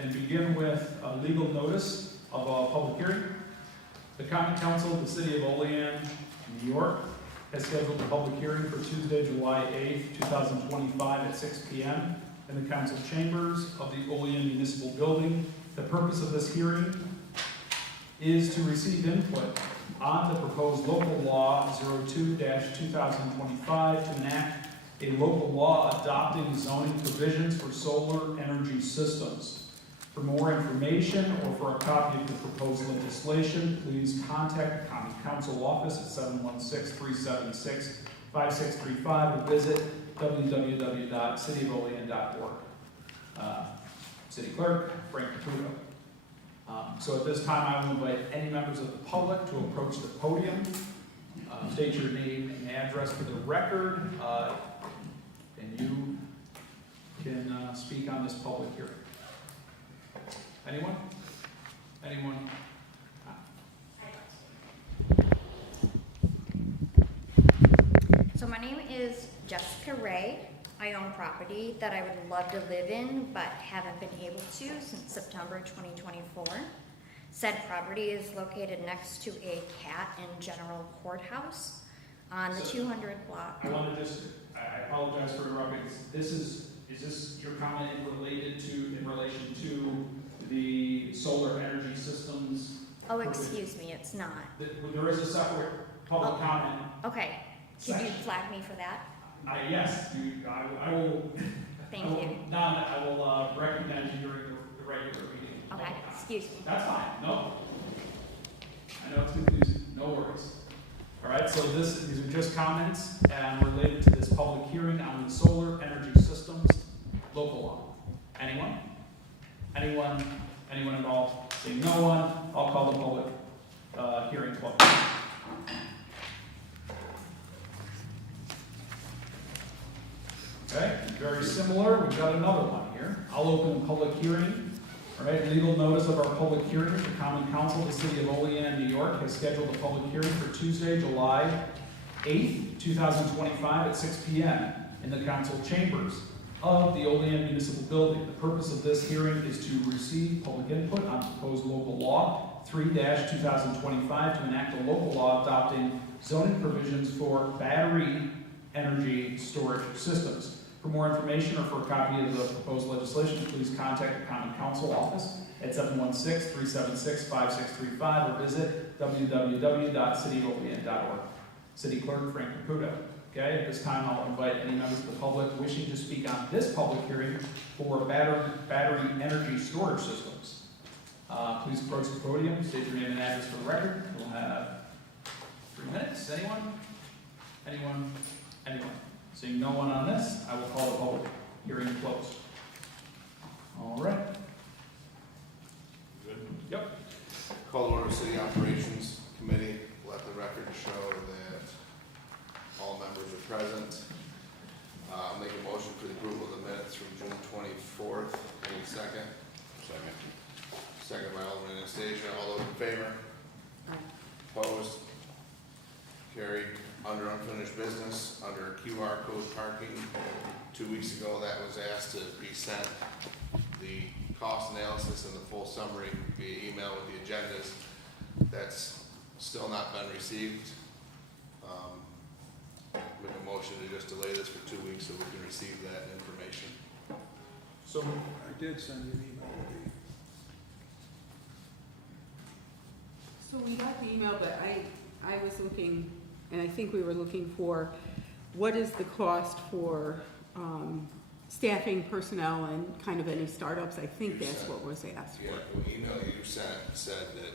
and begin with a legal notice of a public hearing. The Common Council of the City of Olean, New York, has scheduled a public hearing for Tuesday, July 8th, 2025 at 6 p.m. in the council chambers of the Olean Municipal Building. The purpose of this hearing is to receive input on the proposed local law 02-2025 to enact a local law adopting zoning provisions for solar energy systems. For more information or for a copy of the proposed legislation, please contact the Common Council office at 716-376-5635 or visit www.cityofolean.org. City Clerk, Frank Caputo. So at this time, I will invite any members of the public to approach the podium. State your name and address for the record, and you can speak on this public hearing. Anyone? Anyone? So my name is Jessica Ray. I own property that I would love to live in, but haven't been able to since September 2024. Said property is located next to a cat and general courthouse on the 200 block. I apologize for interrupting. Is this your comment in relation to the solar energy systems? Oh, excuse me, it's not. There is a separate public comment. Okay, could you flag me for that? Yes, I will. Thank you. I will recognize you during the regular meeting. Okay, excuse me. That's fine. No. I know it's confusing. No worries. All right. So these are just comments and related to this public hearing on the solar energy systems local law. Anyone? Anyone? Anyone at all? Seeing no one, I'll call the public hearing closed. Okay, very similar. We've got another one here. I'll open the public hearing. All right, legal notice of our public hearing. The Common Council of the City of Olean, New York, has scheduled a public hearing for Tuesday, July 8th, 2025 at 6 p.m. in the council chambers of the Olean Municipal Building. The purpose of this hearing is to receive public input on proposed local law 3-2025 to enact a local law adopting zoning provisions for battery energy storage systems. For more information or for a copy of the proposed legislation, please contact the Common Council office at 716-376-5635 or visit www.cityofolean.org. City Clerk Frank Caputo. Okay, at this time I'll invite any members of the public wishing to speak on this public hearing for battery energy storage systems. Please approach the podium, state your name and address for the record. We'll have 3 minutes. Anyone? Anyone? Anyone? Seeing no one on this, I will call the public hearing closed. All right. Good. Yep. Call to order City Operations Committee. Let the record show that all members are present. Make a motion for the approval of the minutes from June 24th. Any second? Second. Second by Alderman Anastasia. All those in favor? Opposed? Carried. Under unfinished business, under QR code parking, 2 weeks ago that was asked to be sent. The cost analysis and the full summary via email with the agendas. That's still not been received. Make a motion to just delay this for 2 weeks so we can receive that information. So I did send you an email. So we got the email, but I was looking, and I think we were looking for, what is the cost for staffing personnel and kind of any startups? I think that's what was asked for. Yeah, the email you sent said that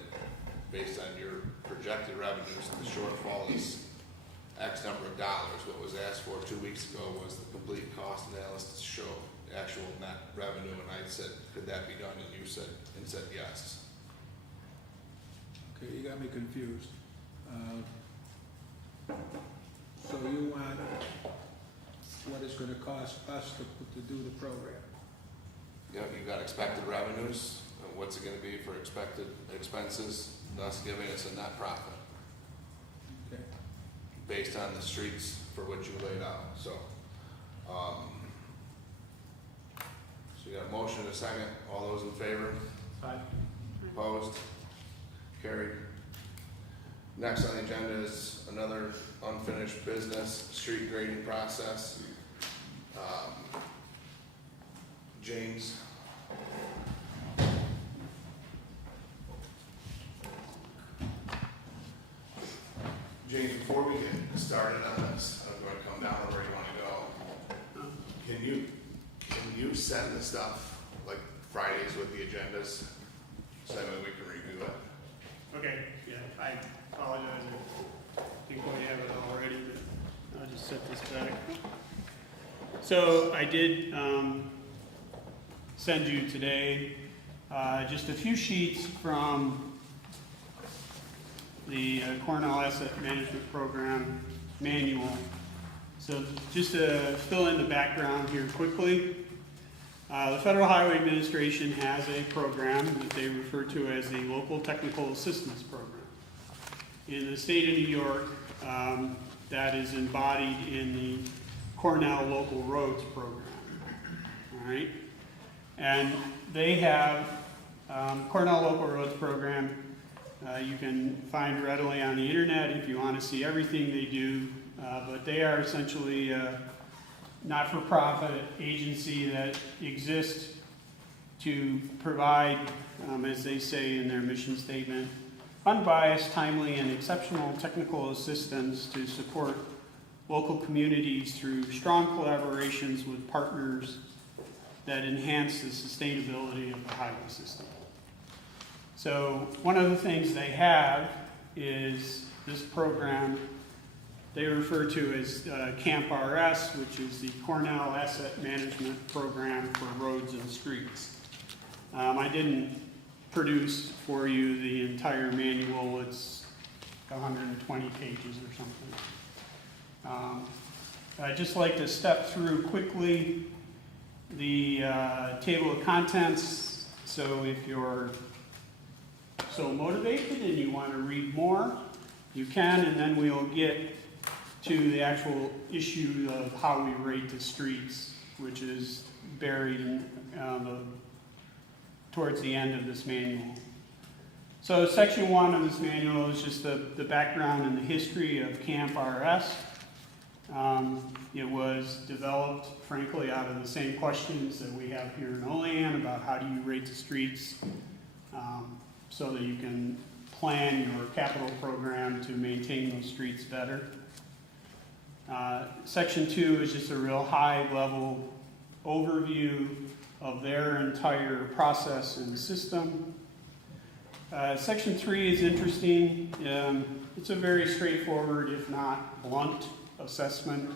based on your projected revenues, the shortfall is X number of dollars. What was asked for 2 weeks ago was the complete cost analysis to show the actual net revenue, and I said, could that be done? And you said yes. Okay, you got me confused. So you want what it's gonna cost us to do the program? Yep, you've got expected revenues, and what's it gonna be for expected expenses, thus giving us a net profit Okay. based on the streets for which you laid out, so. So you got a motion and a second. All those in favor? Aye. Opposed? Carried. Next on the agenda is another unfinished business, street grading process. James? James, before we get started on this, I'm going to come down where you want to go. Can you send the stuff like Fridays with the agendas, so that way we can review it? Okay, yeah, I apologize, I think we have it already, but I'll just set this back. So I did send you today just a few sheets from the Cornell Asset Management Program manual. So just to fill in the background here quickly, the Federal Highway Administration has a program that they refer to as the Local Technical Assistance Program. In the state of New York, that is embodied in the Cornell Local Roads Program. All right? And they have Cornell Local Roads Program. You can find readily on the internet if you want to see everything they do, but they are essentially a not-for-profit agency that exists to provide, as they say in their mission statement, unbiased, timely, and exceptional technical assistance to support local communities through strong collaborations with partners that enhance the sustainability of the highway system. So one of the things they have is this program they refer to as Camp RS, which is the Cornell Asset Management Program for Roads and Streets. I didn't produce for you the entire manual. It's 120 pages or something. I'd just like to step through quickly the table of contents. So if you're so motivated and you want to read more, you can, and then we'll get to the actual issue of how we rate the streets, which is buried in, towards the end of this manual. So section 1 of this manual is just the background and the history of Camp RS. It was developed, frankly, out of the same questions that we have here in Olean about how do you rate the streets, so that you can plan your capital program to maintain those streets better. Section 2 is just a real high-level overview of their entire process and system. Section 3 is interesting. It's a very straightforward, if not blunt, assessment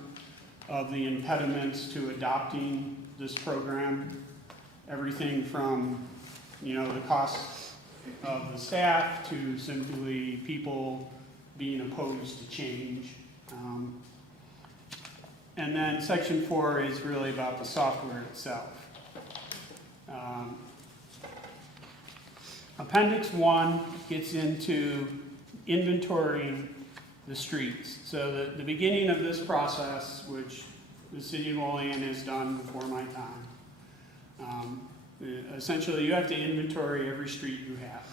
of the impediments to adopting this program. Everything from, the cost of the staff to simply people being opposed to change. And then section 4 is really about the software itself. Appendix 1 gets into inventorying the streets. So the beginning of this process, which the city of Olean has done before my time, essentially you have to inventory every street you have.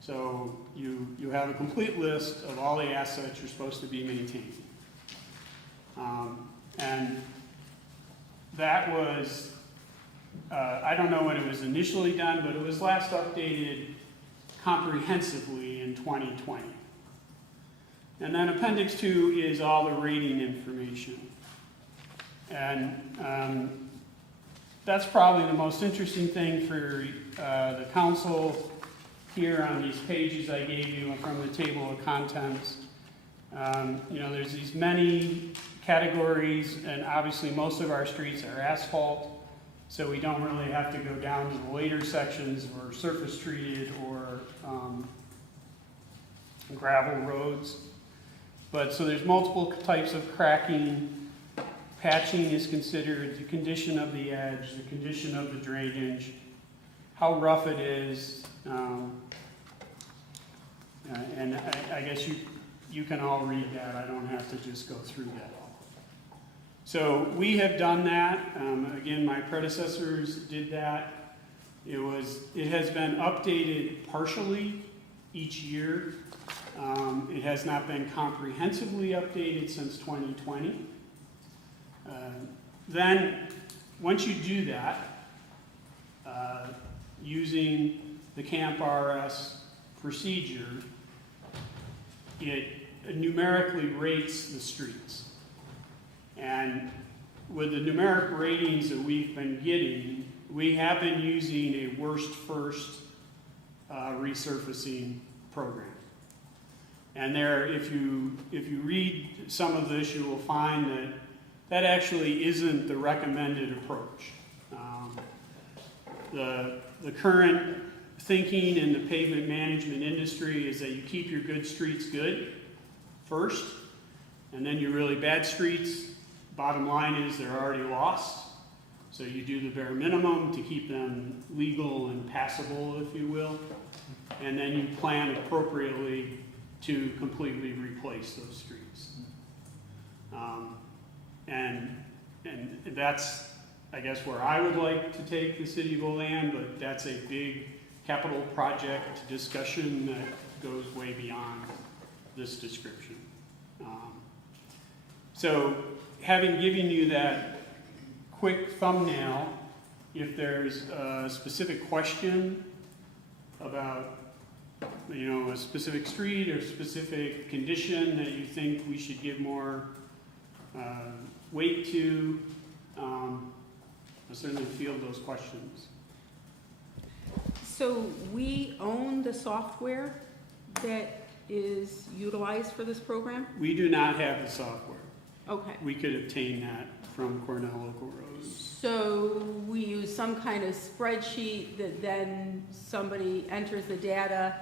So you have a complete list of all the assets you're supposed to be maintaining. And that was, I don't know when it was initially done, but it was last updated comprehensively in 2020. And then Appendix 2 is all the rating information. And that's probably the most interesting thing for the council here on these pages I gave you from the table of contents. There's these many categories, and obviously most of our streets are asphalt, so we don't really have to go down to the later sections or surface treated or gravel roads. But so there's multiple types of cracking. Patching is considered the condition of the edge, the condition of the drainage, how rough it is, and I guess you can all read that. I don't have to just go through that. So we have done that. Again, my predecessors did that. It has been updated partially each year. It has not been comprehensively updated since 2020. Then, once you do that, using the Camp RS procedure, it numerically rates the streets. And with the numeric ratings that we've been getting, we have been using a worst first resurfacing program. And there, if you read some of this, you will find that that actually isn't the recommended approach. The current thinking in the pavement management industry is that you keep your good streets good first, and then your really bad streets, bottom line is they're already lost. So you do the bare minimum to keep them legal and passable, if you will, and then you plan appropriately to completely replace those streets. And that's, I guess, where I would like to take the city of Olean, but that's a big capital project discussion that goes way beyond this description. So having given you that quick thumbnail, if there's a specific question about a specific street or specific condition that you think we should give more weight to, I'll certainly field those questions. So we own the software that is utilized for this program? We do not have the software. Okay. We could obtain that from Cornell Local Roads. So we use some kind of spreadsheet that then somebody enters the data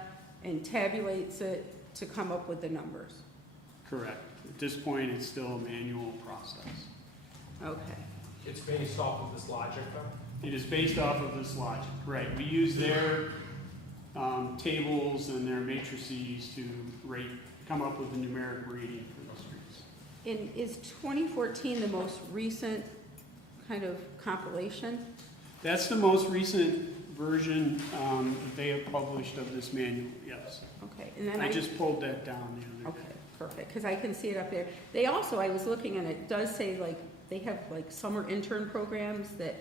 and tabulates it to come up with the numbers? Correct. At this point, it's still a manual process. Okay. It's based off of this logic, though? It is based off of this logic, right? We use their tables and their matrices to come up with a numeric rating for the streets. And is 2014 the most recent kind of compilation? That's the most recent version that they have published of this manual, yes. Okay, and then I just pulled that down the other day. Okay, perfect, because I can see it up there. They also, I was looking and it does say they have summer intern programs that,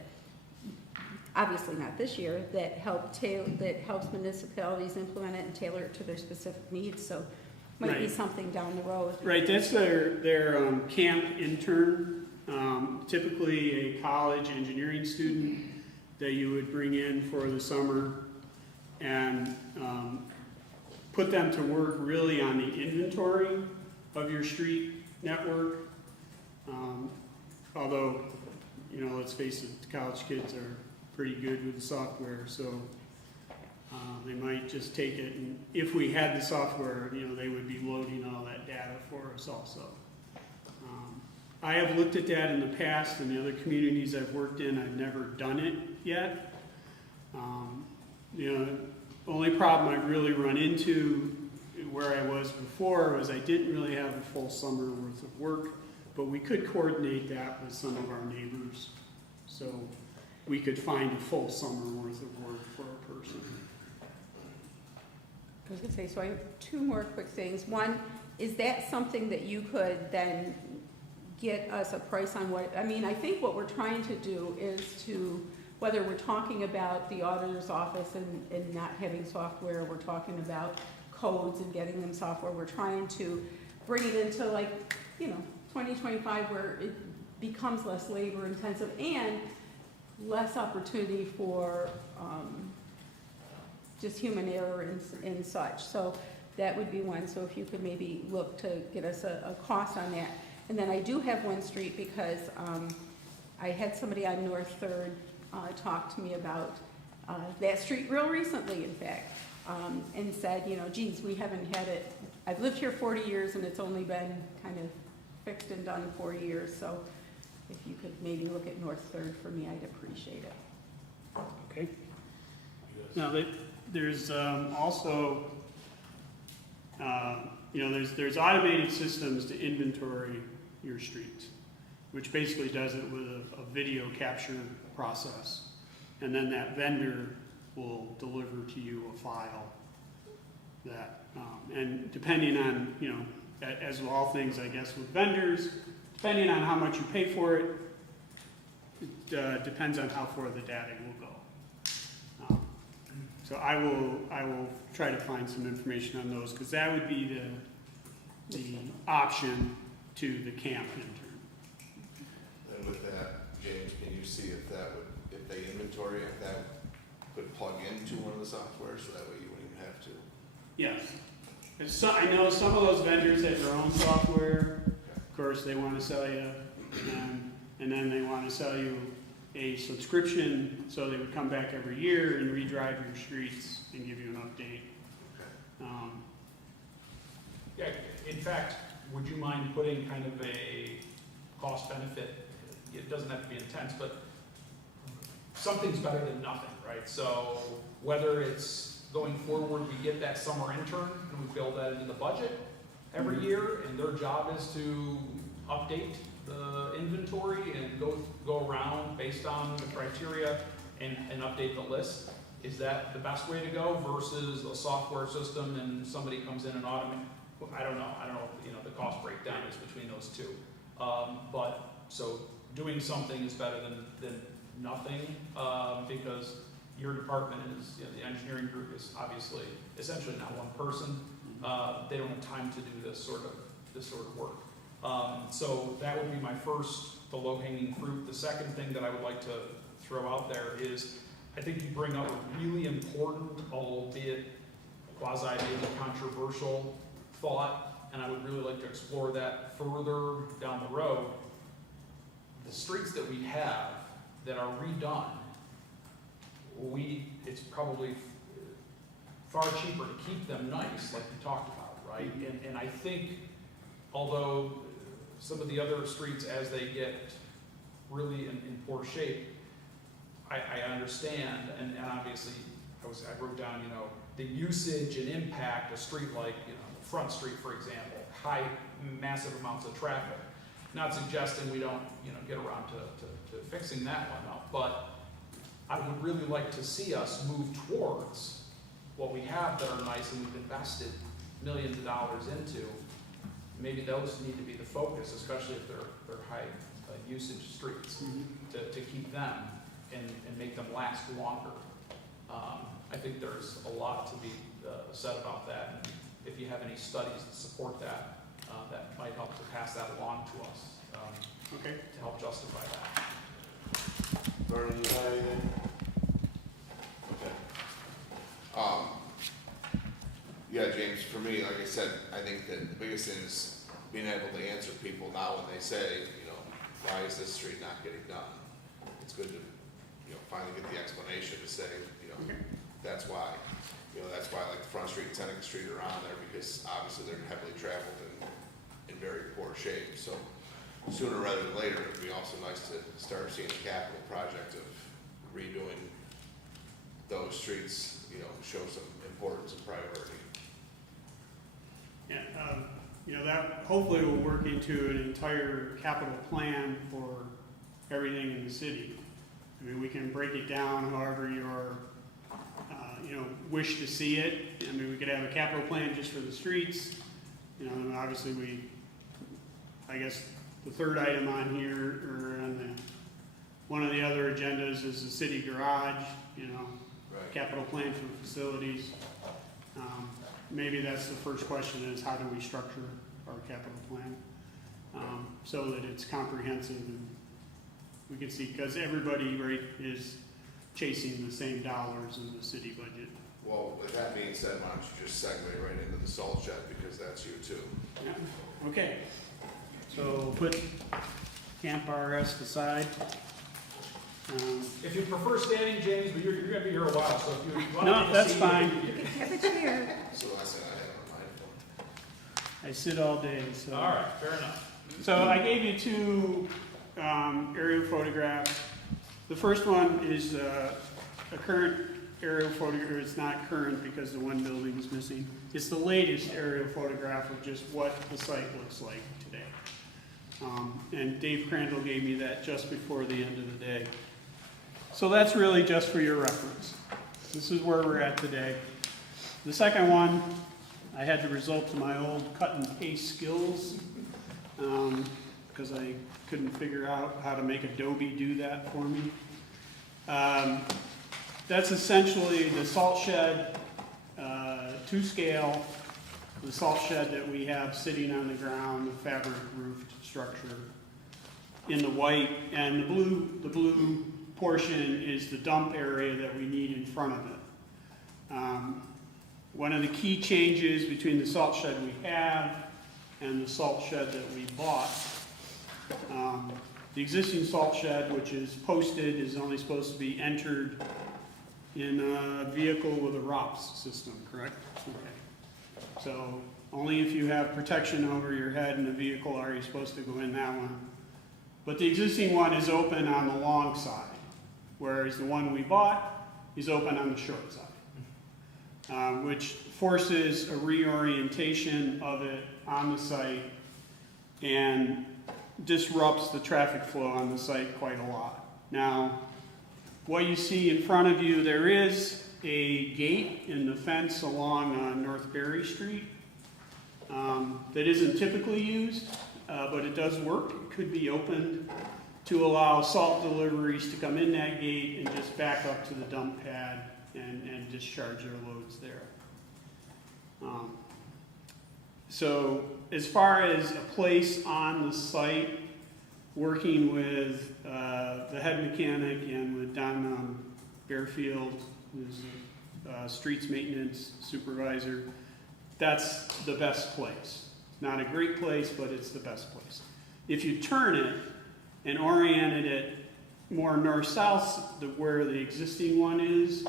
obviously not this year, that helps municipalities implement it and tailor it to their specific needs, so might be Right. something down the road. Right, that's their camp intern, typically a college engineering student that you would bring in for the summer and put them to work really on the inventory of your street network. Although, let's face it, college kids are pretty good with the software, so they might just take it, and if we had the software, they would be loading all that data for us also. I have looked at that in the past, and the other communities I've worked in, I've never done it yet. The only problem I've really run into where I was before was I didn't really have a full summer worth of work, but we could coordinate that with some of our neighbors. So we could find a full summer worth of work for a person. I was gonna say, so I have two more quick things. One, is that something that you could then get us a price on what, I think what we're trying to do is to, whether we're talking about the auditor's office and not having software, we're talking about codes and getting them software, we're trying to bring it into 2025 where it becomes less labor intensive and less opportunity for just human error and such. So that would be one. So if you could maybe look to get us a cost on that. And then I do have one street because I had somebody on North Third talk to me about that street real recently, in fact, and said, geez, we haven't had it. I've lived here 40 years and it's only been kind of fixed and done 4 years. So if you could maybe look at North Third for me, I'd appreciate it. Okay. Now, there's also, there's automated systems to inventory your streets. which basically does it with a video capture process. And then that vendor will deliver to you a file that, and depending on, you know, as with all things, I guess, with vendors, depending on how much you pay for it, it depends on how far the data will go. So I will try to find some information on those, because that would be the option to the camp intern. And with that, James, can you see if that would, if they inventory, if that could plug into one of the software, so that way you wouldn't even have to? Yes. I know some of those vendors have their own software. Of course, they want to sell you, and then they want to sell you a subscription, so they would come back every year and redrive your streets and give you an update. Yeah, in fact, would you mind putting kind of a cost benefit? It doesn't have to be intense, but something's better than nothing, right? So whether it's going forward, we get that summer intern and we build that into the budget every year, and their job is to update the inventory and go around based on the criteria and update the list. Is that the best way to go versus a software system and somebody comes in and automates? I don't know, you know, the cost breakdown is between those two. But, so doing something is better than nothing, because your department is, you know, the engineering group is obviously essentially not one person. They don't have time to do this sort of work. So that would be my first, the low-hanging fruit. The second thing that I would like to throw out there is, I think you bring up a really important, albeit quasi maybe controversial thought, and I would really like to explore that further down the road. The streets that we have that are redone, it's probably far cheaper to keep them nice, like we talked about, right? And I think, although some of the other streets, as they get really in poor shape, I understand, and obviously, I wrote down, you know, the usage and impact a street like, you know, Front Street, for example, massive amounts of traffic. Not suggesting we don't, you know, get around to fixing that one up, but I would really like to see us move towards what we have that are nice and we've invested millions of dollars into. Maybe those need to be the focus, especially if they're high usage streets, to keep them and make them last longer. I think there's a lot to be said about that. And if you have any studies that support that, that might help to pass that along to us, Okay. to help justify that. Vernon, you got anything? Okay. Yeah, James, for me, like I said, I think that the biggest thing is being able to answer people now when they say, you know, why is this street not getting done? It's good to, you know, finally get the explanation to say, you know, that's why. You know, that's why like the Front Street and Seneca Street are on there, because obviously they're heavily traveled and in very poor shape. So sooner rather than later, it'd be also nice to start seeing the capital project of redoing those streets, you know, show some importance and priority. Yeah, you know, that hopefully will work into an entire capital plan for everything in the city. I mean, we can break it down however you're, you know, wish to see it. I mean, we could have a capital plan just for the streets. You know, and obviously I guess the third item on here, or on one of the other agendas, is the city garage, you know, Right. capital plan for facilities. Maybe that's the first question, is how do we structure our capital plan? So that it's comprehensive and we can see, because everybody, right, is chasing the same dollars in the city budget. Well, with that being said, why don't you just segue right into the salt shed, because that's you too. Yeah, okay. So we'll put Camp RS aside. If you prefer standing, James, but you're gonna be here a while, so if you want to. No, that's fine. Have a chair. So I said I have on my phone. I sit all day, so. All right, fair enough. So I gave you two aerial photographs. The first one is a current aerial photograph. It's not current because the one building is missing. It's the latest aerial photograph of just what the site looks like today. And Dave Crandall gave me that just before the end of the day. So that's really just for your reference. This is where we're at today. The second one, I had to resort to my old cut and paste skills because I couldn't figure out how to make Adobe do that for me. That's essentially the salt shed to scale, the salt shed that we have sitting on the ground, the fabric roofed structure in the white, and the blue portion is the dump area that we need in front of it. One of the key changes between the salt shed we have and the salt shed that we bought, the existing salt shed, which is posted, is only supposed to be entered in a vehicle with a ROPS system, correct? Okay. So only if you have protection over your head in the vehicle are you supposed to go in that one. But the existing one is open on the long side, whereas the one we bought is open on the short side, which forces a reorientation of it on the site and disrupts the traffic flow on the site quite a lot. Now, what you see in front of you, there is a gate in the fence along North Berry Street that isn't typically used, but it does work. It could be opened to allow salt deliveries to come in that gate and just back up to the dump pad and discharge their loads there. So as far as a place on the site, working with the head mechanic and with Don Bearfield, who's streets maintenance supervisor, that's the best place. It's not a great place, but it's the best place. If you turn it and oriented it more north-south, where the existing one is,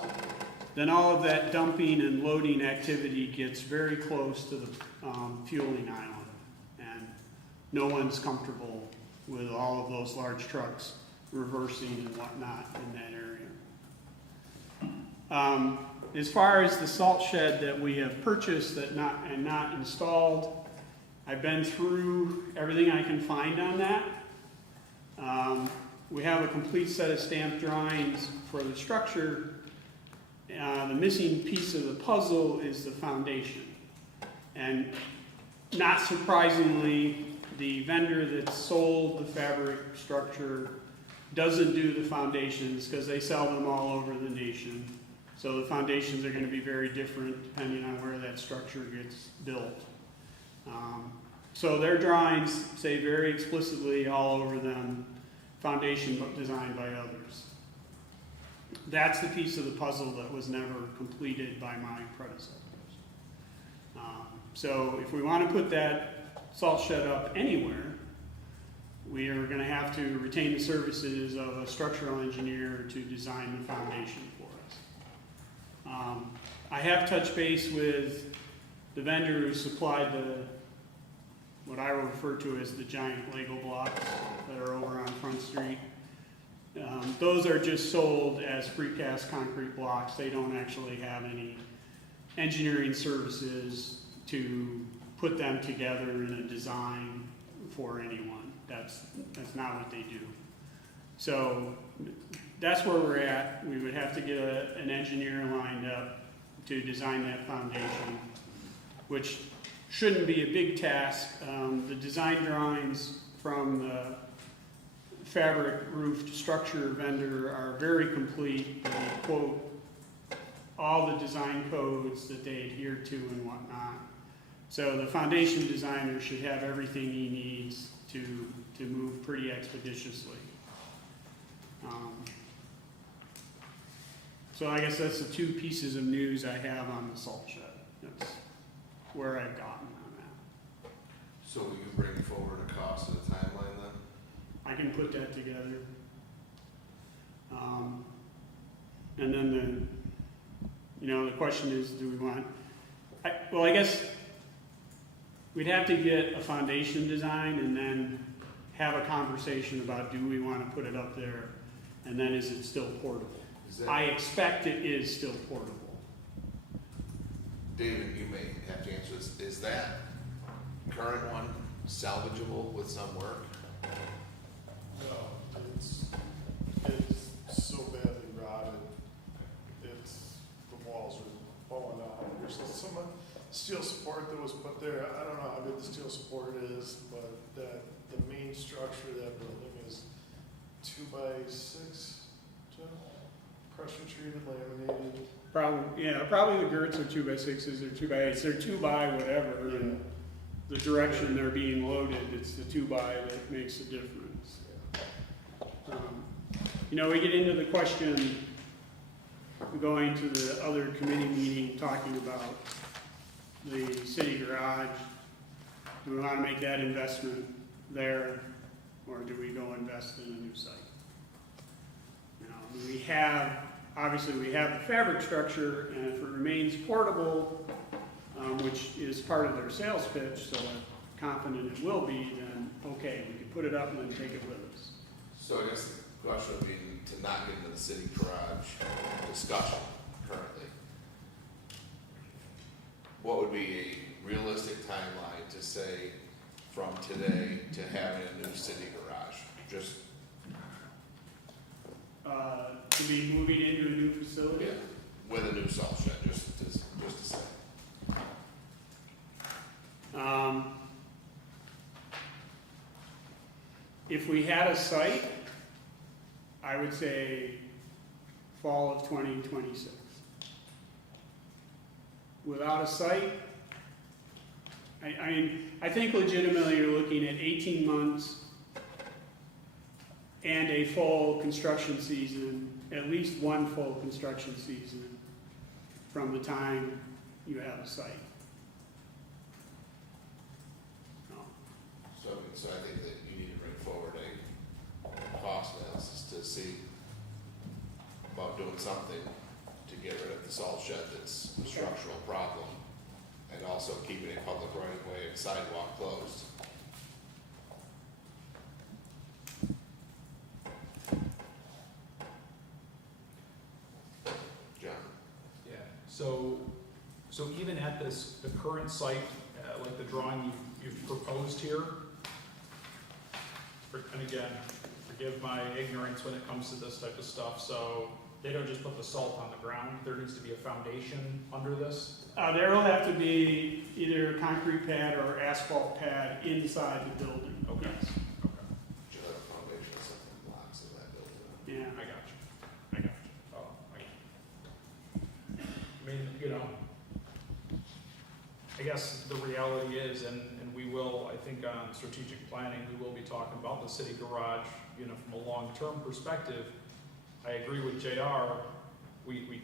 then all of that dumping and loading activity gets very close to the fueling island, and no one's comfortable with all of those large trucks reversing and whatnot in that area. As far as the salt shed that we have purchased and not installed, I've been through everything I can find on that. We have a complete set of stamped drawings for the structure. The missing piece of the puzzle is the foundation. And not surprisingly, the vendor that sold the fabric structure doesn't do the foundations because they sell them all over the nation. So the foundations are going to be very different depending on where that structure gets built. So their drawings say very explicitly all over them, foundation designed by others. That's the piece of the puzzle that was never completed by my predecessors. So if we want to put that salt shed up anywhere, we are going to have to retain the services of a structural engineer to design the foundation for us. I have touched base with the vendor who supplied what I will refer to as the giant Lego blocks that are over on Front Street. Those are just sold as precast concrete blocks. They don't actually have any engineering services to put them together in a design for anyone. That's not what they do. So that's where we're at. We would have to get an engineer lined up to design that foundation, which shouldn't be a big task. The design drawings from the fabric roofed structure vendor are very complete. They quote all the design codes that they adhere to and whatnot. So the foundation designer should have everything he needs to move pretty expeditiously. So I guess that's the two pieces of news I have on the salt shed. That's where I've gotten on that. So we can bring forward a cost and a timeline then? I can put that together. And then the question is, do we want, I guess we'd have to get a foundation design and then have a conversation about, do we want to put it up there, and then is it still portable? I expect it is still portable. David, you may have to answer this. Is that current one salvageable with some work? steel support that was put there, I don't know how good the steel support is, but that the main structure of that building is 2x6, Jeff? Pressure treated, laminated. Probably the girts are 2x6s or 2x8s. They're 2x whatever, and the direction they're being loaded, it's the 2x that makes the difference. We get into the question, going to the other committee meeting, talking about the city garage. Do we want to make that investment there, or do we go invest in a new site? Obviously we have the fabric structure, and if it remains portable, which is part of their sales pitch, so I'm confident it will be, then okay, we can put it up and then take it with us. So I guess the question would be to not get into the city garage discussion currently. What would be a realistic timeline to say from today to having a new city garage? Just To be moving into a new facility? yeah, with a new salt shed, just to say. If we had a site, I would say fall of 2026. Without a site, I think legitimately you're looking at 18 months and a full construction season, at least one full construction season from the time you have a site. So I think that you need to bring forward a cost analysis to see about doing something to get rid of the salt shed that's a structural problem, and also keeping a public right of way and sidewalk closed. John? Yeah, so even at the current site, like the drawing you've proposed here, and again, forgive my ignorance when it comes to this type of stuff, so they don't just put the salt on the ground, there needs to be a foundation under this? There will have to be either a concrete pad or asphalt pad inside the building. Okay. Yes. Should have a foundation of something blocks of that building. Yeah. I got you. Oh, I mean, I guess the reality is, and we will, I think on strategic planning, we will be talking about the city garage, from a long-term perspective. I agree with JR, we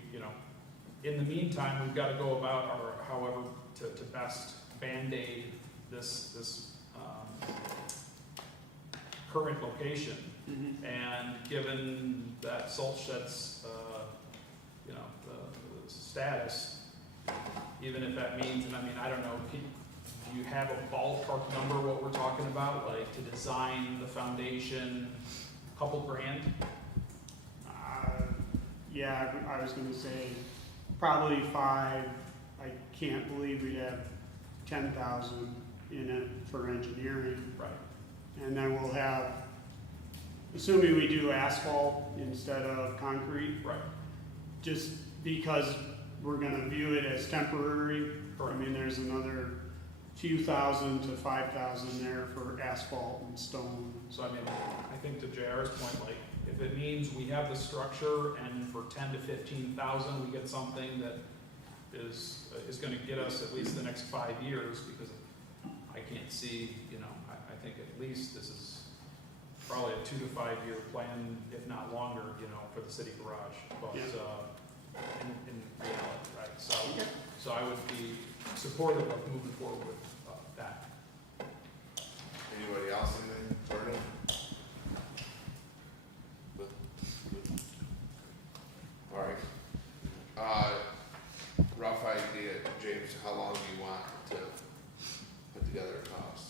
in the meantime, we've got to go about however to best Band-Aid this current location. Mm-hmm. And given that salt shed's, the status, even if that means, and I don't know, do you have a ballpark number what we're talking about, like to design the foundation, a couple grand? Yeah, I was gonna say probably 5. I can't believe we'd have 10,000 in it for engineering. Right. And then we'll have, assuming we do asphalt instead of concrete, Right. just because we're gonna view it as temporary. Correct. There's another few thousand to 5,000 there for asphalt and stone. So I think to JR's point, like, if it means we have the structure and for 10 to 15,000, we get something that is gonna get us at least the next 5 years, because I can't see, I think at least this is probably a 2 to 5 year plan, if not longer, for the city garage, but, Yeah. in reality, right? So I would be supportive of moving forward with that. Anybody else in the burning? All right. Rough idea, James, how long do you want to put together a cost?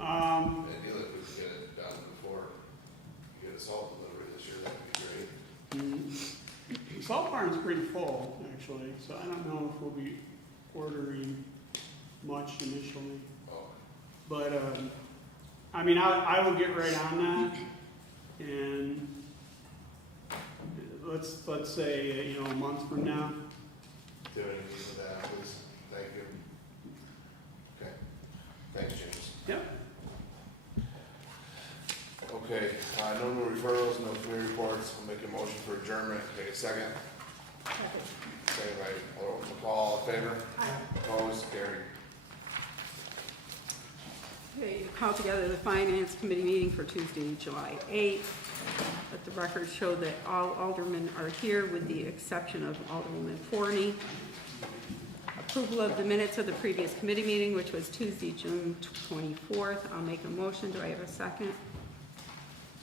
Ideally, if we could get it done before you get a salt delivery this year, that would be great. Salt barn's pretty full, actually, so I don't know if we'll be ordering much initially. Oh, But, I will get right on that, and let's say, a month from now, Do any need of that, please? Thank you. Okay, thanks, James. Yep. Okay, no new referrals, no committee reports, we'll make a motion for adjournment, take a second. Second by Alderman McCall, all in favor? Opposed, carried. Okay, you call together the Finance Committee meeting for Tuesday, July 8th. Let the record show that all aldermen are here with the exception of Alderwoman Forney. Approval of the minutes of the previous committee meeting, which was Tuesday, June 24th. I'll make a motion. Do I have a second?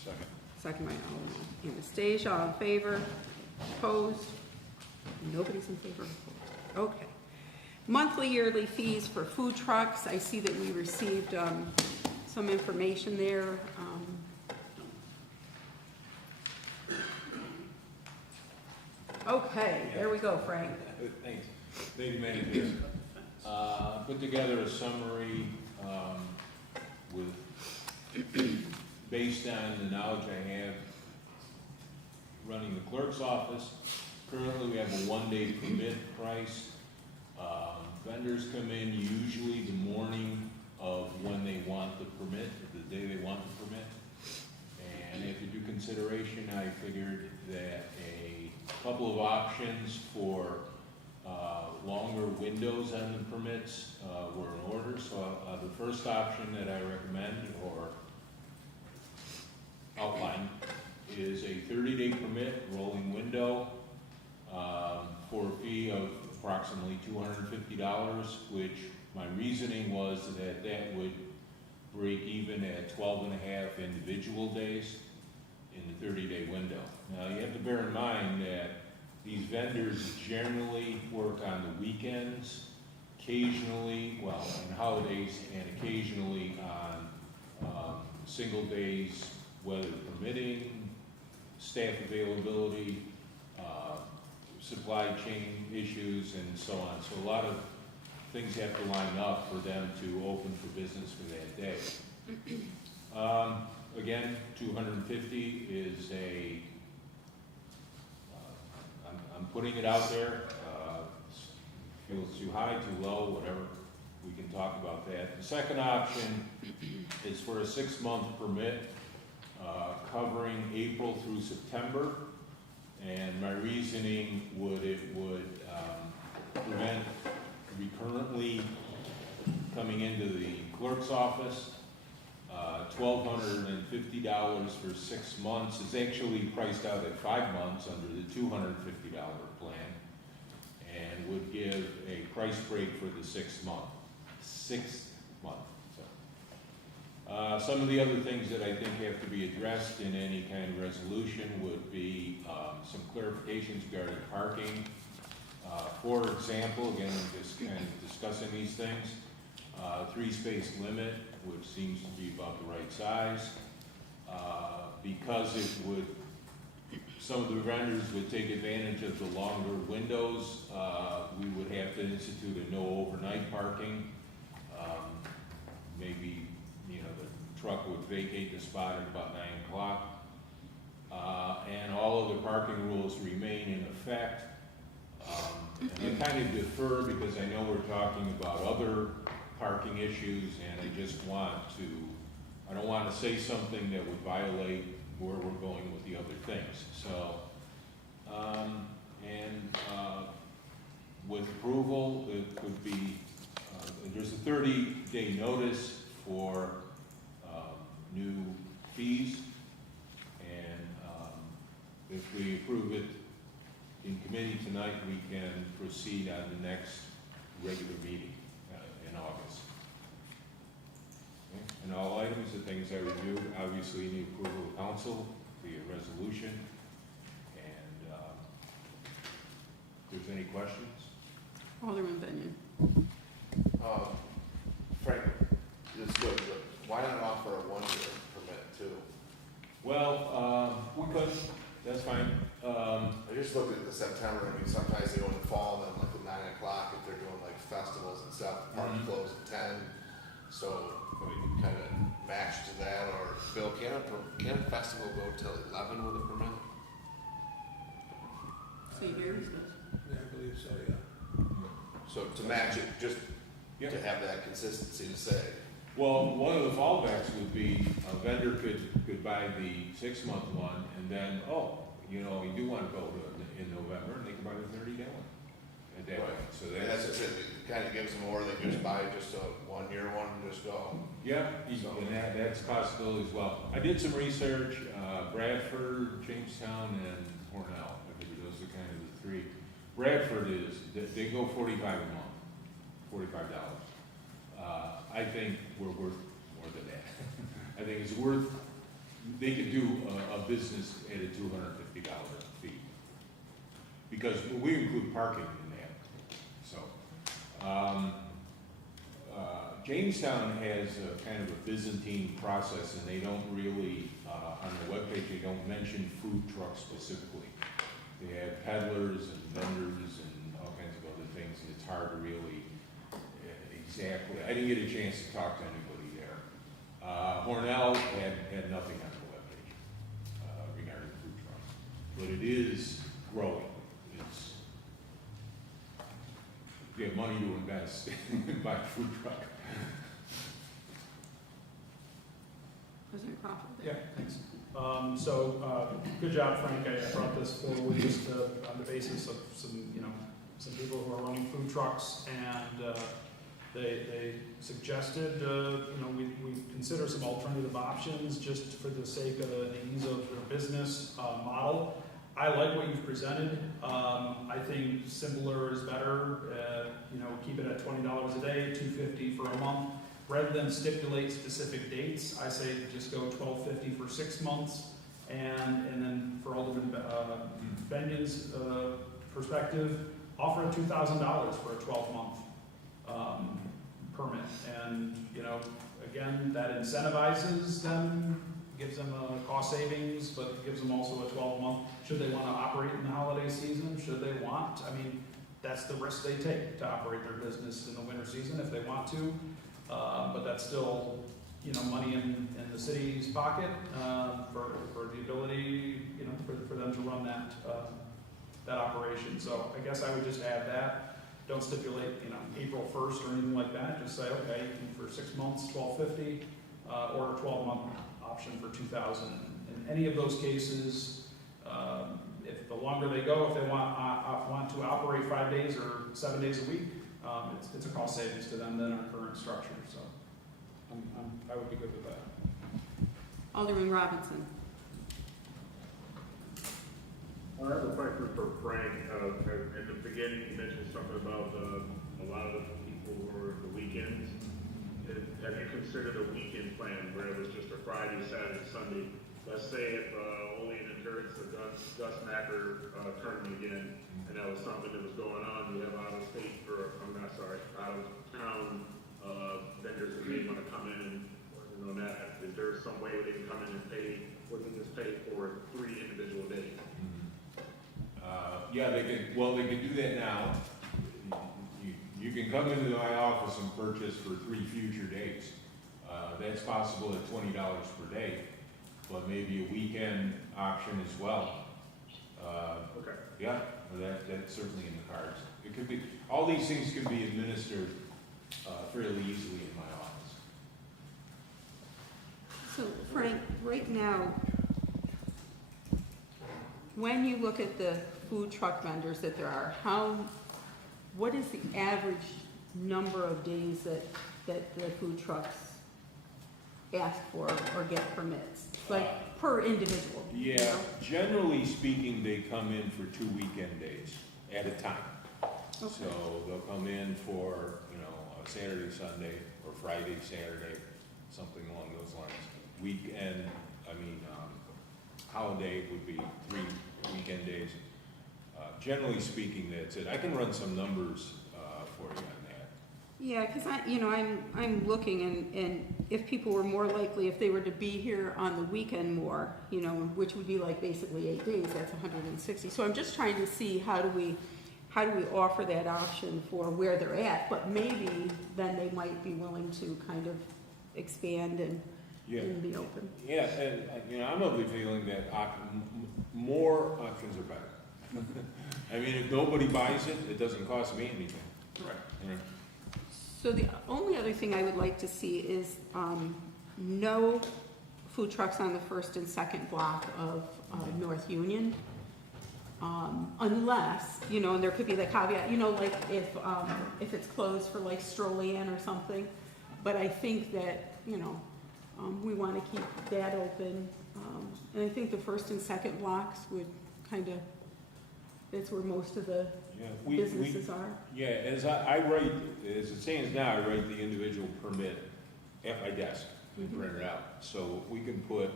Second. Second by Alderman Anastasia. All in favor? Opposed? Nobody's in favor. Okay. Monthly yearly fees for food trucks. I see that we received some information there. Okay, there we go, Frank. Thanks. Thank you, Madam Chair. Put together a summary based on the knowledge I have running the clerk's office. Currently, we have a one-day permit price. Vendors come in usually the morning of when they want the permit, the day they want the permit. And after due consideration, I figured that a couple of options for longer windows on the permits were in order. So the first option that I recommend or outline is a 30-day permit, rolling window, for a fee of approximately $250, which my reasoning was that would break even at 12 and a half individual days in the 30-day window. Now, you have to bear in mind that these vendors generally work on the weekends, occasionally, well, on holidays, and occasionally on single days, weather permitting, staff availability, supply chain issues, and so on. So a lot of things have to line up for them to open for business for that day. Again, 250 is I'm putting it out there. Feels too high, too low, whatever. We can talk about that. The second option is for a 6-month permit covering April through September. And my reasoning would prevent recurrently coming into the clerk's office. $1,250 for 6 months is actually priced out at 5 months under the $250 plan, and would give a price break for the 6th month. Some of the other things that I think have to be addressed in any kind of resolution would be some clarifications regarding parking. For example, again, just kind of discussing these things, 3-space limit, which seems to be about the right size, because some of the vendors would take advantage of the longer windows. We would have to institute a no overnight parking. Maybe the truck would vacate the spot at about 9 o'clock. And all of the parking rules remain in effect. And I kind of defer because I know we're talking about other parking issues, and I don't want to say something that would violate where we're going with the other things. So, with approval, it could be, there's a 30-day notice for new fees, and if we approve it in committee tonight, we can proceed on the next regular meeting in August. Okay. And all items, the things I reviewed, obviously need approval of council via resolution. And if there's any questions? Alderman Benyon. Frank, it's good, but why not offer a 1-year permit too? Well, we could, that's fine. I just looked at the September, I mean, sometimes they go in the fall, and then like at 9 o'clock, if they're doing like festivals and stuff, the park closes at 10. So we can kind of match to that, or Bill, can a festival go till 11 with a permit? St. Mary's? Yeah, I believe so, yeah. So to match it, just Yeah. to have that consistency to say, Well, one of the fallbacks would be a vendor could buy the 6-month one and then, you do want to go in November and they can buy the 30-day one at that point. So and that's just it, it kind of gives them more, they just buy just a 1-year one and just go. Yeah, and that's a possibility as well. I did some research, Bradford, Jamestown, and Cornell. I think those are kind of the three. Bradford they go $45 a month, $45. I think we're worth more than that. I think it's worth, they could do a business at a $250 fee. Because we include parking in that, so. Jamestown has a kind of a Byzantine process, and they don't really, on the webpage, they don't mention food trucks specifically. They have peddlers and vendors and all kinds of other things, and it's hard to really exactly, I didn't get a chance to talk to anybody there. Hornell had nothing on the webpage regarding food trucks, but it is growing. You have money to invest and buy a food truck. President Crawford? Yeah, thanks. Good job, Frank. I brought this forward just on the basis of some people who are running food trucks, and they suggested, we consider some alternative options just for the sake of the ease of their business model. I like what you've presented. I think simpler is better. Keep it at $20 a day, $250 for a month. Rather than stipulate specific dates, I say just go $12.50 for 6 months, and then for Alderman Benion's perspective, offer $2,000 for a 12-month permit. And again, that incentivizes them, gives them a cost savings, but gives them also a 12-month. Should they want to operate in the holiday season? Should they want? That's the risk they take to operate their business in the winter season if they want to. But that's still, money in the city's pocket for the ability, for them to run that operation. So I guess I would just add that. Don't stipulate, April 1st or anything like that. Just say, okay, for 6 months, $12.50, or a 12-month option for $2,000. In any of those cases, if the longer they go, if they want to operate 5 days or 7 days a week, it's a cost savings to them than our current structure. So I would be good with that. Alderman Robinson? I have a question for Frank. At the beginning, you mentioned something about a lot of the people who are the weekends. Have you considered a weekend plan where it was just a Friday, Saturday, Sunday? Let's say if Olean inherits the Gus Macker tournament again, and that was something that was going on, you have out of town vendors that may want to come in and that. Is there some way where they can come in and pay, or they just pay for 3 individual days? Yeah, they can do that now. You can come into my office and purchase for 3 future dates. That's possible at $20 per day, but maybe a weekend option as well. Okay. Yeah, that's certainly in the cards. It could be, all these things can be administered fairly easily in my office. So Frank, right now, when you look at the food truck vendors that there are, what is the average number of days that the food trucks ask for or get permits? Like per individual? Yeah, generally speaking, they come in for 2 weekend days at a time. Okay. So they'll come in for, a Saturday, Sunday, or Friday, Saturday, something along those lines. Weekend, holiday would be 3 weekend days. Generally speaking, that's it. I can run some numbers for you on that. Yeah, because I'm looking, and if people were more likely, if they were to be here on the weekend more, which would be like basically 8 days, that's 160. So I'm just trying to see how do we offer that option for where they're at, but maybe then they might be willing to kind of expand and be open. Yeah, and I'm of the feeling that more options are better. If nobody buys it, it doesn't cost me anything. Right. So the only other thing I would like to see is no food trucks on the first and second block of North Union. Unless, you know, and there could be the caveat, you know, like if it's closed for like Olean or something. But I think that, you know, we want to keep that open. And I think the first and second blocks would kind of, that's where most of the Yeah, businesses are. Yeah, as I write, as it stands now, I write the individual permit at my desk and Mhm. print it out. So we can put,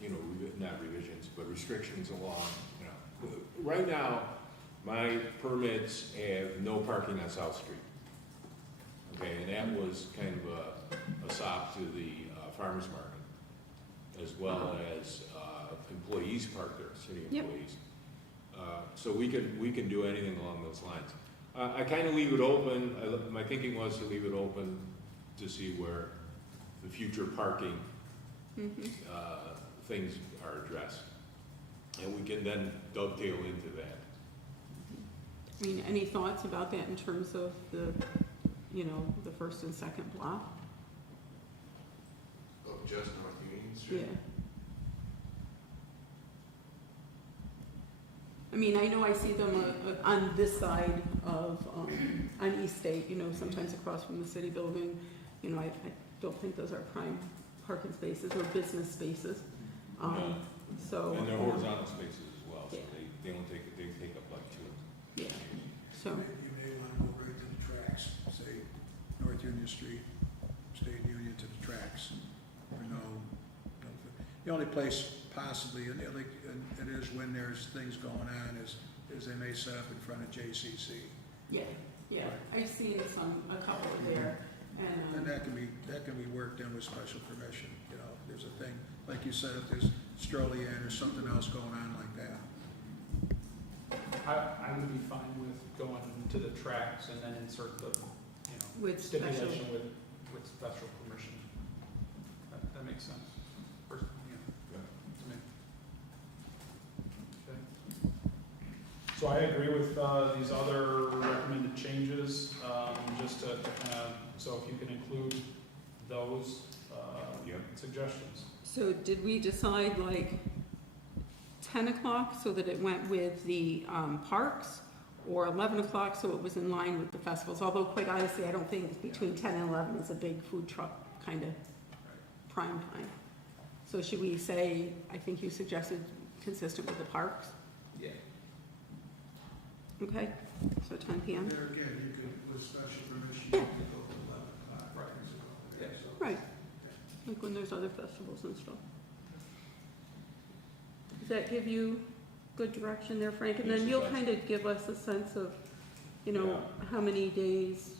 you know, not revisions, but restrictions along, you know. Right now, my permits have no parking on South Street. Okay, and that was kind of a sop to the farmer's market, as well as employees park there, city Yep. employees. So we can do anything along those lines. I kind of leave it open, my thinking was to leave it open to see where the future parking Mhm. things are addressed. And we can then dovetail into that. I mean, any thoughts about that in terms of the, you know, the first and second block? Oh, just North Union Street? Yeah. I mean, I know I see them on this side of, on East State, you know, sometimes across from the city building. You know, I don't think those are prime parking spaces or business spaces. No. So. And they're horizontal spaces as well, so Yeah. they don't take, they take up like two. Yeah, so, You may want to go right to the tracks, say North Union Street, State Union to the tracks. Or the only place possibly, and it is when there's things going on, is they may set up in front of JCC. yeah, I've seen a couple there, And and, that can be worked in with special permission, you know, if there's a thing, like you said, if there's Strolian or something else going on like that. I would be fine with going to the tracks and then insert the, you know, with special, stipulation with special permission. That makes sense. First, you know, to me. Okay. So I agree with these other recommended changes, just to kind of, so if you can include those Yep. suggestions. so did we decide like 10 o'clock so that it went with the parks? Or 11 o'clock so it was in line with the festivals? Although quite honestly, I don't think between 10 and 11 is a big food truck kind of prime time. So should we say, I think you suggested consistent with the parks? Yeah. Okay, so 10 PM? There again, you could, with special permission, you could go to 11 o'clock. Right. Yeah, Yeah. so- Right, like when there's other festivals and stuff. Does that give you good direction there, Frank? And then Yes, it you'll does. kind of give us a sense of, you know, how many days,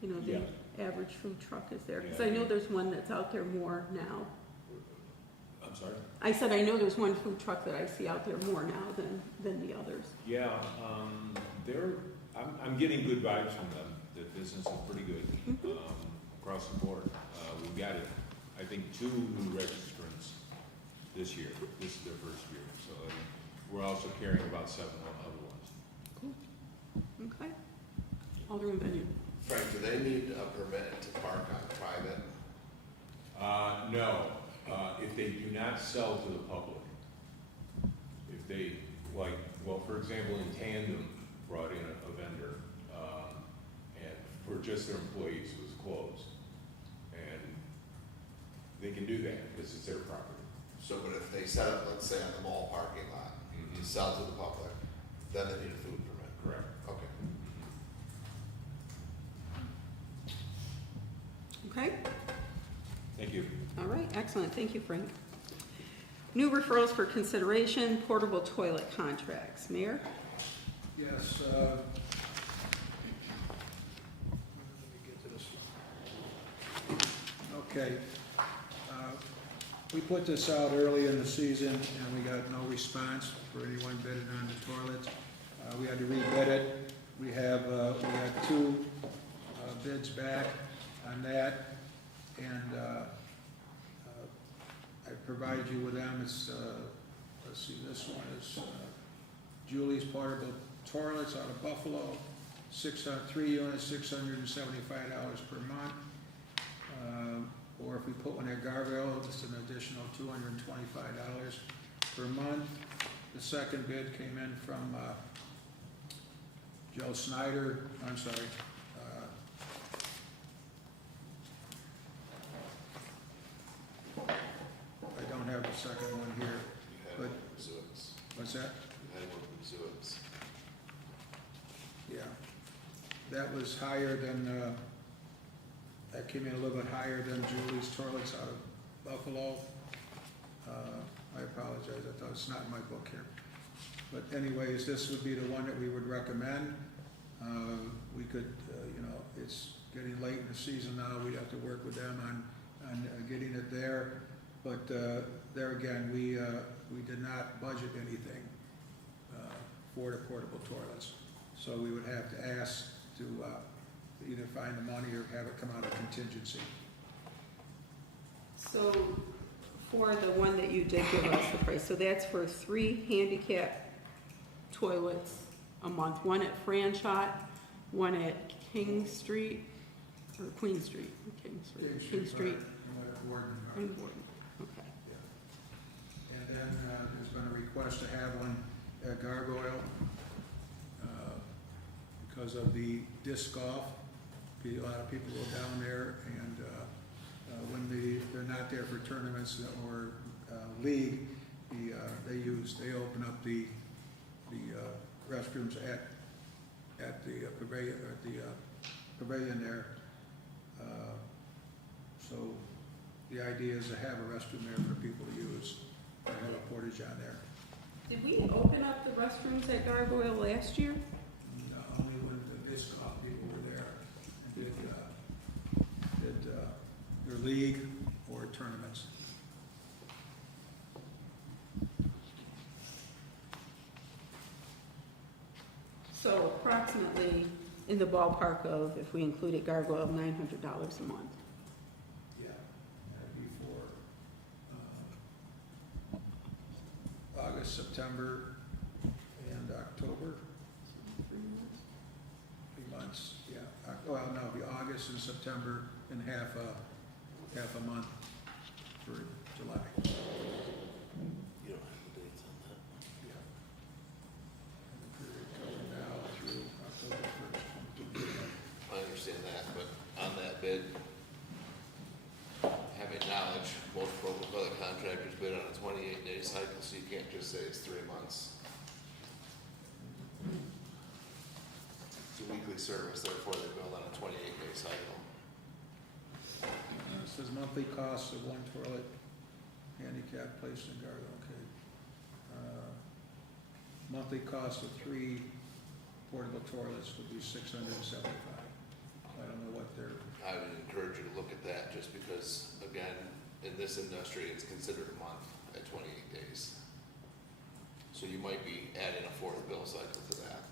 you know, the average food truck is there? Because I know there's one that's out there more now. I'm sorry? I said I know there's one food truck that I see out there more now than the others. Yeah, I'm getting good vibes from them. The business is pretty good, Mhm. across the board. We've got, I think, 2 new registrants this year. This is their first year, so we're also carrying about 7 other ones. Okay. Alderman Benyon. Frank, do they need a permit to park on private? No, if they do not sell to the public. If they, like, well, for example, in Tandem brought in a vendor, and for just their employees, it was closed. And they can do that because it's their property. So, but if they set up, let's say, on the mall parking lot Mhm. to sell to the public, then they need a food permit? Correct. Okay. Okay. Thank you. All right, excellent. Thank you, Frank. New referrals for consideration, portable toilet contracts. Mayor? Yes, let me get to this one. Okay. We put this out early in the season, and we got no response for anyone bidding on the toilets. We had to rebid it. We had 2 bids back on that, and I provided you with them. It's, let's see, this one is Julie's Portable Toilets out of Buffalo, 3 units, $675 per month. Or if we put one at Gargoyle, it's an additional $225 per month. The second bid came in from Joe Snyder, I'm sorry. I don't have the second one here. You had But- one from Zooks. What's that? You had one from Zooks. Yeah. That was higher than, that came in a little bit higher than Julie's Toilets out of Buffalo. I apologize, I thought it's not in my book here. But anyways, this would be the one that we would recommend. We could, it's getting late in the season now, we'd have to work with them on getting it there. But there again, we did not budget anything for the portable toilets. So we would have to ask to either find the money or have it come out of contingency. So for the one that you did give us the price, so that's for 3 handicap toilets a month, one at Franchot, one at King Street, or Queen Street, King Street, Warden. and Warden, okay. And then there's been a request to have one at Gargoyle because of the disc golf. A lot of people go down there, and when they're not there for tournaments or league, they open up the restrooms at the pavilion there. So the idea is to have a restroom there for people to use. I have a portage on there. Did we open up the restrooms at Gargoyle last year? No, only when the disc golf people were there and did their league or tournaments. So approximately in the ballpark of, if we included Gargoyle, $900 a month. Yeah, that'd be for August, September, and October. 3 months, yeah. Well, no, it'd be August and September and half a month for July. You don't have the dates on that. Yeah. And the period coming now through October 1st. I understand that, but on that bid, having knowledge, most local other contractors bid on a 28-day cycle, so you can't just say it's 3 months. It's a weekly service, therefore they bill on a 28-day cycle. It says monthly costs of one toilet, handicap placed in guard, okay. Monthly cost of 3 portable toilets would be $675. I don't know what they're, I would encourage you to look at that, just because, again, in this industry, it's considered a month at 28 days. So you might be adding a 4th bill cycle to that.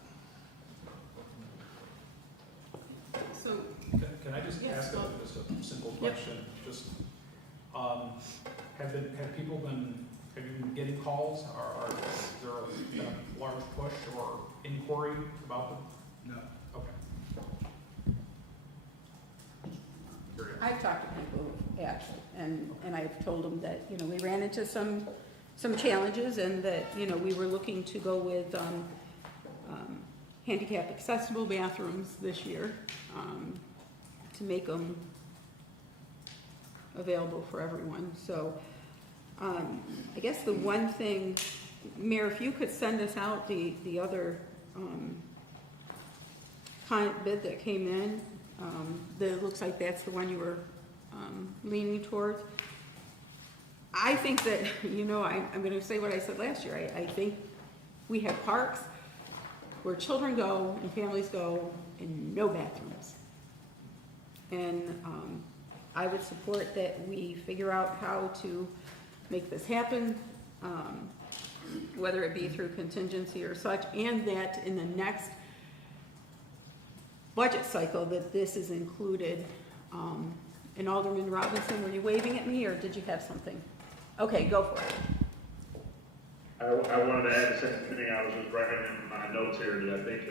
So, Can I just Yes, ask go. just a simple Yep. question? Just, have you been getting calls, or is there been a large push or inquiry about them? no. Okay. Curious. I've talked to people who've asked, and I've told them that, we ran into some challenges, and that, we were looking to go with, handicap accessible bathrooms this year, to make them available for everyone. So, I guess the one thing, Mayor, if you could send us out the other, bid that came in, that looks like that's the one you were, leaning towards. I think that, I'm gonna say what I said last year, I think we have parks where children go and families go and no bathrooms. And, I would support that we figure out how to make this happen, whether it be through contingency or such, and that in the next budget cycle, that this is included. And Alderman Robinson, were you waving at me, or did you have something? Okay, go for it. I wanted to add the same thing. I was just writing in my notes here that I think,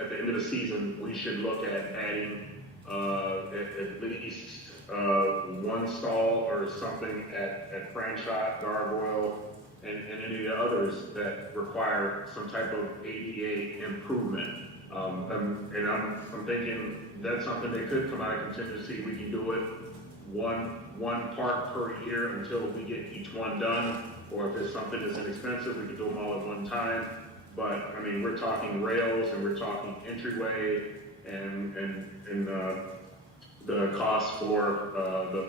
at the end of the season, we should look at adding, at least, one stall or something at Franchot, Gargoyle, and any of the others that require some type of ADA improvement. And I'm thinking that's something that could come out of contingency. We can do it one park per year until we get each one done. Or if it's something that's inexpensive, we can do them all at one time. But, I mean, we're talking rails and we're talking entryway and the cost for,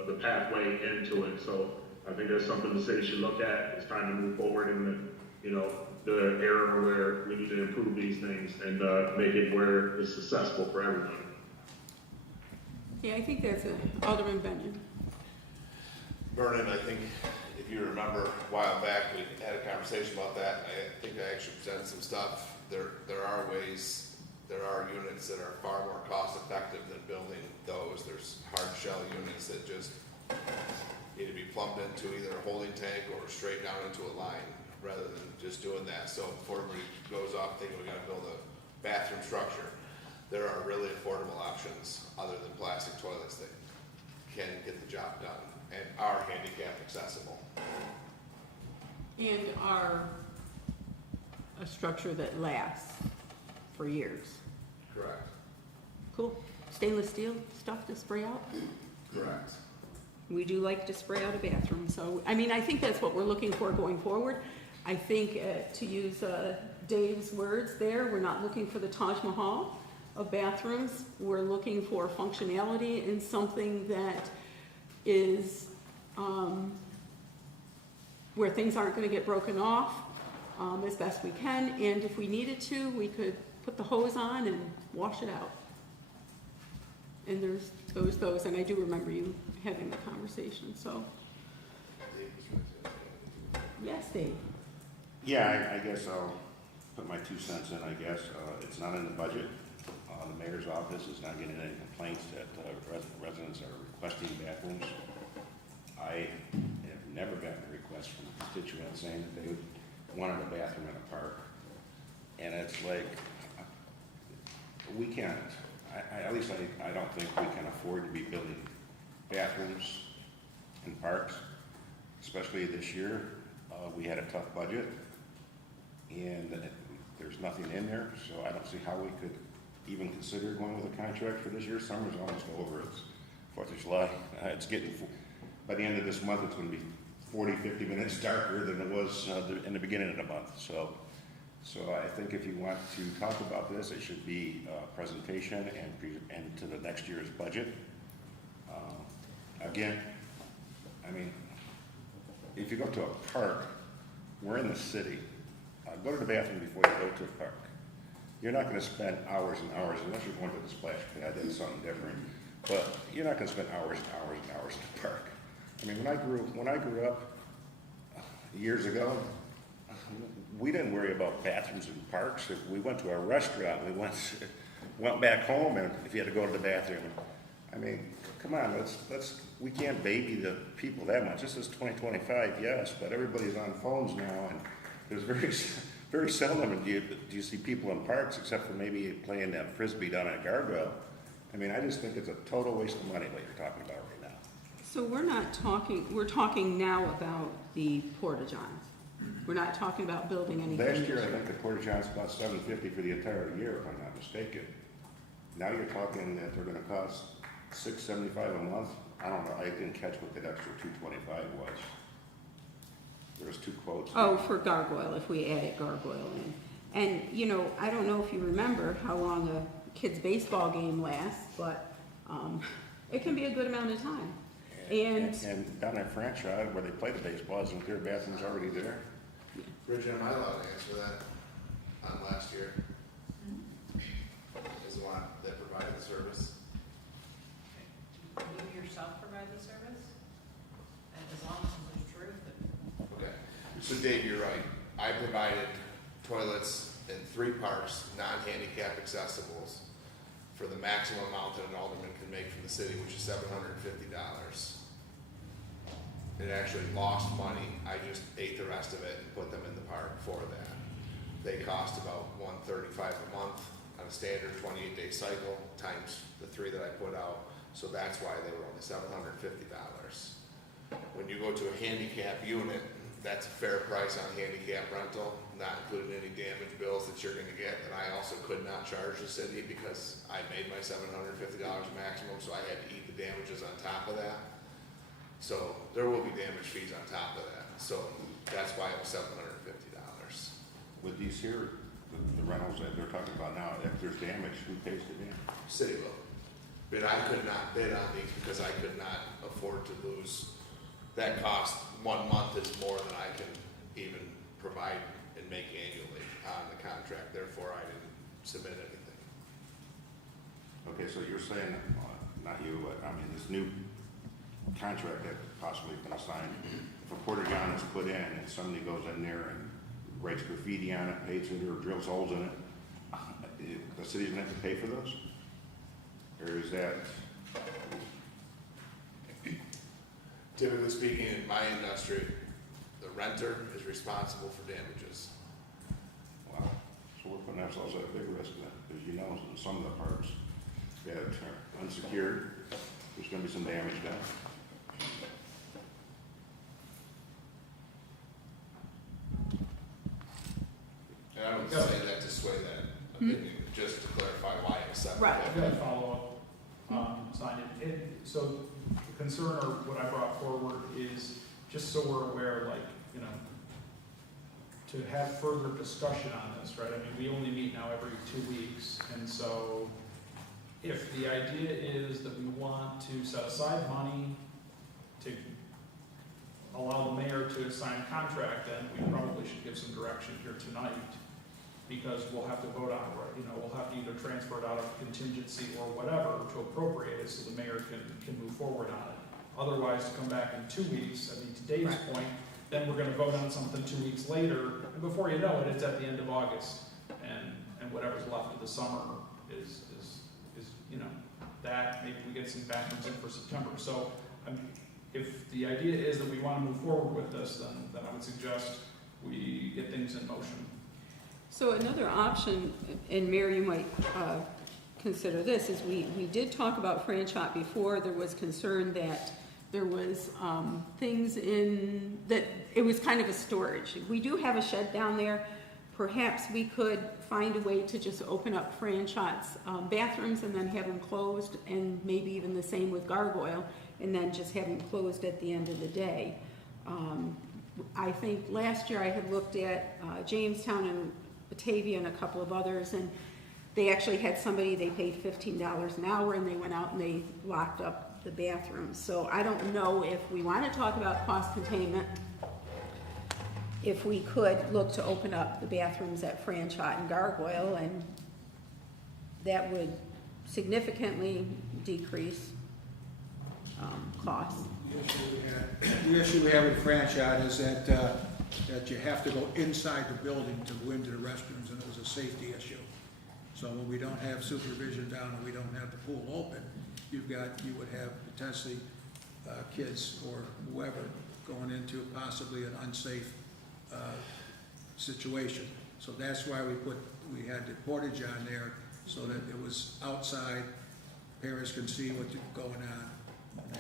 the pathway into it. So I think that's something the city should look at. It's time to move forward in the era where we need to improve these things and, make it where it's successful for everyone. Yeah, I think that's Alderman Benyon. Vernon, I think if you remember a while back, we had a conversation about that. I think I actually presented some stuff. There are ways, there are units that are far more cost effective than building those. There's hard shell units that just need to be plumbed into either a holding tank or straight down into a line rather than just doing that. So before everybody goes off thinking we gotta build a bathroom structure, there are really affordable options other than plastic toilets that can get the job done and are handicap accessible. And are a structure that lasts for years. Correct. Cool. Stainless steel stuff to spray out? Correct. We do like to spray out a bathroom, so, I mean, I think that's what we're looking for going forward. I think, to use Dave's words there, we're not looking for the Taj Mahal of bathrooms. We're looking for functionality in something that is where things aren't going to get broken off as best we can, and if we needed to, we could put the hose on and wash it out. And there's those, and I do remember you having the conversation, so. Yes, Dave? Yeah, I guess I'll put my 2 cents in, I guess. It's not in the budget. The mayor's office is not getting any complaints that residents are requesting bathrooms. I have never gotten a request from a constituent saying that they wanted a bathroom in a park. And it's like, we can't, at least I don't think we can afford to be building bathrooms in parks, especially this year. We had a tough budget, and there's nothing in there, so I don't see how we could even consider going with a contract for this year. Summer's almost over. It's 4th of July. It's getting, by the end of this month, it's going to be 40, 50 minutes darker than it was in the beginning of the month. So I think if you want to talk about this, it should be a presentation and to the next year's budget. Again, I mean, if you go to a park, we're in the city. Go to the bathroom before you go to a park. You're not going to spend hours and hours, unless you're going to the splash pad, that's something different. But you're not going to spend hours and hours and hours in the park. I mean, when I grew up years ago, we didn't worry about bathrooms in parks. If we went to a restaurant, we went back home, and if you had to go to the bathroom, I mean, come on, we can't baby the people that much. This is 2025, yes, but everybody's on phones now, and there's very seldom do you see people in parks, except for maybe playing that frisbee down at Gargoyle. I mean, I just think it's a total waste of money what you're talking about right now. So we're talking now about the porta-johns. We're not talking about building anything. Last year, I think the porta-johns cost $750 for the entire year, if I'm not mistaken. Now you're talking that they're gonna cost $675 a month. I don't know, I didn't catch what that extra $225 was. There was 2 quotes. Oh, for Gargoyle, if we added Gargoyle in. And, I don't know if you remember how long a kid's baseball game lasts, but it can be a good amount of time. And down at Franchot, where they play the baseball, isn't their bathrooms already there? Bridget, am I allowed to answer that on last year? Is the one that provided the service? You yourself provide the service, and as long as it's true, Okay, so Dave, you're right. I provided toilets in 3 parks, non-handicap accessibles, for the maximum amount that an alderman can make from the city, which is $750. it actually lost money. I just ate the rest of it and put them in the park for that. They cost about $135 a month on a standard 28-day cycle times the 3 that I put out. So that's why they were only $750. When you go to a handicap unit, that's a fair price on handicap rental, not including any damage bills that you're gonna get. And I also could not charge the city because I made my $750 maximum, so I had to eat the damages on top of that. So there will be damage fees on top of that. So that's why it was $750. With these here, the rentals that they're talking about now, if there's damage, who pays the damage? City will. But I could not bid on these because I could not afford to lose. That cost 1 month is more than I can even provide and make annually on the contract. Therefore, I didn't submit anything. Okay, so you're saying, not you, but I mean, this new contract that possibly been assigned, if a porta john is put in and somebody goes in there and writes graffiti on it, paints it, or drills holes in it, the city's gonna have to pay for those? Or is that, Typically speaking, in my industry, the renter is responsible for damages. wow, so we're putting ourselves at a big risk then, because you know, in some of the parks that are unsecured, there's gonna be some damage done. And I would say that to sway that opinion, just to clarify why it was $750. Right. I've got a follow-up, sign it. So the concern or what I brought forward is just so we're aware, like, you know, to have further discussion on this, right? I mean, we only meet now every 2 weeks, and so if the idea is that we want to set aside money to allow the mayor to assign a contract, then we probably should give some direction here tonight, because we'll have to vote on it, you know, we'll have to either transfer it out of contingency or whatever to appropriate it so the mayor can move forward on it. Otherwise, to come back in 2 weeks, I mean, to Dave's point, then we're gonna vote on something 2 weeks later, and before you know it, it's at the end of August, and whatever's left of the summer is, you know, that, maybe we get some bathrooms in for September. So, if the idea is that we wanna move forward with this, then I would suggest we get things in motion. So another option, and Mayor, you might consider this, is we did talk about franchise before. There was concern that there was things in, that it was kind of a storage. We do have a shed down there. Perhaps we could find a way to just open up franchise bathrooms and then have them closed, and maybe even the same with Gargoyle, and then just have them closed at the end of the day. I think last year I had looked at Jamestown and Batavia and a couple of others, and they actually had somebody, they paid $15 an hour, and they went out and they locked up the bathrooms. So I don't know if we want to talk about cost containment, if we could look to open up the bathrooms at Franchot and Gargoyle, and that would significantly decrease costs. The issue we have with franchise is that you have to go inside the building to go into the restrooms, and it was a safety issue. So when we don't have supervision down and we don't have the pool open, you would have potentially kids or whoever going into possibly an unsafe situation. So that's why we had the portage on there, so that it was outside, parents can see what's going on.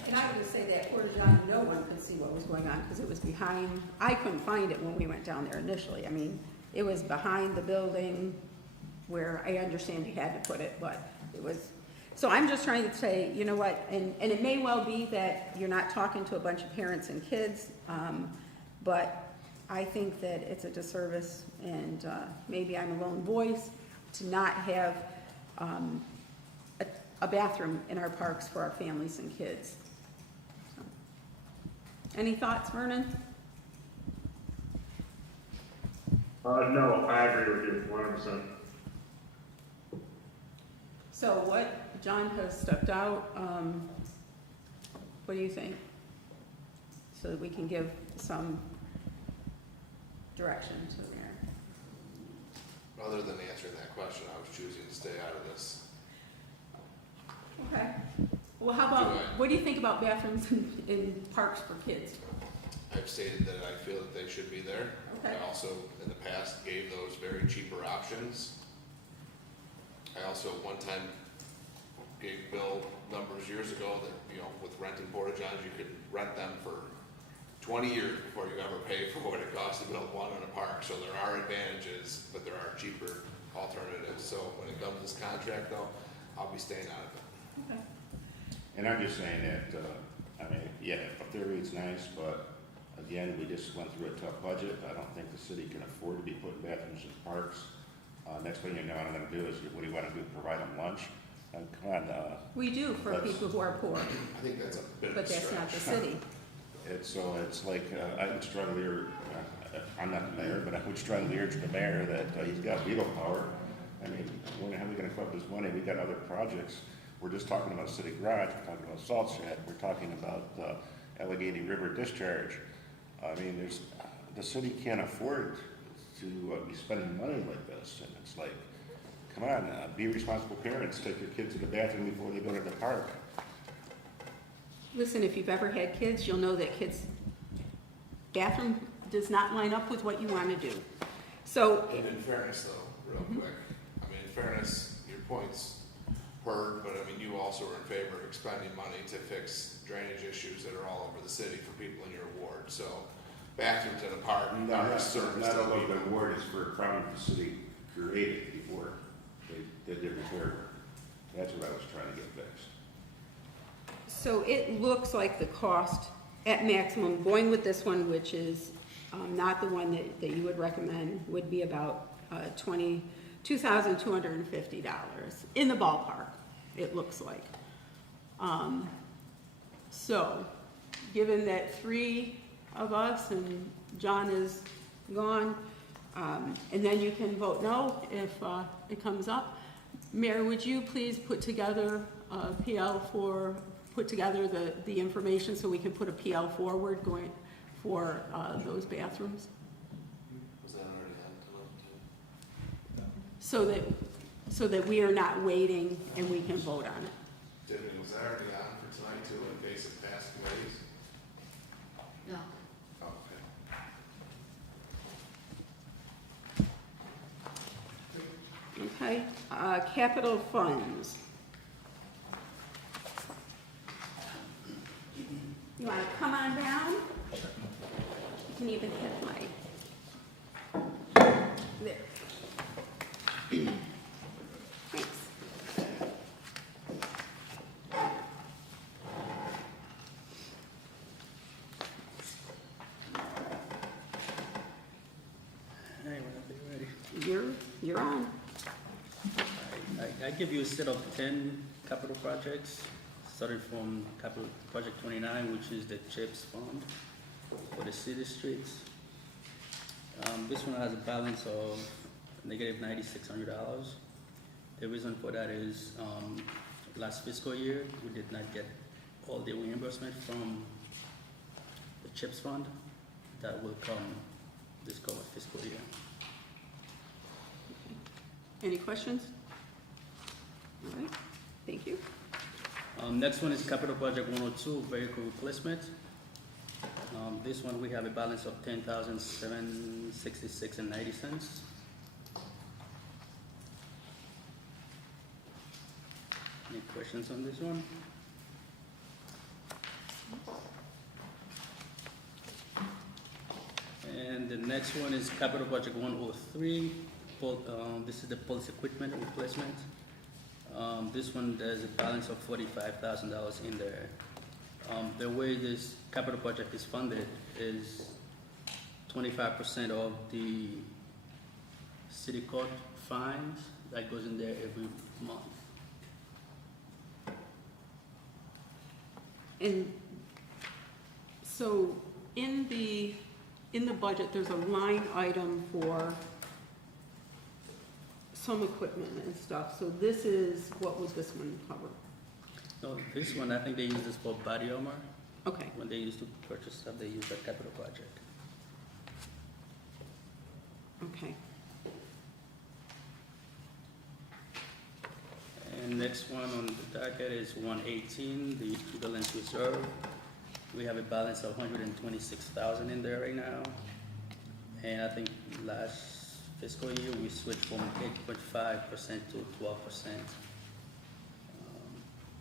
And I would say that porta-john, no one could see what was going on, because it was behind, I couldn't find it when we went down there initially. I mean, it was behind the building where I understand you had to put it, but it was, so I'm just trying to say, you know what, and it may well be that you're not talking to a bunch of parents and kids, but I think that it's a disservice, and maybe I'm a lone voice, to not have a bathroom in our parks for our families and kids. So. Any thoughts, Vernon? No, I agree with you 100%. So what, John has stepped out, what do you think? So that we can give some direction to the mayor. Other than answering that question, I was choosing to stay out of this. Okay. Well, how about, what do you think about bathrooms in parks for kids? I've stated that I feel that they should be there. Okay. I also, in the past, gave those very cheaper options. I also, one time, gave Bill numbers years ago that, with renting porta-johns, you could rent them for 20 years before you ever pay for what it costs to build one in a park. So there are advantages, but there are cheaper alternatives. So when it comes to this contract, though, I'll be staying out of it. Okay. And I'm just saying that, yeah, a theory is nice, but again, we just went through a tough budget. I don't think the city can afford to be putting bathrooms in parks. Next thing you know, what I'm gonna do is, what do you wanna do, provide them lunch? Come on, We do for That's- people who are poor, I think that's a bit of a but that's not the stretch. city. it's like, I would strongly urge, I'm not the mayor, but I would strongly urge the mayor that he's got veto power. I mean, how are we gonna come up with this money? We got other projects. We're just talking about city garage, we're talking about salt shed, we're talking about Allegheny River discharge. I mean, the city can't afford to be spending money like this, and it's like, come on, be responsible parents, take your kids to the bathroom before they go to the park. Listen, if you've ever had kids, you'll know that kids' bathroom does not line up with what you want to do. So, And in fairness, though, real quick, I mean, in fairness, your point's heard, but I mean, you also are in favor of expending money to fix drainage issues that are all over the city for people in your ward. So bathrooms in a park No, are a not service not to all people. of the award is for a problem the city created before they did their repair work. That's what I was trying to get fixed. so it looks like the cost at maximum, going with this one, which is not the one that you would recommend, would be about $22,250 in the ballpark, it looks like. So, given that 3 of us and John is gone, and then you can vote no if it comes up. Mayor, would you please put together a PL put together the information so we can put a PL forward going for those bathrooms? Was that already on to So that we are not waiting and we can vote on it. was that already on for tonight too, in case it passed committees? No. Okay. Okay, capital funds. You wanna come on down? You can even hit my, there. Thanks. Hey, whenever you're ready. You're on. I give you a set of 10 capital projects, starting from capital project 29, which is the CHIPS fund for the city streets. This one has a balance of negative $9,600. The reason for that is last fiscal year, we did not get all the reimbursement from the CHIPS fund. That will come this current fiscal year. Any questions? All right, thank you. Next one is capital project 102, vehicle replacement. This one we have a balance of $10,766.90. Any questions on this one? And the next one is capital project 103. This is the police equipment replacement. This one, there's a balance of $45,000 in there. The way this capital project is funded is 25% of the city court fines that goes in there every month. And so in the budget, there's a line item for some equipment and stuff. So this is, what would this one cover? No, this one, I think they use this for body armor. Okay, When they used to purchase stuff, they use that capital project. okay. And next one on the docket is 118, the ambulance reserve. We have a balance of 126,000 in there right now. And I think last fiscal year, we switched from 8.5% to 12%.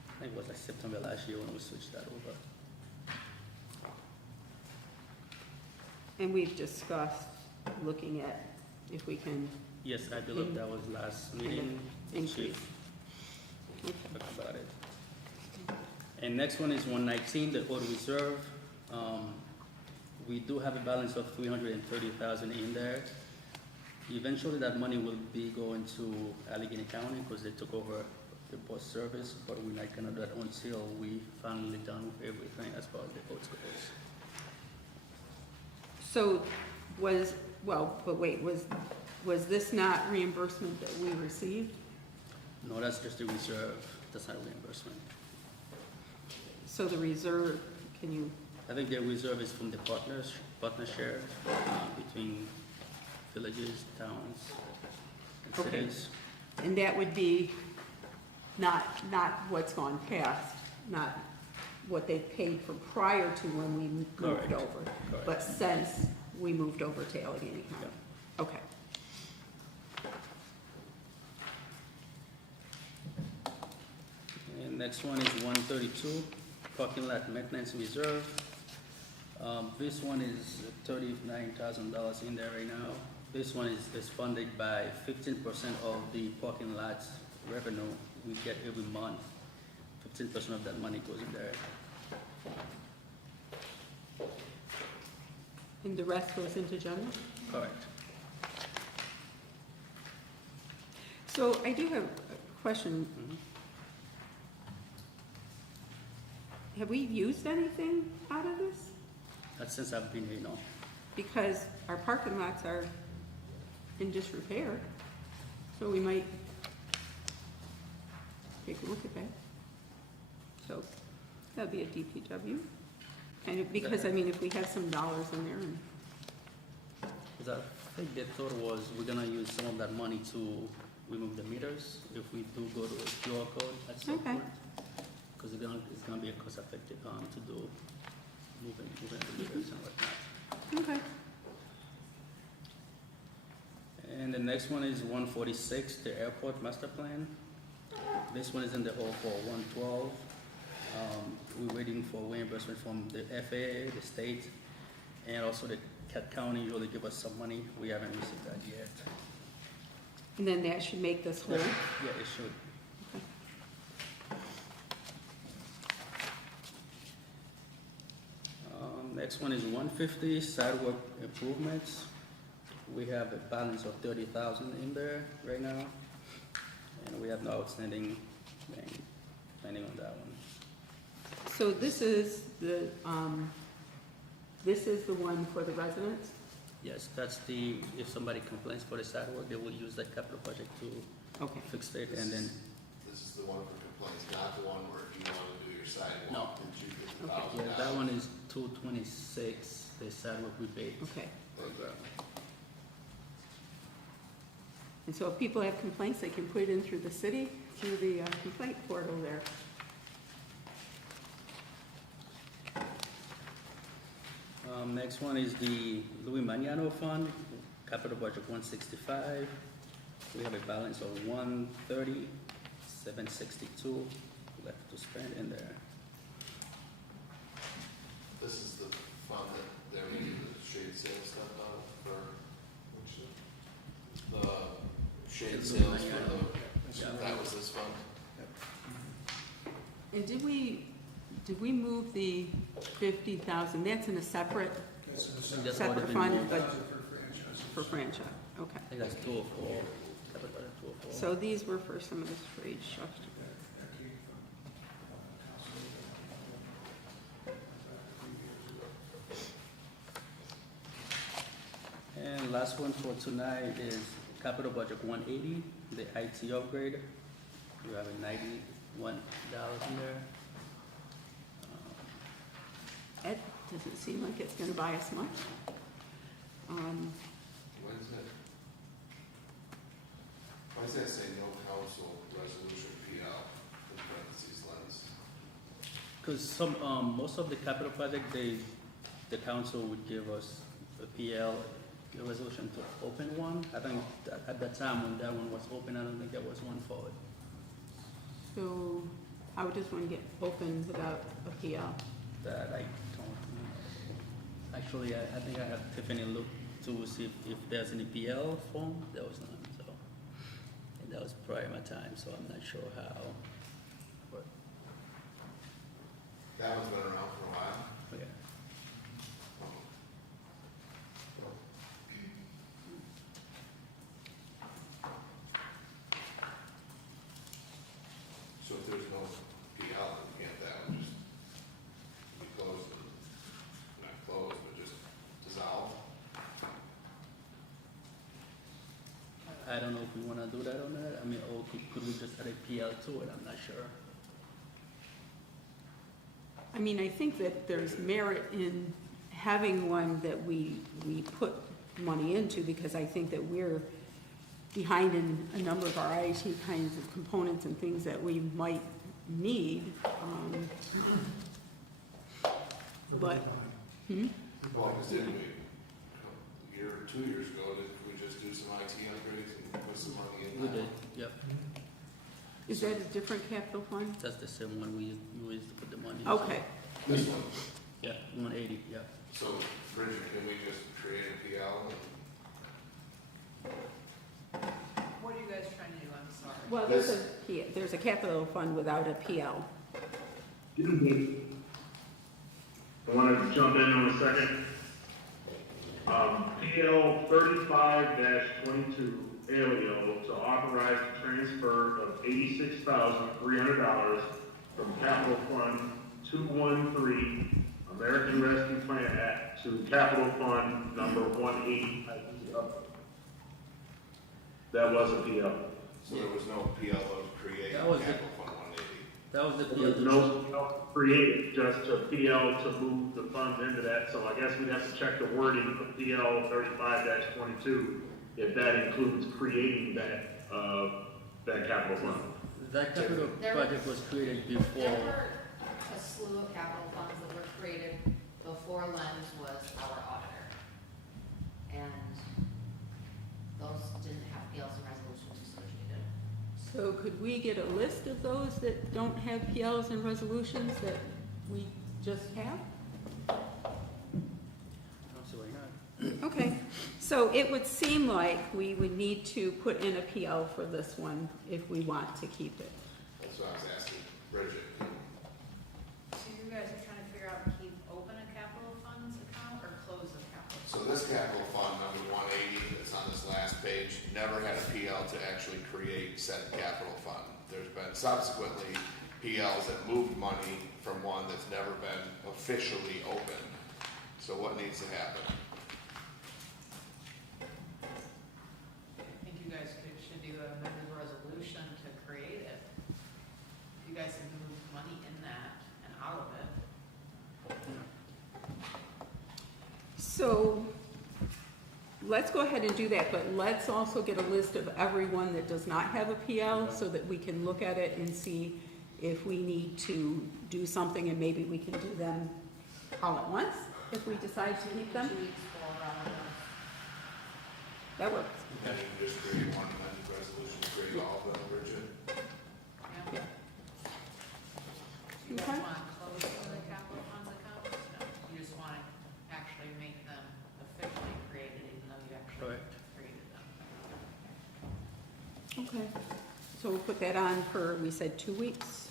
I think it was like September last year when we switched that over. And we've discussed looking at if we can Yes, I believe that was last meeting. increase. Chief talked about it. And next one is 119, the oil reserve. We do have a balance of 330,000 in there. Eventually, that money will be going to Allegheny County because they took over the bus service, but we're not gonna do that until we finally done with everything as far as the boats goes. So was this not reimbursement that we received? No, that's just the reserve, that's not reimbursement. So the reserve, can you, I think the reserve is from the partner share between villages, towns, and Okay. cities. and that would be not what's gone past, not what they paid for prior to when we moved Correct. over, Correct. but since we moved over to Allegheny County? Okay. And next one is 132, parking lot maintenance reserve. This one is $39,000 in there right now. This one is funded by 15% of the parking lots revenue we get every month. 15% of that money goes in there. And the rest goes into general? Correct. So I do have a question. Mhm. Have we used anything out of this? That's since I've been here, no. Because our parking lots are in disrepair, so we might take a look at that. So that'd be a DPW, kind of, because I mean, if we have some dollars in there and, Because I think the thought was we're gonna use some of that money to remove the meters if we do go to a QR code at some Okay. point. Because it's gonna be a cost effective to do moving the meters and whatnot. okay. And the next one is 146, the airport master plan. This one is in the hole for 112. We're waiting for reimbursement from the FAA, the state, and also the county usually give us some money. We haven't received that yet. And then that should make this whole, Yeah, it should. Next one is 150, sidewalk improvements. We have a balance of 30,000 in there right now, and we have no outstanding planning on that one. so this is the one for the residents? Yes, that's if somebody complains for the sidewalk, they will use that capital project to Okay. fix it, and then, This is the one for complaints, not the one where you want to do your sidewalk and you get the Okay. yeah, that one is 226, the sidewalk rebate Okay. program. And so if people have complaints, they can put it in through the city, through the complaint portal there. Next one is the Louis Magnano Fund, capital budget 165. We have a balance of 130, 762 left to spend in there. This is the fund that they're making the shade sale stuff out of for, the shade sales for Yeah. that was this fund? And did we move the 50,000, that's in a separate, That's already separate been fund, moved. but for franchise, okay. I think that's 204, capital budget 204. So these were for some of the trade stuff. And last one for tonight is capital budget 180, the IT upgrade. We have a $91 in there. It doesn't seem like it's gonna buy us much. What is it? Why does that say no council resolution PL in parentheses lens? Because most of the capital project, the council would give us a PL, a resolution to open one. I think that at that time when that one was open, I don't think there was one for it. So how would this one get open without a PL? That I don't know. Actually, I think I have Tiffany look to see if there's any PL form. There was none, so. And that was prior to my time, so I'm not sure how. But, That one's been around for a while. yeah. So if there's no PL, then can't that one just be closed and, not closed, but just dissolve? I don't know if we wanna do that or not. I mean, or could we just add a PL to it? I'm not sure. I mean, I think that there's merit in having one that we put money into, because I think that we're behind in a number of our IT kinds of components and things that we might need. But, Well, because didn't we, a year or 2 years ago, did we just do some IT upgrades and put some money in We that? did, yep. is that a different capital fund? That's the same one we used to put the money. Okay, This one, Yeah, 180, yeah. so Bridget, can we just create a PL? What are you guys trying to do? I'm sorry. well, there's a capital fund without a PL. I want to jump in on a second. PL 35-22, Alio, to authorize the transfer of $86,300 from Capital Fund 213, American Rescue Plan Act, to Capital Fund number 180. That was a PL. So there was no PL that was created, That was the- Capital Fund 180. That was the There PL. was no PL created, just a PL to move the funds into that, so I guess we'd have to check the wording of PL 35-22, if that includes creating that capital fund. That capital There- project was created There before. were a slew of capital funds that were created before Lens was our auditor. And those didn't have PLs and resolutions associated. So could we get a list of those that don't have PLs and resolutions that we just have? I don't see why not. Okay, so it would seem like we would need to put in a PL for this one if we want to keep it. That's what I was asking Bridget. So you guys are trying to figure out, keep open a capital funds account or close a capital? So this capital fund number 180 that's on this last page never had a PL to actually create said capital fund. There's been subsequently PLs that moved money from one that's never been officially opened. So what needs to happen? I think you guys should do an amended resolution to create it. You guys have moved money in that and out of it. So let's go ahead and do that, but let's also get a list of everyone that does not have a PL so that we can look at it and see if we need to do something, and maybe we can do them all at once if we decide to keep them. 2 weeks for That works. And you can just create one amended resolution, create all of them, Bridget? yeah. You guys Okay. want to close some of the capital funds accounts? No, you just want to actually make them officially created, even though you actually Correct. created them. Okay. So we'll put that on for, we said 2 weeks.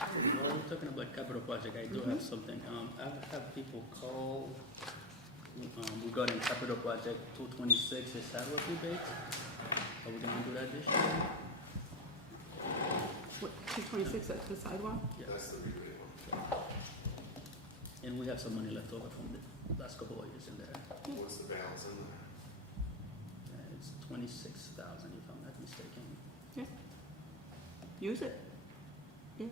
While we're talking about capital project, I do have something. I've had people call regarding capital project 226, the sidewalk rebate. Are we gonna do that this year? What, 226 at the sidewalk? Yeah. That's the rebate one. And we have some money left over from the last couple of years in there. What's the balance in there? It's 26,000 if I'm not mistaken. Use it. Yeah.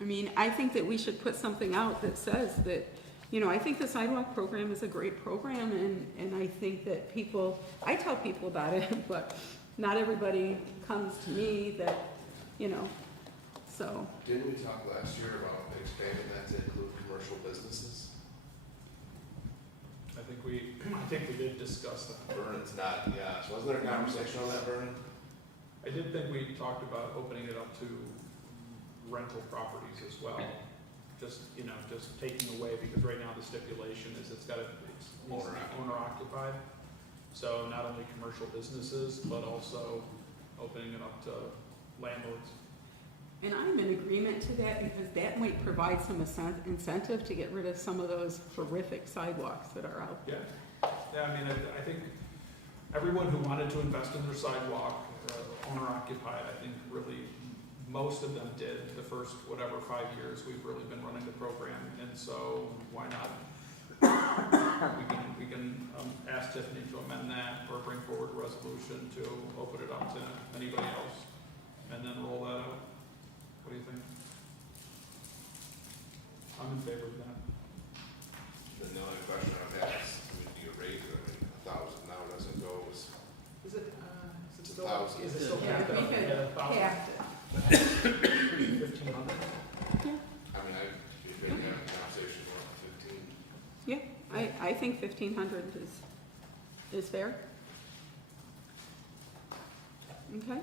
I mean, I think that we should put something out that says that, you know, I think the sidewalk program is a great program, and I think that people, I tell people about it, but not everybody comes to me that, you know. So, Didn't we talk last year about expanding that to include commercial businesses? I think we did discuss that. Vernon's not, yeah, so wasn't there a conversation on that, Vernon? I did think we talked about opening it up to rental properties as well. Just, just taking away, because right now the stipulation is it's owner occupied. So not only commercial businesses, but also opening it up to landlords. and I'm in agreement to that because that might provide some incentive to get rid of some of those horrific sidewalks that are out there. Yeah, I mean, I think everyone who wanted to invest in their sidewalk, owner occupied, I think really most of them did the first, 5 years we've really been running the program, and so why not? We can ask Tiffany to amend that or bring forward a resolution to open it up to anybody else and then roll that out. What do you think? I'm in favor of that. The only question I've had is, do you raise it? 1,000 now doesn't go, Is it still, 1,000. is it still Yeah, capped we at could 1,000? cap it. 1,500? If you have a conversation about 15. Yeah, I think 1,500 is fair. Okay,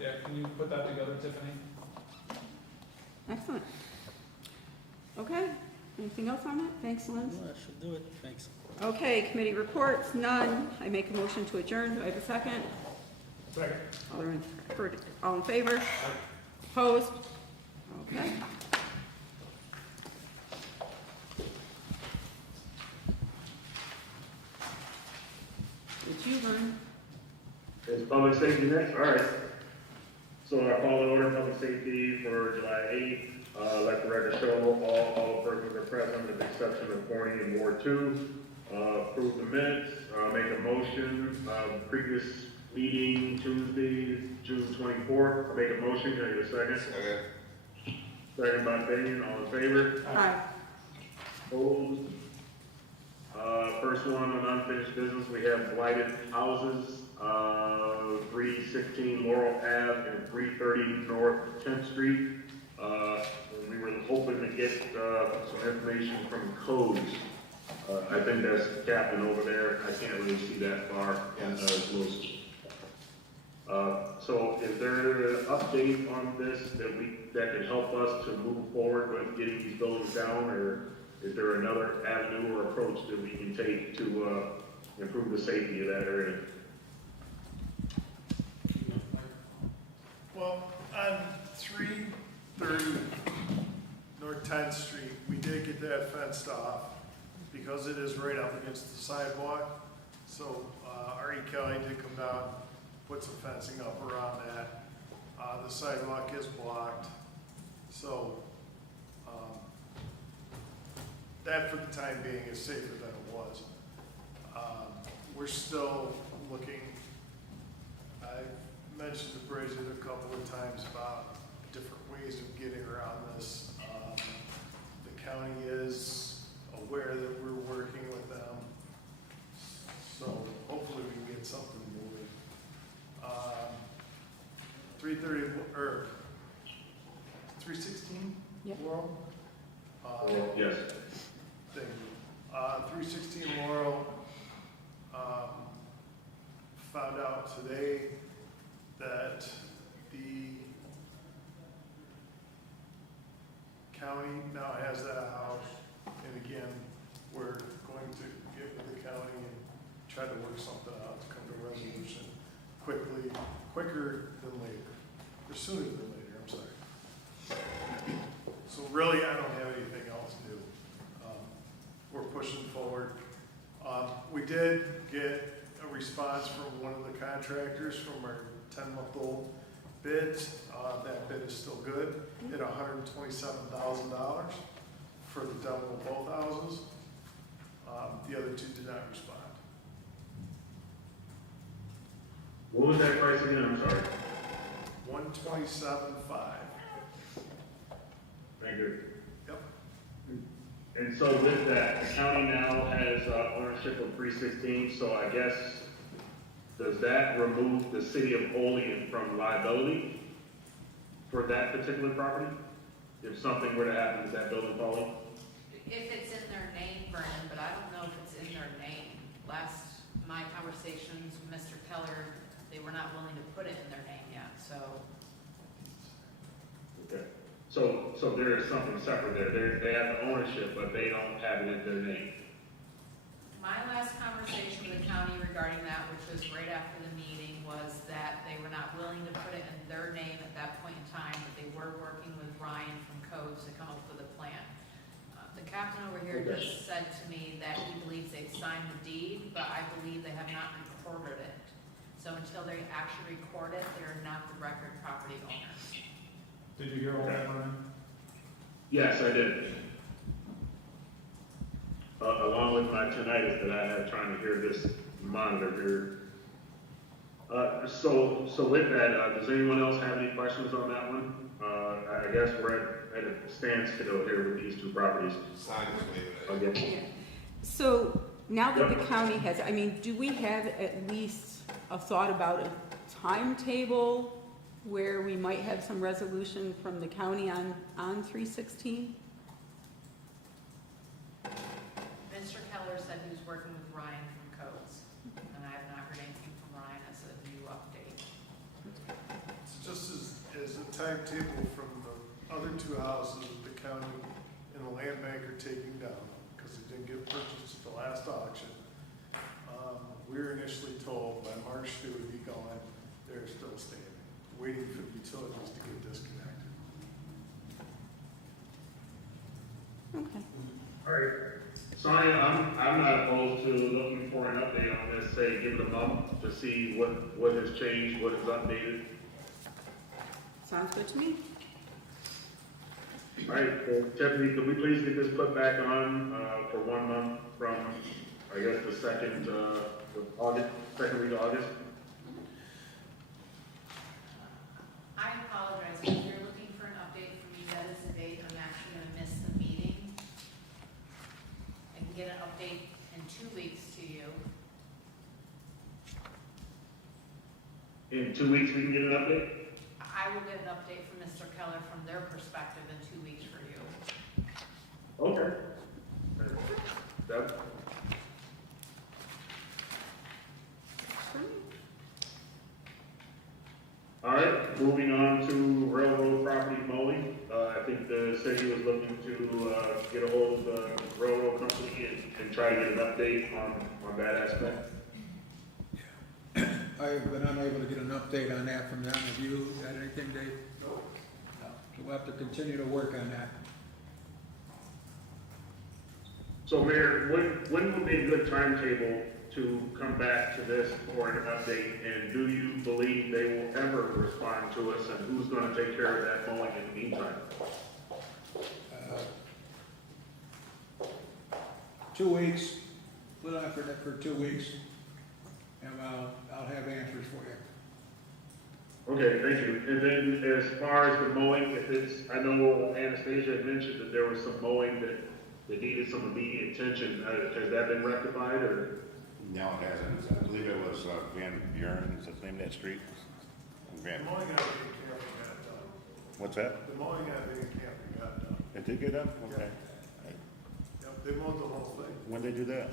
Yeah, can you put that together, Tiffany? excellent. Okay, anything else on that? Thanks, Lynn. No, that should do it, thanks. Okay, committee reports, none. I make a motion to adjourn. Do I have a second? Second. All in favor? Opposed? Okay. It's you, Vern. Is public safety next? All right. So I call to order public safety for July 8th. Let the record show all persons are present with the exception of Forney and Ward 2. Approve the minutes, make a motion, previous meeting Tuesday, June 24th. Make a motion, can I get a second? Okay. Second by Daniel, all in favor? Aye. Opposed? First one on unfinished business, we have blighted houses, 316 Laurel Ave and 330 North 10th Street. We were hoping to get some information from codes. I think that's Captain over there. I can't really see that far. Yes. So is there an update on this that could help us to move forward with getting these buildings down, or is there another avenue or approach that we can take to improve the safety of that area? Well, on 330 North 10th Street, we did get that fenced off because it is right up against the sidewalk. So R.E. Kelly did come down, put some fencing up around that. The sidewalk is blocked. So that for the time being is safer than it was. We're still looking, I mentioned to Bridget a couple of times about different ways of getting around this. The county is aware that we're working with them, so hopefully we can get something moving. 330, or 316? Yep. Laurel? Yes. Thank you. 316 Laurel, found out today that the county now has that house, and again, we're going to get with the county and try to work something out to come to a resolution quicker than later, or sooner than later, I'm sorry. So really, I don't have anything else new. We're pushing forward. We did get a response from one of the contractors from our 10-month-old bids. That bid is still good at $127,000 for the demo of both houses. The other two did not respond. What was that price again? I'm sorry. $127,500. Thank you. Yep. And so with that, the county now has ownership of 316, so I guess, does that remove the city of Olean from liability? for that particular property? If something were to happen to that building falling? If it's in their name, Vernon, but I don't know if it's in their name. Last, my conversations with Mr. Keller, they were not willing to put it in their name yet, so. Okay. So there is something separate there. They have the ownership, but they don't have it in their name. My last conversation with the county regarding that, which was right after the meeting, was that they were not willing to put it in their name at that point in time, but they were working with Ryan from Codes to come up with a plan. The captain over here Okay. just said to me that he believes they've signed the deed, but I believe they have not recorded it. So until they actually record it, they're not the record property owners. Did you hear all that, Vernon? Yes, I did. Along with my tinnitus that I have trying to hear this monitor here. So with that, does anyone else have any questions on that one? I guess we're at a standstill here with these two properties. Sign is waived. Okay. So now that the county has, I mean, do we have at least a thought about a timetable where we might have some resolution from the county on 316? Mr. Keller said he was working with Ryan from Codes, and I have not heard anything from Ryan as a new update. It's just as a timetable from the other two houses that the county and the land bank are taking down, because they didn't get purchased at the last auction. We were initially told by March they would be gone, they're still standing, waiting for the utilities to get disconnected. Okay. All right. Sonia, I'm not opposed to looking for an update on this, say, give it a month to see what has changed, what is updated. Sounds good to me. All right, well, Tiffany, could we please get this put back on, for 1 month from, I guess, the second, August, second week of August? I apologize, if you're looking for an update from me, that is the date I'm actually gonna miss the meeting. I can get an update in 2 weeks to you. In 2 weeks, we can get an update? I will get an update from Mr. Keller from their perspective in 2 weeks for you. Okay. That, all right, moving on to railroad property mowing. I think the city was looking to, get a hold of the railroad company and try to get an update on that aspect. I've been unable to get an update on that from them. Have you had anything, Dave? No. So we'll have to continue to work on that. So Mayor, when would be a good timetable to come back to this for an update? And do you believe they will ever respond to us? And who's gonna take care of that mowing in the meantime? 2 weeks, put on for that for 2 weeks, and I'll have answers for you. Okay, thank you. And then as far as the mowing, if it's, I know Anastasia had mentioned that there was some mowing that needed some immediate attention. Has that been rectified or? No, it hasn't. I believe it was Van Buren, is that the name of that street? The Van, mowing out of the camping got done. what's that? The mowing out of the camping got done. It did get up? Okay. Yep, they mowed the whole thing. When did they do that?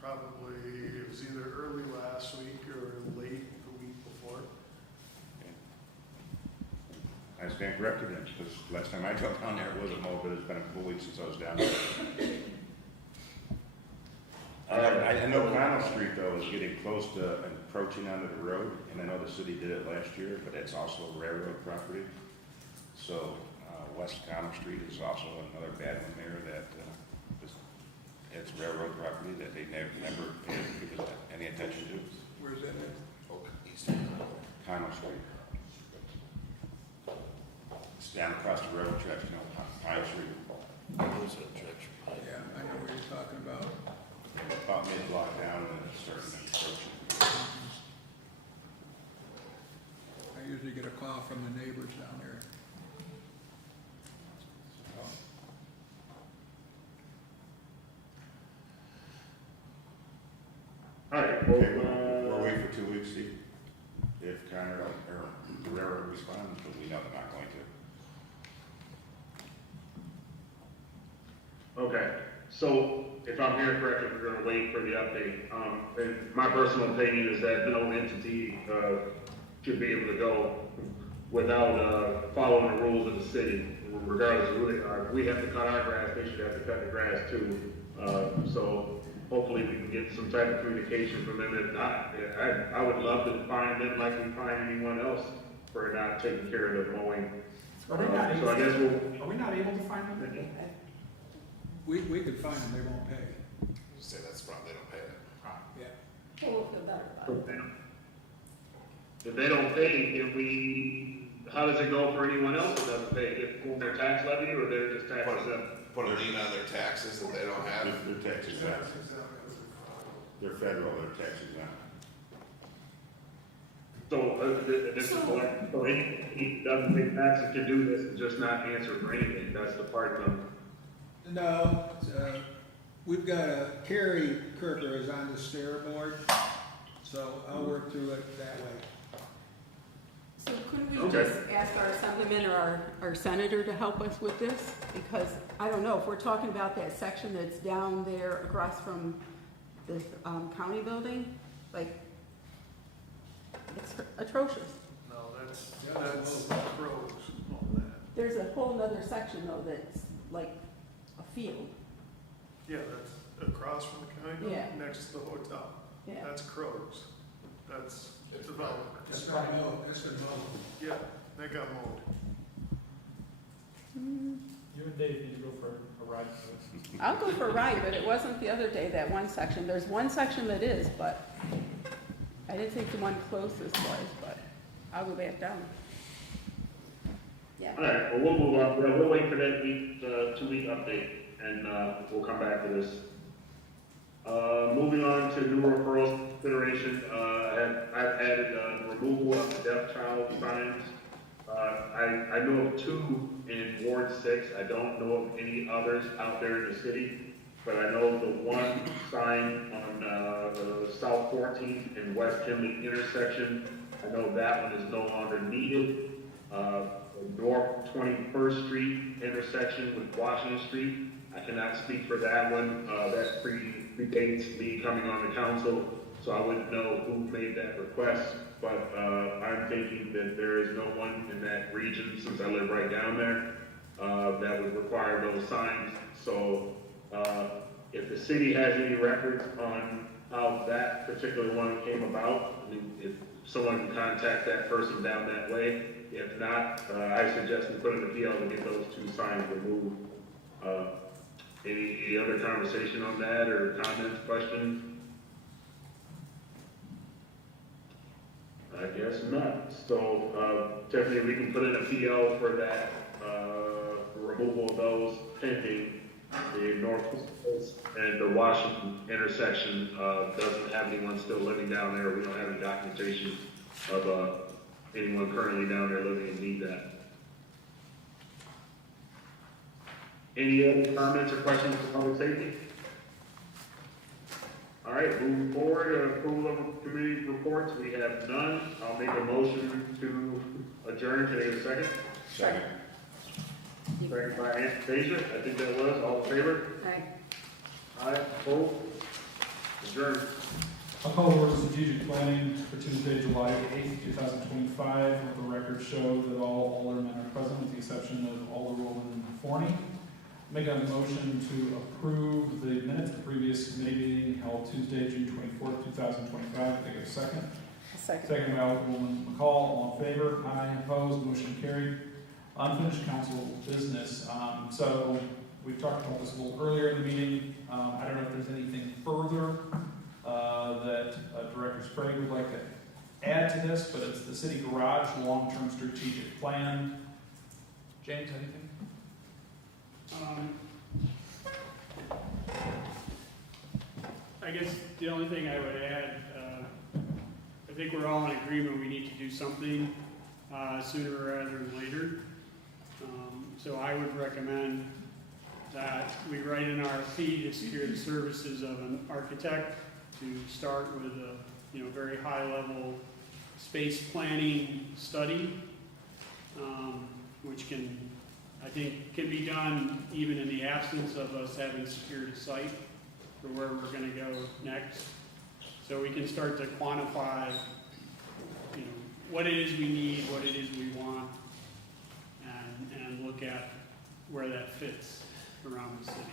Probably, it was either early last week or late the week before. I stand corrected then, because last time I drove down there, it wasn't mowed, but it's been a couple weeks since I was down there. I know Connell Street though is getting close to encroaching onto the road, and I know the city did it last year, but it's also railroad property. So, West Connell Street is also another bad one there that, it's railroad property that they never give it any attention to. Where's that at? Connell Street. It's down across the railroad tracks, you know, Pine Street. Yeah, I know what you're talking about. About mid-block down and it's starting to encroach. I usually get a call from the neighbors down there. All right, Okay, we'll wait for 2 weeks, see if Connor Okay, so if I'm hearing correctly, we're gonna wait for the update. And my personal opinion is that no entity, should be able to go without, following the rules of the city, regardless of who they are. If we have to cut our grass, they should have to cut the grass too. So hopefully we can get some type of communication from them. If not, I would love to fine them like we fine anyone else for not taking care of the mowing. Are they not So I guess Are we not able to find them? We could find them, they won't pay. Just say that's the problem, they don't pay it. Yeah. We'll feel better about it. If they don't pay, then how does it go for anyone else that doesn't pay? If their tax levy or they're just taxes them? Put a lien on their taxes that they don't have. Their taxes out. They're federal, their taxes out. So, this is correct. So he doesn't pay taxes to do this and just not answer for anything. That's the part of. No, we've got Carrie Kirker is on the stair board, so I'll work through it that way. So couldn't we Okay. just ask our assemblyman or our senator to help us with this? Because, I don't know, if we're talking about that section that's down there across from the county building, like, it's atrocious. No, that's crows, all that. There's a whole nother section though that's like a field. Yeah, that's across from the county, Yeah. next to the hotel. Yeah. That's crows. That's development. That's got mowed, that's been mowed. Yeah, they got mowed. You and Dave need to go for a ride. I'll go for a ride, but it wasn't the other day, that one section. There's one section that is, but I didn't think the one closest was, but I'll go back down. Yeah. All right, well, we'll move on. We'll wait for that week, 2-week update, and we'll come back to this. Moving on to new referrals consideration, I've added removal of the deaf child signs. I know of 2 in Ward 6. I don't know of any others out there in the city, but I know the one sign on the South 14th and West Kinley intersection, I know that one is no longer needed. North 21st Street intersection with Washington Street, I cannot speak for that one. That predates me coming on the council, so I wouldn't know who made that request. But I'm thinking that there is no one in that region, since I live right down there, that would require those signs. So if the city has any records on how that particular one came about, I mean, if someone can contact that person down that way. If not, I suggest we put in the PL to get those 2 signs removed. Any other conversation on that, or comments, questions? I guess not. So, Tiffany, we can put in a PL for that, removal of those pending. The Northwest and the Washington intersection, doesn't have anyone still living down there. We don't have any documentation of, anyone currently down there living and need that. Any other comments or questions for public safety? All right, moving forward, approval of committee reports, we have none. I'll make a motion to adjourn. Can I get a second? Second. Second by Anastasia, I think that was, all in favor? Aye. Aye, opposed? Adjourn. I'll call over strategic planning for Tuesday, July 8th, 2025. Let the record show that all aldermen are present with the exception of Alderwoman Forney. Make a motion to approve the minutes of the previous committee meeting held Tuesday, June 24th, 2025. Can I get a second? A second. Second by Alderwoman McCall. All in favor? Aye. Opposed? Motion carried. Unfinished council business. So we talked about this a little earlier in the meeting. I don't know if there's anything further that Director Sprague would like to add to this, but it's the city garage long-term strategic plan. James, anything? I guess the only thing I would add, I think we're all in agreement we need to do something sooner rather than later. So I would recommend that we write an RFP to secure the services of an architect to start with a very high level space planning study, which can I think can be done even in the absence of us having secured a site for where we're gonna go next. So we can start to quantify, you know, what it is we need, what it is we want, and look at where that fits around the city.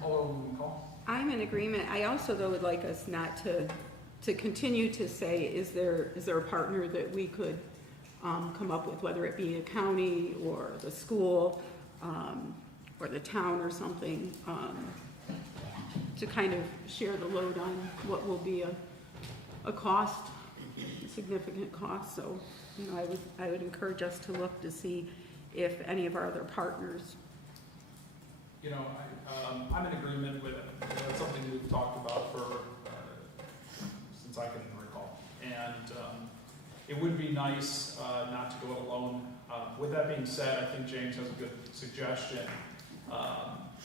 Alderwoman McCall? I'm in agreement. I also, though, would like us not to continue to say, is there a partner that we could come up with, whether it be a county or the school or the town or something, to kind of share the load on what will be a cost, a significant cost. So, you know, I would encourage us to look to see if any of our other partners. You know, I'm in agreement with it. You know, it's something we've talked about for, since I can recall. And it would be nice not to go it alone. With that being said, I think James has a good suggestion.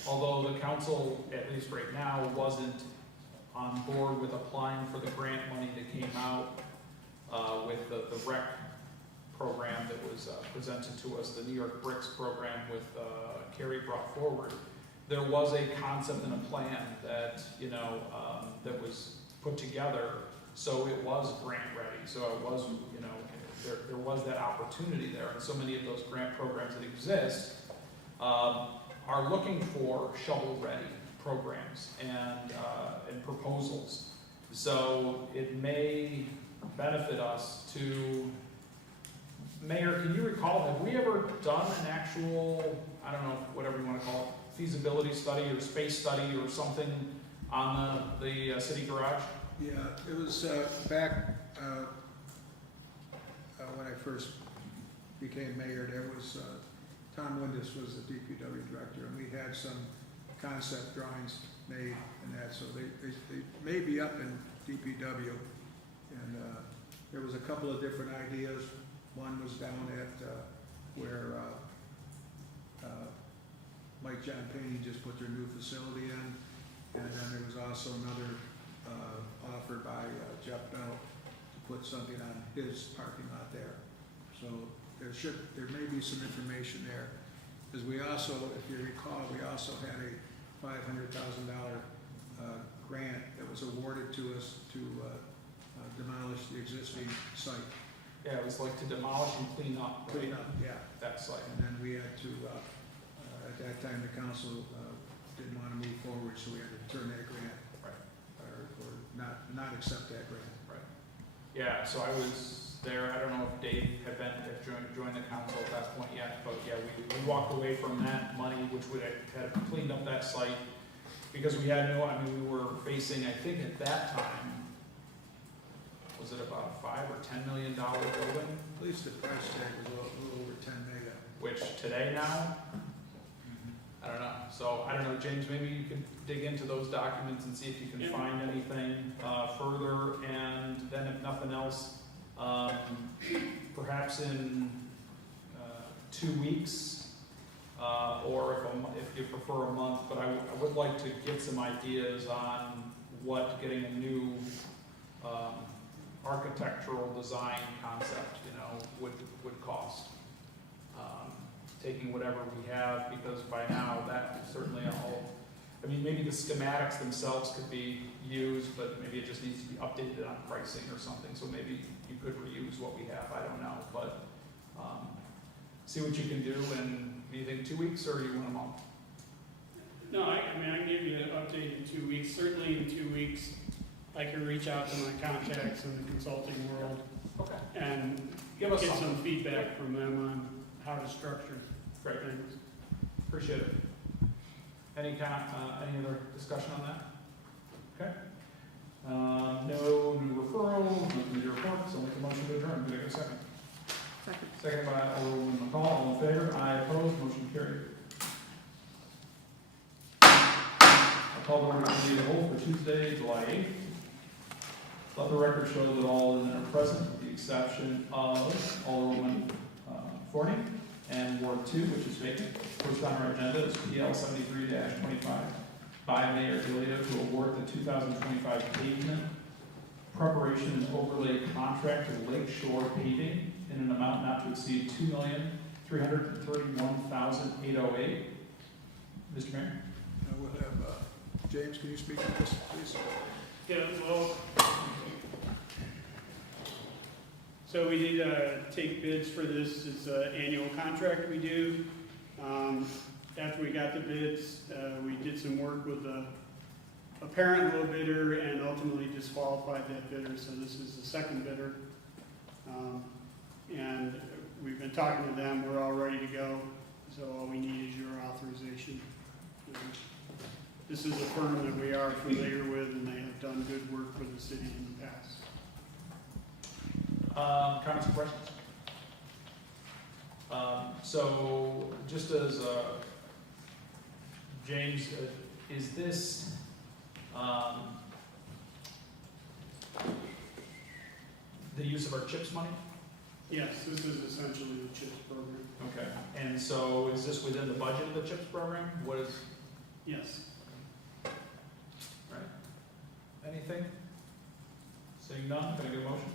Although the council, at least right now, wasn't on board with applying for the grant money that came out with the rec program that was presented to us, the New York Bricks program with Kerry brought forward. There was a concept and a plan that, you know, that was put together, so it was grant ready. So it was, you know, there was that opportunity there, and so many of those grant programs that exist are looking for shovel-ready programs and proposals. So it may benefit us to. Mayor, can you recall, have we ever done an actual, I don't know, whatever you want to call it, feasibility study or space study or something on the city garage? Yeah, it was back when I first became mayor. There was Tom Windus was the DPW director, and we had some concept drawings made and that. So they may be up in DPW, and there was a couple of different ideas. One was down at where Mike John Payne just put their new facility in, and then there was also another offered by Jeff Bell to put something on his parking lot there. So there may be some information there, because we also, if you recall, we also had a $500,000 grant that was awarded to us to demolish the existing site. Yeah, it was like to demolish and clean up, right? Clean up, yeah. That site. And then we had to, at that time, the council didn't want to move forward, so we had to turn that grant, Right. or not accept that grant. Right. Yeah, so I was there, I don't know if Dave had joined the council at that point yet, but yeah, we walked away from that money, which would have cleaned up that site, because we had no, I mean, we were facing, I think at that time, was it about $5 or $10 million building? At least the price tag was a little over 10 mega. Which today now, I don't know. So I don't know, James, maybe you could dig into those documents and see if you can find anything further. And then if nothing else, perhaps in 2 weeks, or if you prefer a month, but I would like to get some ideas on what getting a new architectural design concept, you know, would cost. Taking whatever we have, because by now that certainly all, I mean, maybe the schematics themselves could be used, but maybe it just needs to be updated on pricing or something, so maybe you could reuse what we have, I don't know, but see what you can do. And do you think 2 weeks, or do you want a month? No, I mean, I can give you an update in 2 weeks. Certainly in 2 weeks, I can reach out to my contacts in the consulting world Okay. and Give get us some something. feedback from them on how to structure Great. things. Appreciate it. Any other discussion on that? Okay. No new referrals, no committee reports, I'll make a motion to adjourn. Do I get a second? Second. Second by Alderwoman McCall, all in favor? Aye, opposed, motion carried. I call the order to the whole for Tuesday, July 8th. Let the record show that all are present, with the exception of Alderwoman Forney and Ward 2, which is vacant. First on our agenda is PL 73-25 by Mayor Gilio to award the 2025 pavement preparation and overlay contract to Lake Shore Paving in an amount not to exceed $2,331,808. Mr. Mayor? We'll have, James, can you speak to this, please? Yeah, well, so we did take bids for this. It's an annual contract we do. After we got the bids, we did some work with a apparent low bidder and ultimately disqualified that bidder, so this is the second bidder. And we've been talking to them, we're all ready to go, so all we need is your authorization. This is a firm that we are familiar with, and they have done good work for the city in the past. Comments or questions? So, just as, James, is this, the use of our CHIPS money? Yes, this is essentially the CHIPS program. Okay, and so is this within the budget of the CHIPS program? What is, Yes. right? Anything? Seeing none, can I get a motion?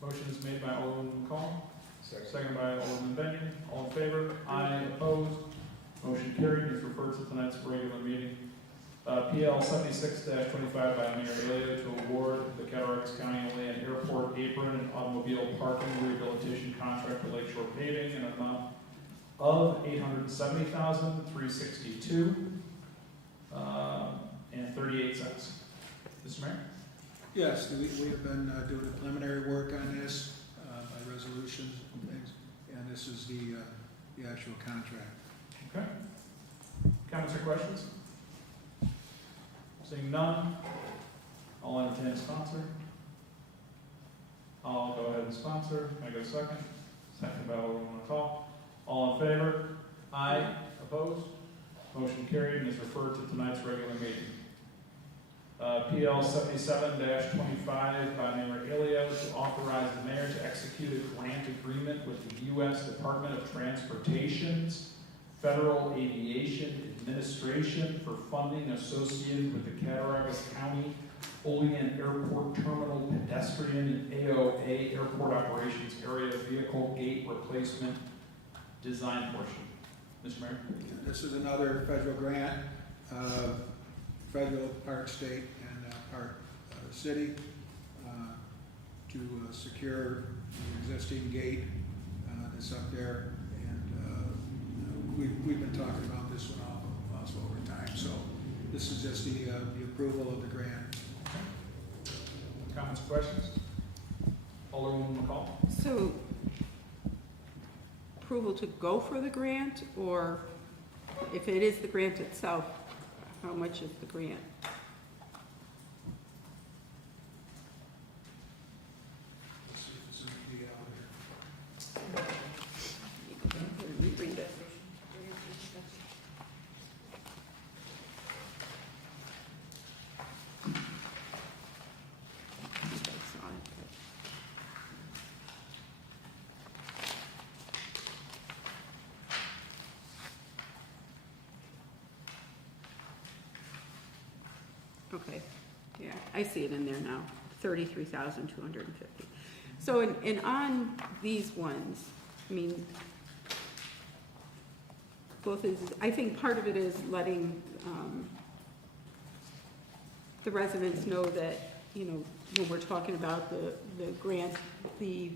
Motion is made by Alderman McCall, second by Alderman Benyon. All in favor? Aye. Opposed? Motion carried. Is referred to tonight's regular meeting. PL 76-25 by Mayor Elia to award the Cataraqui County Olean Airport apron and automobile parking rehabilitation contract to Lakeshore Paving in an amount of $870,362 and 38 cents. Mr. Mayor? Yes, we have been doing the preliminary work on this by resolutions and things, and this is the actual contract. Okay. Comments or questions? Seeing none, I'll entertain a sponsor. I'll go ahead and sponsor. Can I get a second? Second by Alderman McCall. All in favor? Aye. Opposed? Motion carried and is referred to tonight's regular meeting. PL 77-25 by Mayor Elia to authorize the mayor to execute a grant agreement with the U.S. Department of Transportation's Federal Aviation Administration for funding associated with the Cataraqui County Olean Airport Terminal Pedestrian and AOA Airport Operations Area Vehicle Gate Replacement Design Portion. Mr. Mayor? This is another federal grant, federal, part state, and part city, to secure the existing gate that's up there. And we've been talking about this one also over time. So this is just the approval of the grant. Comments or questions? Alderwoman McCall? So, approval to go for the grant, or if it is the grant itself, how much is the grant? Let's see if it's in the out here. Let me read it. Okay, yeah, I see it in there now, 33,250. So, and on these ones, I mean, both is, I think part of it is letting the residents know that, you know, when we're talking about the grant, the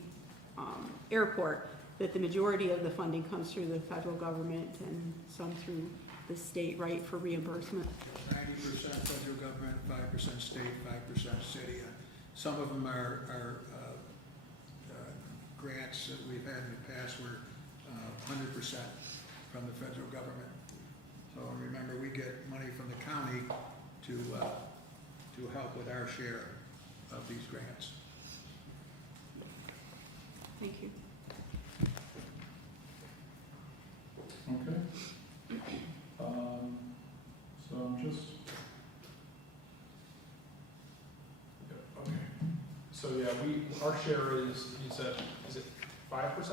airport, that the majority of the funding comes through the federal government and some through the state, right, for reimbursement. 90% federal government, 5% state, 5% city. Some of them are grants that we've had in the past were 100% from the federal government. So remember, we get money from the county to help with our share of these grants. Thank you. Okay. So I'm just. Yep, okay. So yeah, our share is, you said, is it 5% or 10%? 5%.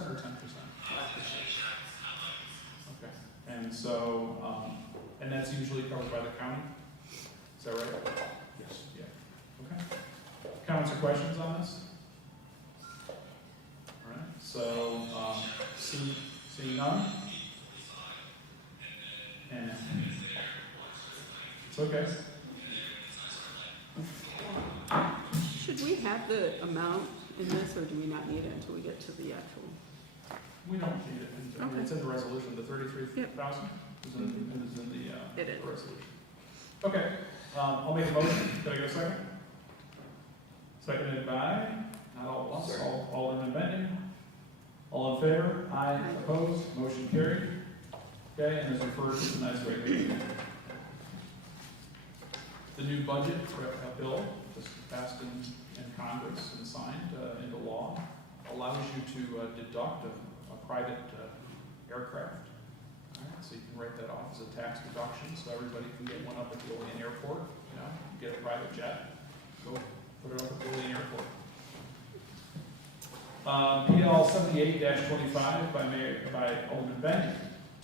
Okay. And so, and that's usually covered by the county? Is that right? Yes. Yeah. Okay. Comments or questions on this? All right, so, seeing none? And it's okay. Should we have the amount in this, or do we not need it until we get to the actual? We don't need it. I mean, it's in the resolution, the 33,000 is in the It is. the resolution. Okay, I'll make a motion. Did I get a second? Seconded by, not all at once, Alderman Benyon. All in favor? Aye. Aye. Opposed? Motion carried. Okay, and is referred to tonight's regular meeting. The new budget bill, just passed in Congress and signed into law, allows you to deduct a private aircraft. All right, so you can write that off as a tax deduction, so everybody can get one up at the Olean Airport. You know, get a private jet, go put it up at the Olean Airport. PL 78-25 by Alderman Benyon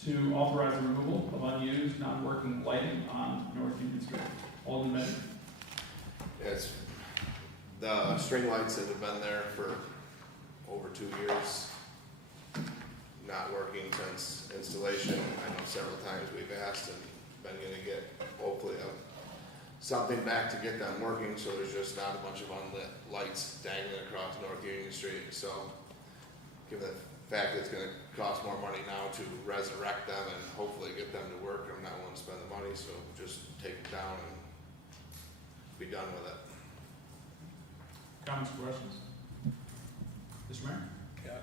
to authorize the removal of unused, non-working lighting on North Union Street. Alderman Benyon. Yes, the string lights that have been there for over 2 years, not working since installation. I know several times we've asked and been gonna get, hopefully, something back to get them working, so there's just not a bunch of unlit lights dangling across North Union Street. So, given the fact that it's gonna cost more money now to resurrect them and hopefully get them to work, I'm not willing to spend the money, so just take it down and be done with it. Comments, questions? Mr. Mayor? Yeah,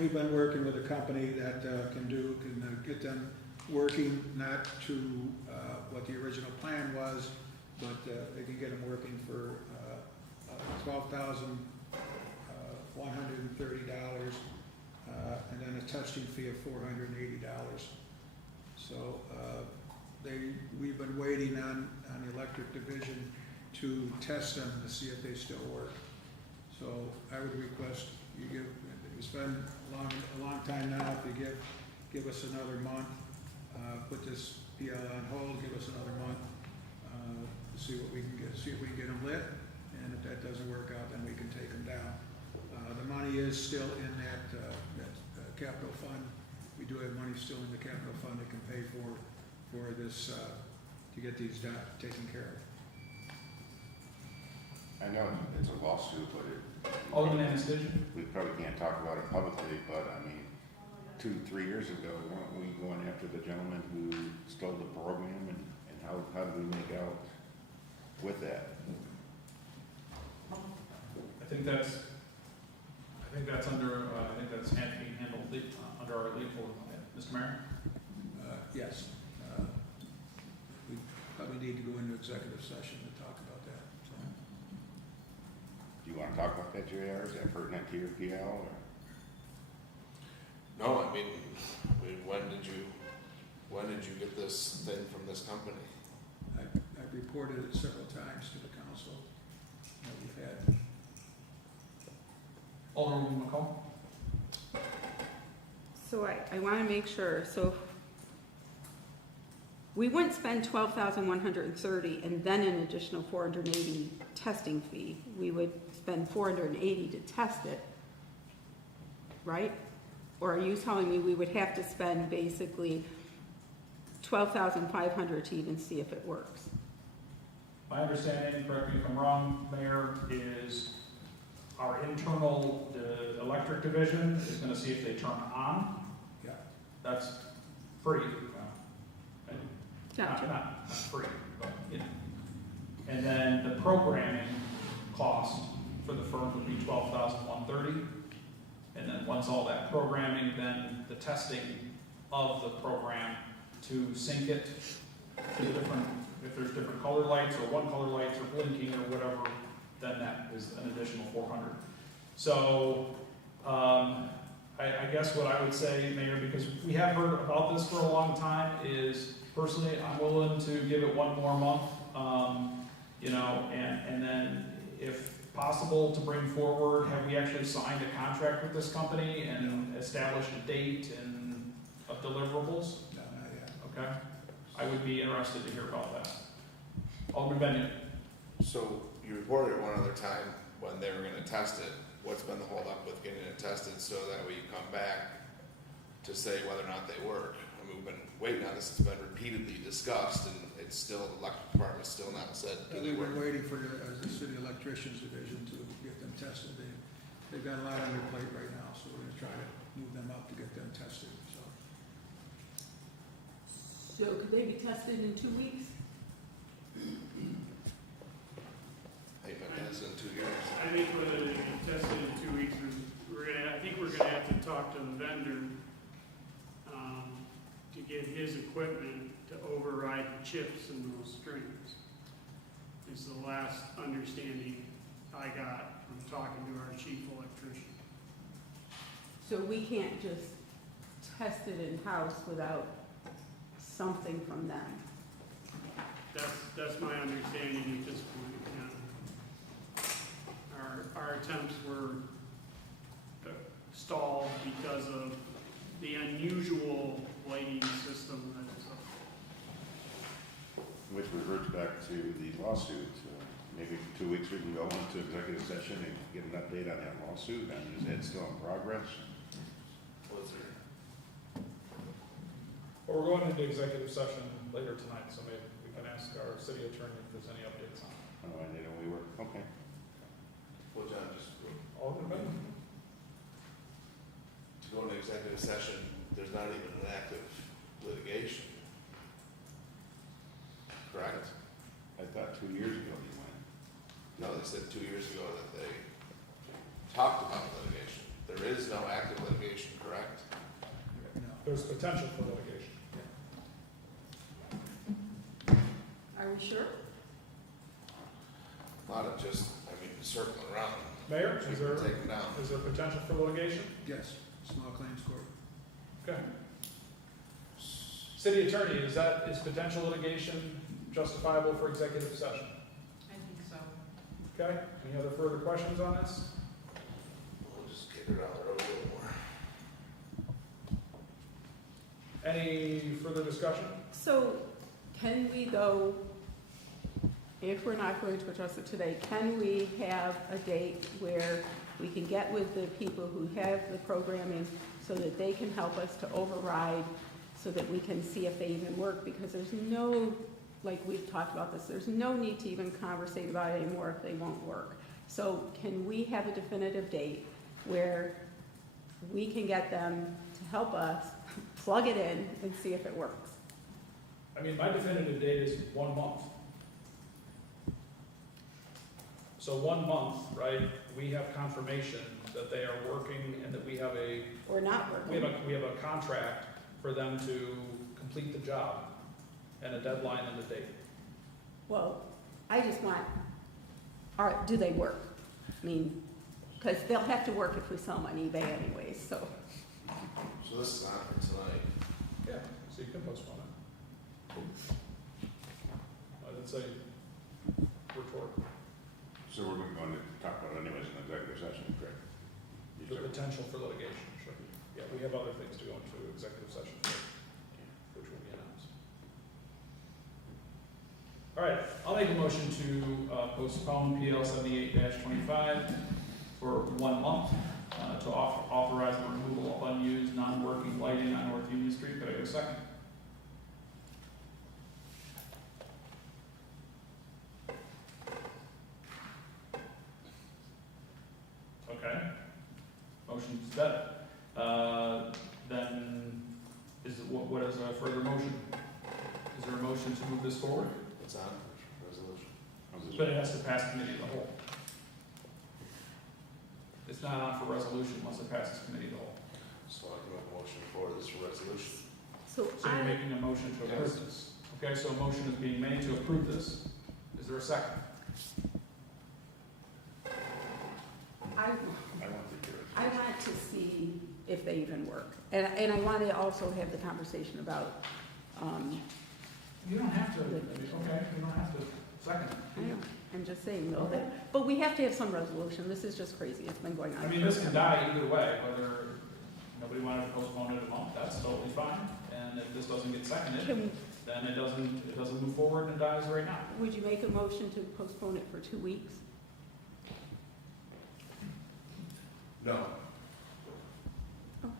we've been working with a company that can get them working, not to what the original plan was, but they can get them working for $12,130, and then a testing fee of $480. So we've been waiting on the electric division to test them to see if they still work. So I would request you it's been a long time now, if you give us another month, put this PL on hold, give us another month, to see what we can get, see if we can get them lit, and if that doesn't work out, then we can take them down. The money is still in that capital fund. We do have money still in the capital fund that can pay for this, to get these taken care of. I know it's a lawsuit, but Alderman Anastasia? we probably can't talk about it publicly, but I mean, 2-3 years ago, weren't we going after the gentleman who stole the program, and how did we make out with that? I think that's under, I think that's being handled under our legal, Mr. Mayor? Yes. We probably need to go into executive session to talk about that. So. Do you want to talk about that, JR? Is that pertinent to your PL, or? No, I mean, when did you get this thing from this company? I've reported it several times to the council that we've had. Alderman McCall? So I want to make sure, so we wouldn't spend $12,130 and then an additional $480 testing fee. We would spend $480 to test it, right? Or are you telling me we would have to spend basically $12,500 to even see if it works? My understanding, correct me if I'm wrong, Mayor, is our internal electric division is gonna see if they turn on. Yeah. That's free. Gotcha. Not free, but, you know. And then the programming cost for the firm would be $12,130. And then once all that programming, then the testing of the program to sync it to the different, if there's different color lights or one color lights or blinking or whatever, then that is an additional $400. So, I guess what I would say, Mayor, because we have heard about this for a long time, is personally, I'm willing to give it one more month, you know, and then if possible to bring forward, have we actually signed a contract with this company and established a date and of deliverables? No, not yet. Okay, I would be interested to hear about that. Alderman Benyon. So you reported one other time when they were gonna test it. What's been the holdup with getting it tested so that way you come back to say whether or not they work? I mean, we've been waiting on this, it's been repeatedly discussed, and it's still, the electric department's still not said, do they We've work? been waiting for the city electricians division to get them tested. They've got a lot on their plate right now, so we're gonna try to move them up to get them tested, so. So could they be tested in 2 weeks? They've been tested in 2 years. I think whether they get tested in 2 weeks, I think we're gonna have to talk to the vendor, to get his equipment to override the chips in those strings. Is the last understanding I got from talking to our chief electrician. So we can't just test it in-house without something from them? That's my understanding at this point, yeah. Our attempts were stalled because of the unusual lighting system that is up. Which reverts back to the lawsuit. Maybe 2 weeks we can go into executive session and get an update on that lawsuit. And is that still in progress? Was there? Well, we're going into executive session later tonight, so maybe we can ask our city attorney if there's any updates on it. Oh, and they don't, we work, okay. Well, John, just All in favor? to go into executive session, there's not even an active litigation. Correct? I thought 2 years ago you went. No, they said 2 years ago that they talked about litigation. There is no active litigation, correct? No. There's potential for litigation. Are we sure? A lot of just, I mean, circling around. Mayor, is there, Take them down. is there potential for litigation? Yes, small claims court. Okay. City attorney, is potential litigation justifiable for executive session? I think so. Okay, any other further questions on this? We'll just get it out the road a little more. Any further discussion? So can we though, if we're not going to address it today, can we have a date where we can get with the people who have the programming so that they can help us to override, so that we can see if they even work? Because there's no, like we've talked about this, there's no need to even conversate about it anymore if they won't work. So can we have a definitive date where we can get them to help us plug it in and see if it works? I mean, my definitive date is 1 month. So 1 month, right, we have confirmation that they are working and that we have Or not working? we have a contract for them to complete the job and a deadline and a date. Well, I just want, do they work? I mean, because they'll have to work if we sell them on eBay anyways, so. So this is not for tonight. Yeah, so you can postpone it. I didn't say rhetorical. So we're going to talk about it anyways in executive session, correct? You The said- potential for litigation, sure. Yeah, we have other things to go into executive session for, which will be announced. All right, I'll make a motion to postpone PL 78-25 for 1 month to authorize the removal of unused, non-working lighting on North Union Street. Could I get a second? Okay. Motion's dead. Then, what is a further motion? Is there a motion to move this forward? It's on resolution. But it has to pass committee of the whole. It's not on for resolution unless it passes committee of the whole. So I can make a motion for this resolution. So So you're making a motion to approve this. Okay, so a motion is being made to approve this. Is there a second? I want to hear it. I want to see if they even work. And I want to also have the conversation about, You don't have to, okay, you don't have to second I it. know, I'm just saying though, that, but we have to have some resolution. This is just crazy. It's been going on. I mean, this can die either way, whether nobody wanted to postpone it a month, that's totally fine. And if this doesn't get seconded, then it doesn't move forward and it dies right now. Would you make a motion to postpone it for 2 weeks? No, Okay.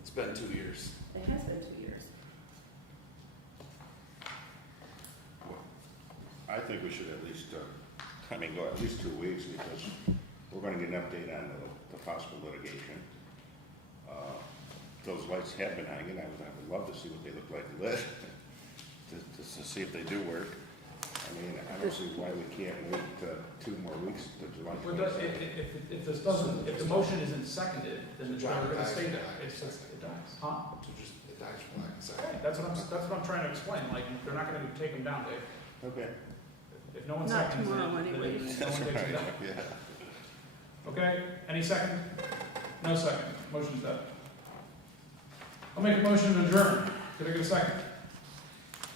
it's been 2 years. It has been 2 years. I think we should at least, go at least 2 weeks, because we're gonna get an update on the possible litigation. Those lights have been hanging, I would love to see what they look like lit, to see if they do work. I mean, I don't see why we can't wait 2 more weeks to July Well, 26th. if the motion isn't seconded, then it's never gonna stay there. It's just, it dies. Huh? So just, it dies for lack of second. Okay, that's what I'm trying to explain, like, they're not gonna take them down, Dave. Okay. If no one Not seconds it, tomorrow then anyway. no one takes it down. Yeah. Okay, any second? No second, motion's dead. I'll make a motion to adjourn. Could I get a second?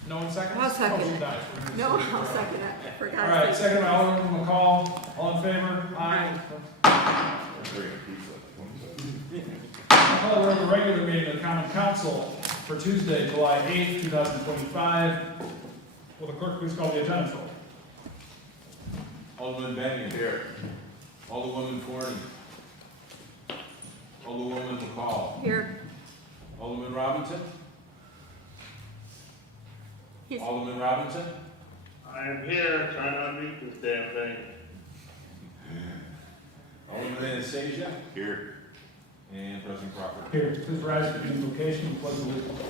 No one seconds? I'll second Motion it. dies. We're gonna No, see. I'll second it. I forgot. All right, second by Alderman McCall. All in favor? Aye. I'll call the regular meeting of the Common Council for Tuesday, July 8th, 2025. Will the clerk please call the attendance roll? Alderman Benyon. Here. Alderwoman Forney. Alderwoman McCall. Here. Alderman Robinson. Yes. Alderman Robinson. I am here trying to unmute this damn thing. Alderman Anastasia. Here. And President Crawford. Here, please rise for the invocation and pledge allegiance.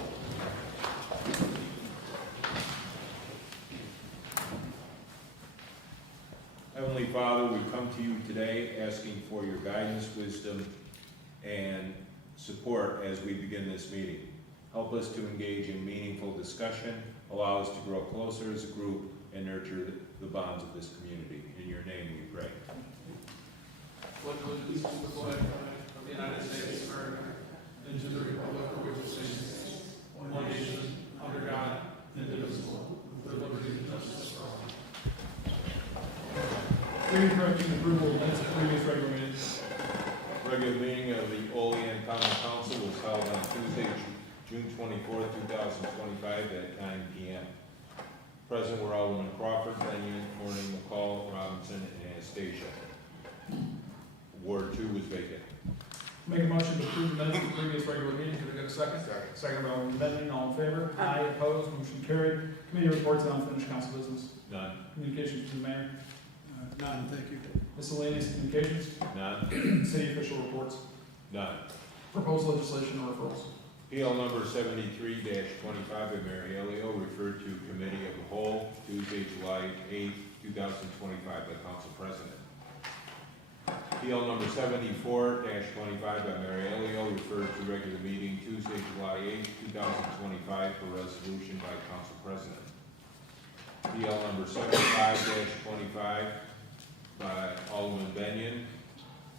Heavenly Father, we come to you today asking for your guidance, wisdom, and support as we begin this meeting. Help us to engage in meaningful discussion, allow us to grow closer as a group, and nurture the bonds of this community. In your name we pray. Pledge allegiance to the flag of the United States of America and to the republic for which it stands, one nation, under God, indivisible, with liberty and justice for all. Reading correction and approval of minutes of previous regular meetings. Regular meeting of the Olean Common Council was held on Tuesday, June 24th, 2025 at 9 p.m. Present were Alderman Crawford, Benyon, Corning, McCall, Robinson, and Anastasia. Ward 2 was vacant. Make a motion to approve the minutes of the previous regular meeting. Could I get a second? Second. Second by Alderman Benyon. All in favor? Aye. Opposed? Motion carried. Committee reports on unfinished council business. None. Communications from the mayor. None, thank you. Miscellaneous communications. None. City official reports. None. Proposed legislation or referrals. PL number 73-25 by Mary Elio, referred to Committee of the Whole, Tuesday, July 8th, 2025 by Council President. PL number 74-25 by Mary Elio, referred to regular meeting Tuesday, July 8th, 2025 for resolution by Council President. PL number 75-25 by Alderman Benyon,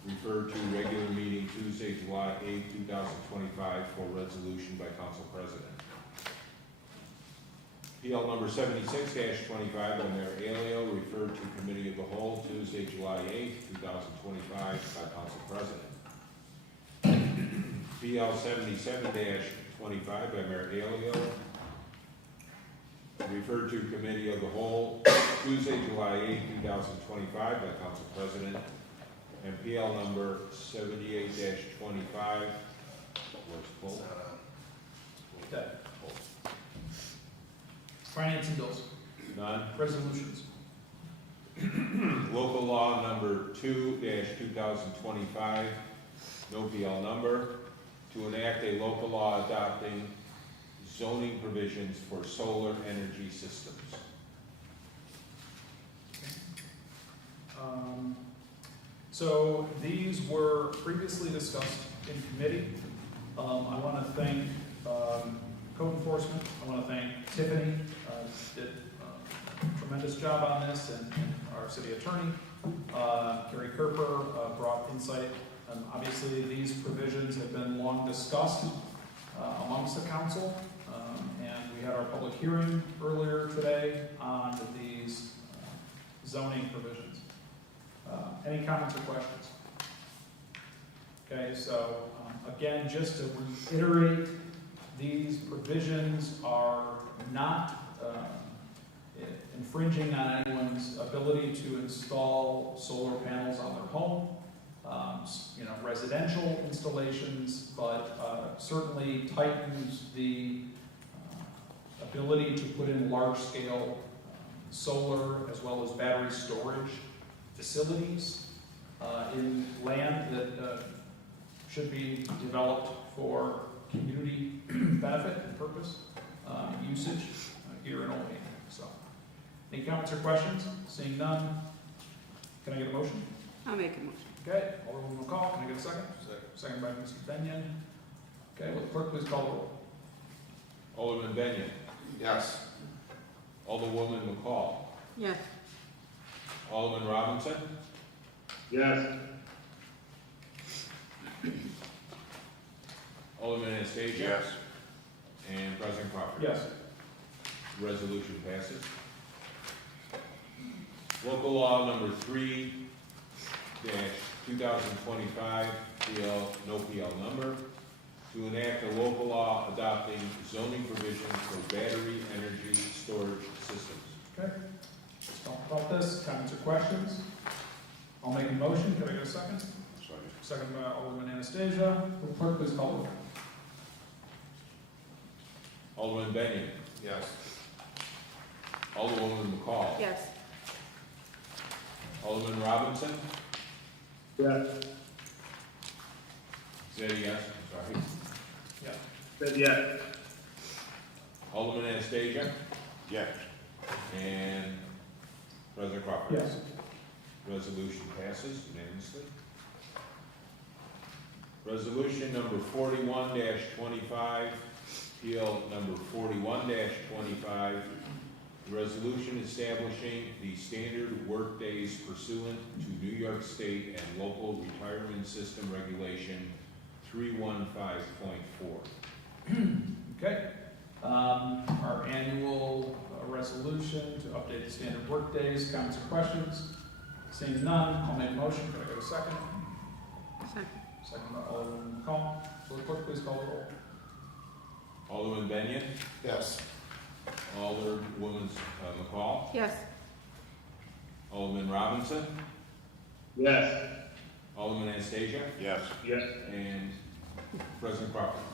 referred to regular meeting Tuesday, July 8th, 2025 for resolution by Council President. PL number 76-25 by Mayor Alio, referred to Committee of the Whole Tuesday, July 8th, 2025 by Council President. PL 77-25 by Mayor Alio, referred to Committee of the Whole Tuesday, July 8th, 2025 by Council President. And PL number 78-25 was pulled. Okay. Finance and bills. None. Resolutions. Local law number 2-2025, no PL number, to enact a local law adopting zoning provisions for solar energy systems. So these were previously discussed in committee. I want to thank code enforcement. I want to thank Tiffany, did a tremendous job on this, and our city attorney, Carrie Kerper, brought insight. Obviously, these provisions have been long discussed amongst the council, and we had our public hearing earlier today on these zoning provisions. Any comments or questions? Okay, so again, just to reiterate, These provisions are not infringing on anyone's ability to install solar panels on their home, residential installations, but certainly tightens the ability to put in large-scale solar as well as battery storage facilities in land that should be developed for community benefit and purpose, usage here in Olean. So, any comments or questions? Seeing none, can I get a motion? I'll make a motion. Okay, Alderwoman McCall, can I get a second? Second by Mr. Benyon. Okay, will the clerk please call the roll? Alderman Benyon. Yes. Alderwoman McCall. Yes. Alderman Robinson. Yes. Alderman Anastasia. Yes. And President Crawford. Yes. Resolution passes. Local law number 3-2025, PL, no PL number, to enact a local law adopting zoning provisions for battery energy storage systems. Okay, let's talk about this. Comments or questions? I'll make a motion. Can I get a second? Second by Alderman Anastasia. Will the clerk please call the roll? Alderman Benyon. Yes. Alderwoman McCall. Yes. Alderman Robinson. Yes. Is that a yes? I'm sorry. Yeah. Said yes. Alderman Anastasia. Yes. And President Crawford. Yes. Resolution passes unanimously. Resolution number 41-25, PL number 41-25, resolution establishing the standard workdays pursuant to New York State and local retirement system regulation 315.4. Okay. Our annual resolution to update the standard work days. Comments or questions? Seeing none, I'll make a motion. Can I get a second? Second. Second by Alderman McCall. Will the clerk please call the roll? Alderman Benyon. Yes. Alderwoman McCall. Yes. Alderman Robinson. Yes. Alderman Anastasia. Yes. Yes. And President Crawford.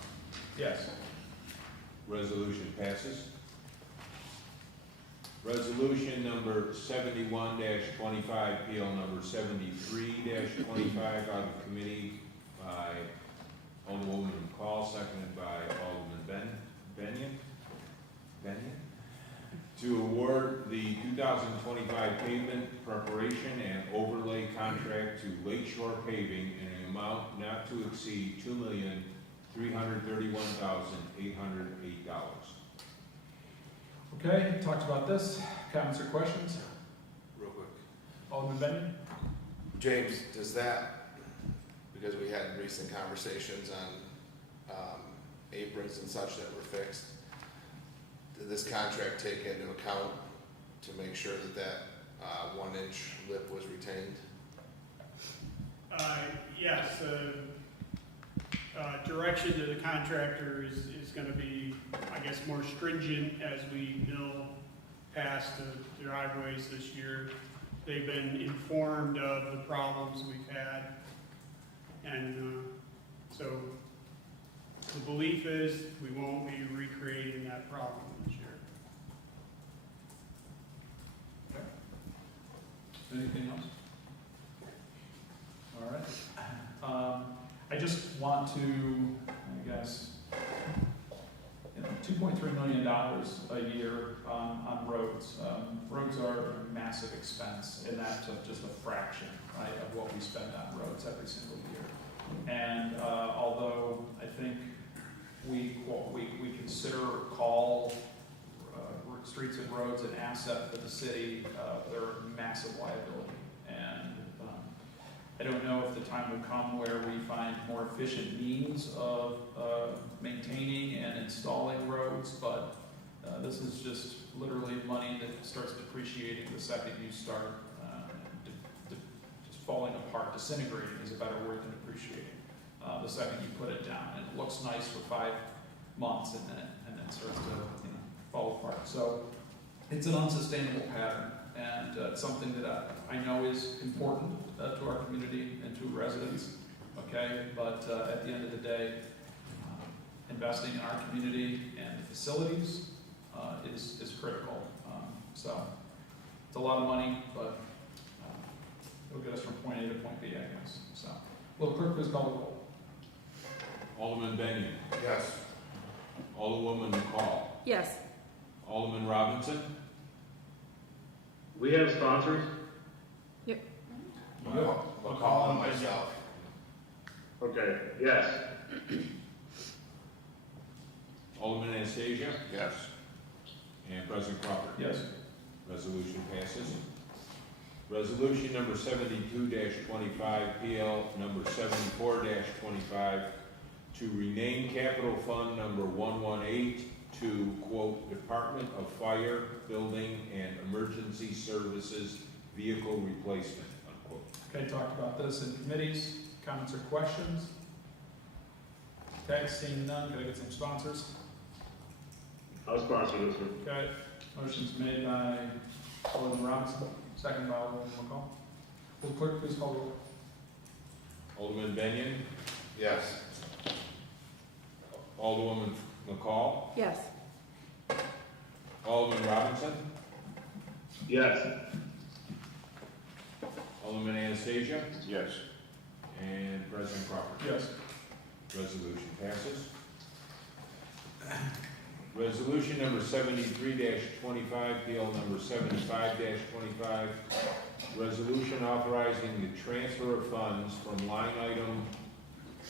Yes. Resolution passes. Resolution number 71-25, PL number 73-25, out of committee by Alderwoman McCall, seconded by Alderman Benyon, to award the 2025 pavement preparation and overlay contract to Lakeshore Paving in an amount not to exceed $2,331,808. Okay, talked about this. Comments or questions? Real quick. Alderman Benyon? James, does that, because we had recent conversations on aprons and such that were fixed, did this contract take into account to make sure that that 1-inch lip was retained? Yes, direction to the contractor is gonna be, I guess, more stringent as we mill past the driveways this year. They've been informed of the problems we've had, and so the belief is we won't be recreating that problem this year. Anything else? All right. I just want to, I guess, $2.3 million a year on roads. Roads are a massive expense, and that's just a fraction, right, of what we spend on roads every single year. And although I think we consider call streets and roads an asset for the city, they're a massive liability. And I don't know if the time will come where we find more efficient means of maintaining and installing roads, but this is just literally money that starts depreciating the second you start just falling apart. Disintegrating is a better word than depreciating. The second you put it down, and it looks nice for months, and then it starts to, fall apart. So it's an unsustainable pattern, and it's something that I know is important to our community and to residents, okay? But at the end of the day, investing in our community and the facilities is critical. So it's a lot of money, but it'll get us from point A to point B, I guess. So, will the clerk please call the roll? Alderman Benyon. Yes. Alderwoman McCall. Yes. Alderman Robinson. We have sponsors? McCall and myself. Okay, yes. Alderman Anastasia. Yes. And President Crawford. Yes. Resolution passes. Resolution number 72-25, PL number 74-25, to rename Capital Fund number 118 to, quote, Department of Fire, Building, and Emergency Services Vehicle Replacement, unquote. Okay, talked about this in committees. Comments or questions? Okay, seeing none, could I get some sponsors? I'll sponsor this one. Okay, motion's made by Alderman Robinson, second by Alderman McCall. Will the clerk please call the roll? Alderman Benyon. Yes. Alderwoman McCall. Yes. Alderman Robinson. Yes. Alderman Anastasia. Yes. And President Crawford. Yes. Resolution passes. Resolution number 73-25, PL number 75-25, resolution authorizing the transfer of funds from line item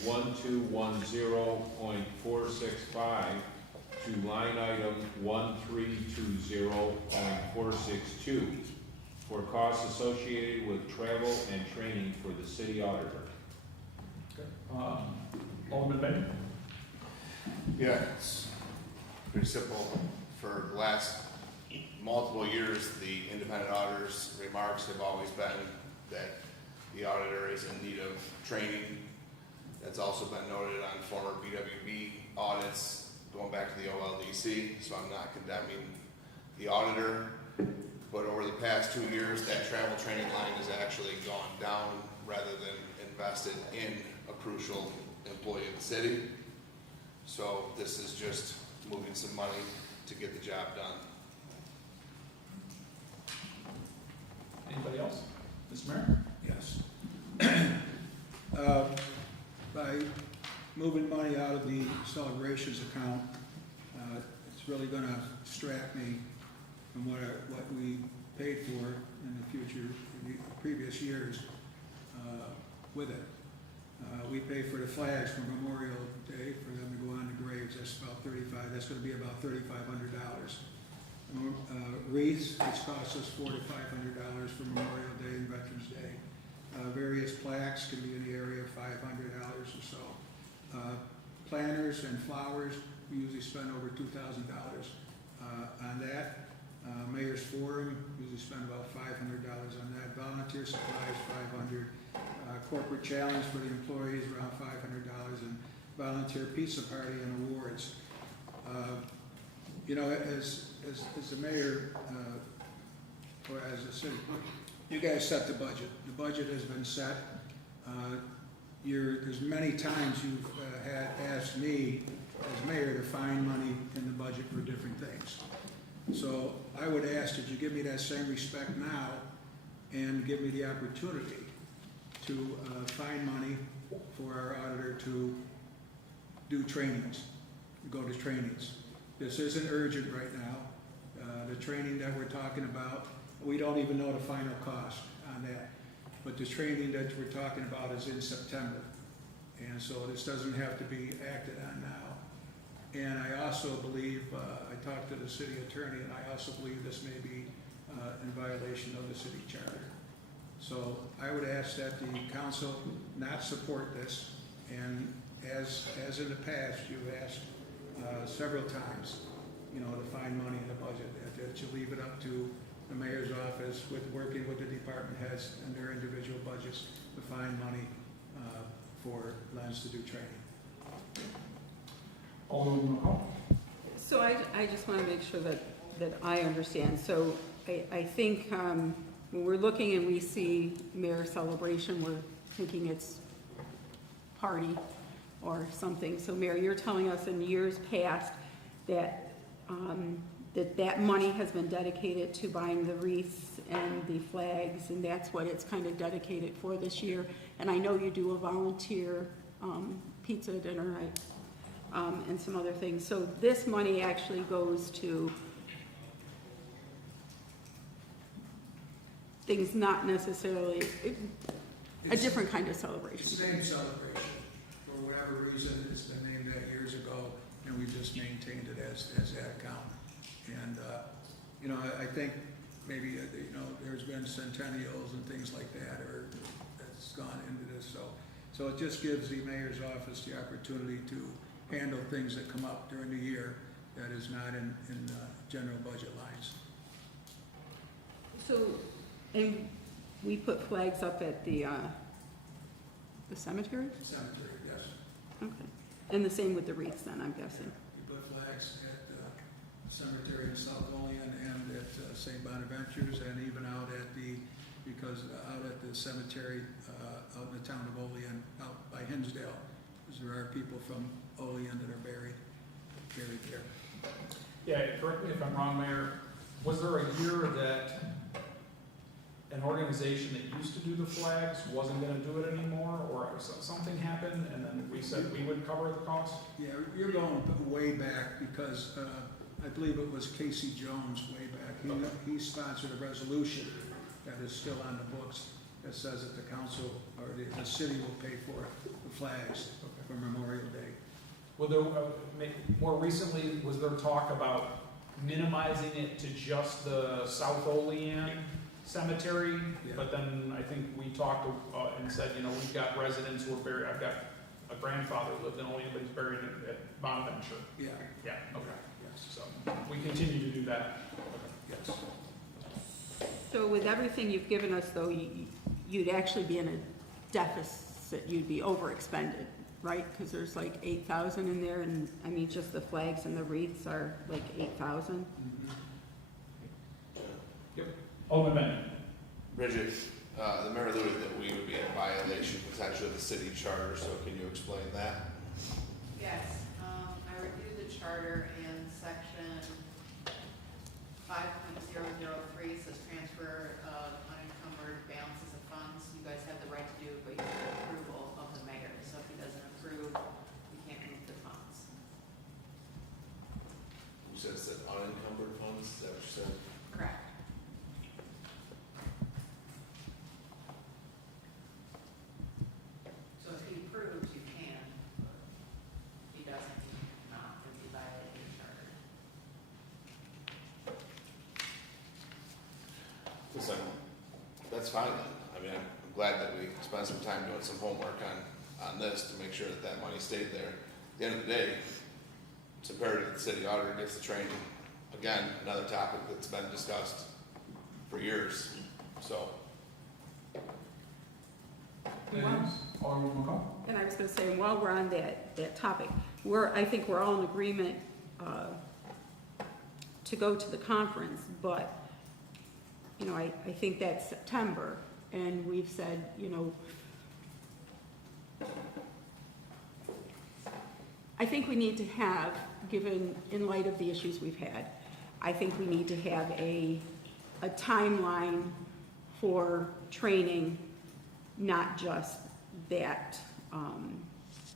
1210.465 to line item 1320.462 for costs associated with travel and training for the city auditor. Okay. Alderman Benyon? Yeah, it's pretty simple. For the last multiple years, the independent auditor's remarks have always been that the auditor is in need of training. That's also been noted on former BWB audits going back to the OLDC, so I'm not condemning the auditor. But over the past 2 years, that travel training line has actually gone down rather than invested in a crucial employee of the city. So this is just moving some money to get the job done. Anybody else? Mr. Mayor? Yes. By moving money out of the celebrations account, it's really gonna distract me from what we paid for in the future, in the previous years, with it. We pay for the flags for Memorial Day, for them to go on the graves, that's that's gonna be about $3,500. Wreaths, which costs us $400 to $500 for Memorial Day and Veterans Day. Various plaques can be in the area of $500 or so. Planters and flowers, we usually spend over $2,000 on that. Mayor's Forum, usually spend about $500 on that. Volunteer supplies, $500. Corporate challenge for the employees, around $500, and volunteer pizza party and awards. As the mayor, or as a city, you guys set the budget. The budget has been set. There's many times you've had asked me as mayor to find money in the budget for different things. So I would ask that you give me that same respect now and give me the opportunity to find money for our auditor to do trainings, go to trainings. This isn't urgent right now. The training that we're talking about, we don't even know the final cost on that. But the training that we're talking about is in September. And so this doesn't have to be acted on now. And I also believe, I talked to the city attorney, and I also believe this may be in violation of the city charter. So I would ask that the council not support this, and as in the past, you've asked several times, to find money in the budget, that you leave it up to the mayor's office with working with the department heads and their individual budgets to find money for Lens to do training. Alderman McCall? So I just want to make sure that I understand. So I think when we're looking and we see mayor celebration, we're thinking it's party or something. So Mayor, you're telling us in years past that that money has been dedicated to buying the wreaths and the flags, and that's what it's kind of dedicated for this year. And I know you do a volunteer pizza dinner, right? And some other things. So this money actually goes to things not necessarily, a different kind of celebration. Same celebration. For whatever reason, it's been named that years ago, and we just maintained it as that account. And, you know, I think maybe, you know, there's been centennials and things like that, or that's gone into this. So it just gives the mayor's office the opportunity to handle things that come up during the year that is not in general budget lines. So, and we put flags up at the cemetery? Cemetery, yes. Okay. And the same with the wreaths then, I'm guessing. We put flags at the cemetery in South Olean and at St. Bonaventure's, and even out at the cemetery out in the town of Olean, out by Hinsdale, because there are people from Olean that are buried there. Yeah, correct me if I'm wrong, Mayor, was there a year that an organization that used to do the flags wasn't gonna do it anymore, or something happened, and then we said we would cover the cost? Yeah, you're going way back, because I believe it was Casey Jones way back. He sponsored a resolution that is still on the books that says that the council or the city will pay for the flags for Memorial Day. Well, there, more recently, was there talk about minimizing it to just the South Olean cemetery? Yeah. But then I think we talked and said, you know, we've got residents who are buried, I've got a grandfather who lived in Olean, but he's buried at Bonaventure. Yeah. Yeah, okay. Yes. So we continue to do that. Yes. So with everything you've given us, though, you'd actually be in a deficit, you'd be overexpended, right? Because there's like 8,000 in there, and I mean, just the flags and the wreaths are like 8,000. Yep. Alderman Bennett. Bridget, the mayor alluded that we would be in violation potentially of the city charter, so can you explain that? Yes, I reviewed the charter and section 5.003 says transfer of unencumbered balances of funds. You guys have the right to do it, but you need approval of the mayor. So if he doesn't approve, you can't move the funds. You said it said unencumbered funds, is that what you said? Correct. So if he approves, you can. If he doesn't, you cannot, if you violate your charter. Listen, that's fine then. I mean, I'm glad that we spent some time doing some homework on this to make sure that that money stayed there. At the end of the day, it's imperative that the city auditor gets the training. Again, another topic that's been discussed for years, so. And Alderman McCall. And I was gonna say, while we're on that topic, I think we're all in agreement to go to the conference, but, you know, I think that's September, and we've said, you know, I think we need to have, given, in light of the issues we've had, I think we need to have a timeline for training, not just that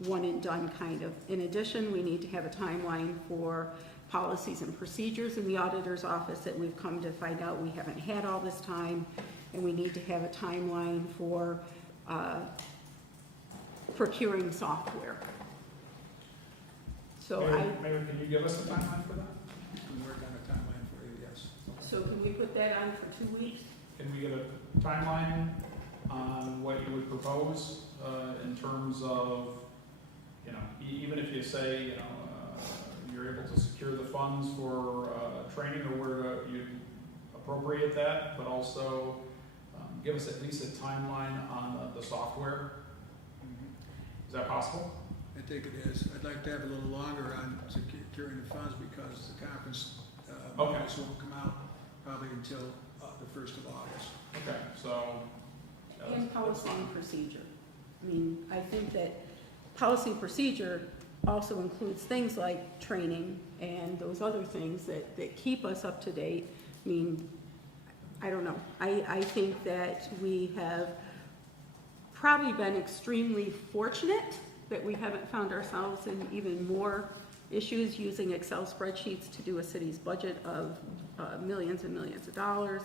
one and done kind of. In addition, we need to have a timeline for policies and procedures in the auditor's office that we've come to find out we haven't had all this time, and we need to have a timeline for procuring software. So Mayor, can you give us a timeline for that? We can work on a timeline for you, yes. So can we put that on for 2 weeks? Can we get a timeline on what you would propose in terms of, you know, even if you say, you know, you're able to secure the funds for training or where you appropriate that, but also give us at least a timeline on the software? Is that possible? I think it is. I'd like to have a little longer on securing the funds because the conference, Okay. notice won't come out probably until the 1st of August. Okay, so. yeah, And that's policy fine. and procedure. I mean, I think that policy and procedure also includes things like training and those other things that keep us up to date. I mean, I don't know. I think that we have probably been extremely fortunate that we haven't found ourselves in even more issues using Excel spreadsheets to do a city's budget of millions and millions of dollars.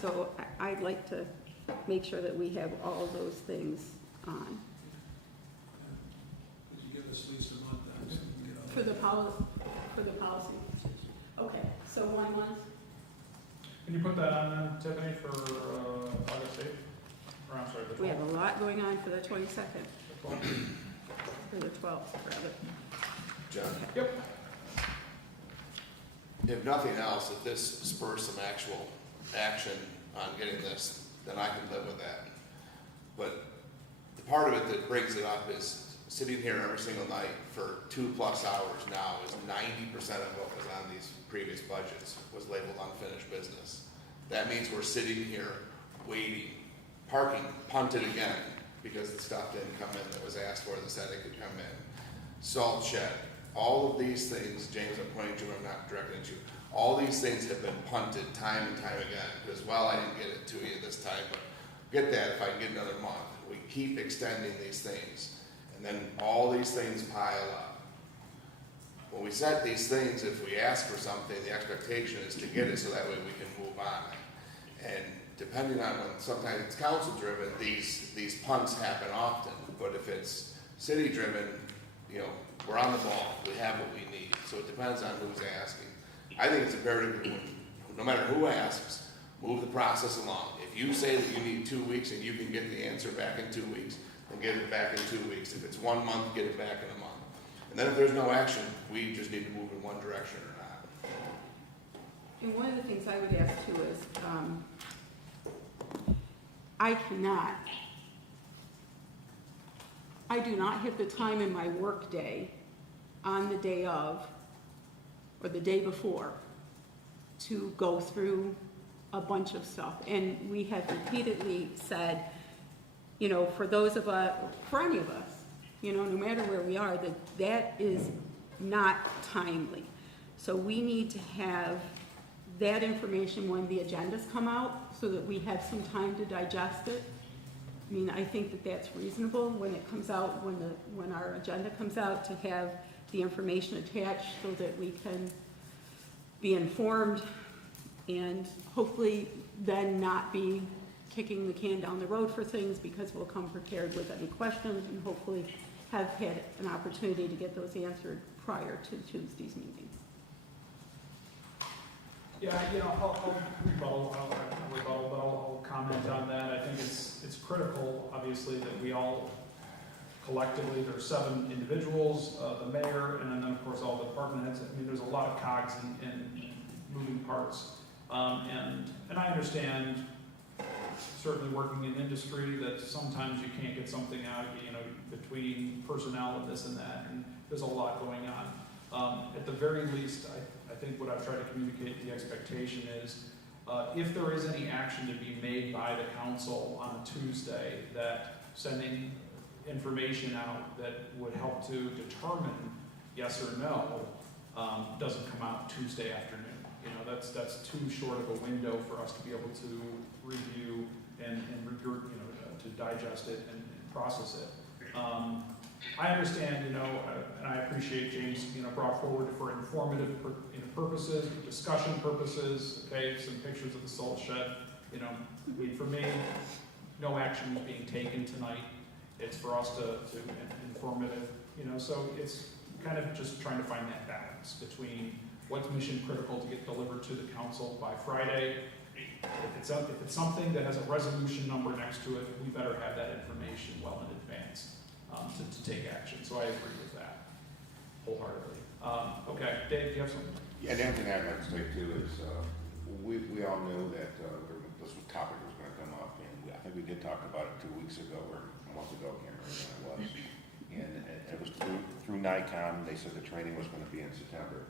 So I'd like to make sure that we have all of those things on. Could you give us at least a month on so we can get all For the that? policy. Okay, so 1 month? Can you put that on then, Tiffany, for August 8th? Or I'm sorry, the 12th? We have a lot going on for the 22nd, The 12th. or the 12th, rather. John? Yep. If nothing else, if this spurs some actual action on getting this, then I can live with that. But the part of it that brings it up is sitting here every single night for 2+ hours now is 90% of what was on these previous budgets was labeled unfinished business. That means we're sitting here waiting, parking, punted again, because the stuff didn't come in that was asked for, that said it could come in. Salt shed, all of these things, James, I'm pointing to, I'm not directing at you, all these things have been punted time and time again, because, well, I didn't get it to you this time, but get that if I can get another month. We keep extending these things, and then all these things pile up. When we set these things, if we ask for something, the expectation is to get it so that way we can move on. And depending on when, sometimes it's council driven, these punts happen often, but if it's city driven, you know, we're on the ball, we have what we need, so it depends on who's asking. I think it's imperative that no matter who asks, move the process along. If you say that you need 2 weeks and you can get the answer back in 2 weeks, then get it back in 2 weeks. If it's 1 month, get it back in a month. And then if there's no action, we just need to move in one direction or not. And one of the things I would ask too is, I do not have the time in my work day on the day of, or the day before, to go through a bunch of stuff. And we have repeatedly said, you know, for those of us, for any of us, you know, no matter where we are, that is not timely. So we need to have that information when the agendas come out so that we have some time to digest it. I mean, I think that that's reasonable when it comes out, when our agenda comes out, to have the information attached so that we can be informed and hopefully then not be kicking the can down the road for things, because we'll come prepared with any questions and hopefully have had an opportunity to get those answered prior to Tuesday's meeting. Yeah, you know, I'll rebuttal, but I'll comment on that. I think it's critical, obviously, that we all collectively, there's 7 individuals, the mayor, and then of course all the department heads. I mean, there's a lot of cogs and moving parts. And I understand, certainly working in industry, that sometimes you can't get something out, you know, between personnel and this and that, and there's a lot going on. At the very least, I think what I've tried to communicate, the expectation is, if there is any action to be made by the council on a Tuesday, that sending information out that would help to determine yes or no doesn't come out Tuesday afternoon. You know, that's too short of a window for us to be able to review and to digest it and process it. I understand, you know, and I appreciate James, you know, brought forward for informative purposes, discussion purposes, okay, some pictures of the salt shed. You know, for me, no action is being taken tonight. It's for us to informative, you know, so it's kind of just trying to find that balance between what's mission critical to get delivered to the council by Friday. If it's something that has a resolution number next to it, we better have that information well in advance to take action. So I agree with that wholeheartedly. Okay, Dave, do you have something? Yeah, the only thing I'd like to say too is, we all knew that this topic was gonna come up, and I think we did talk about it 2 weeks ago, or a month ago, I can't remember when it was. NICOM, they said the training was gonna be in September.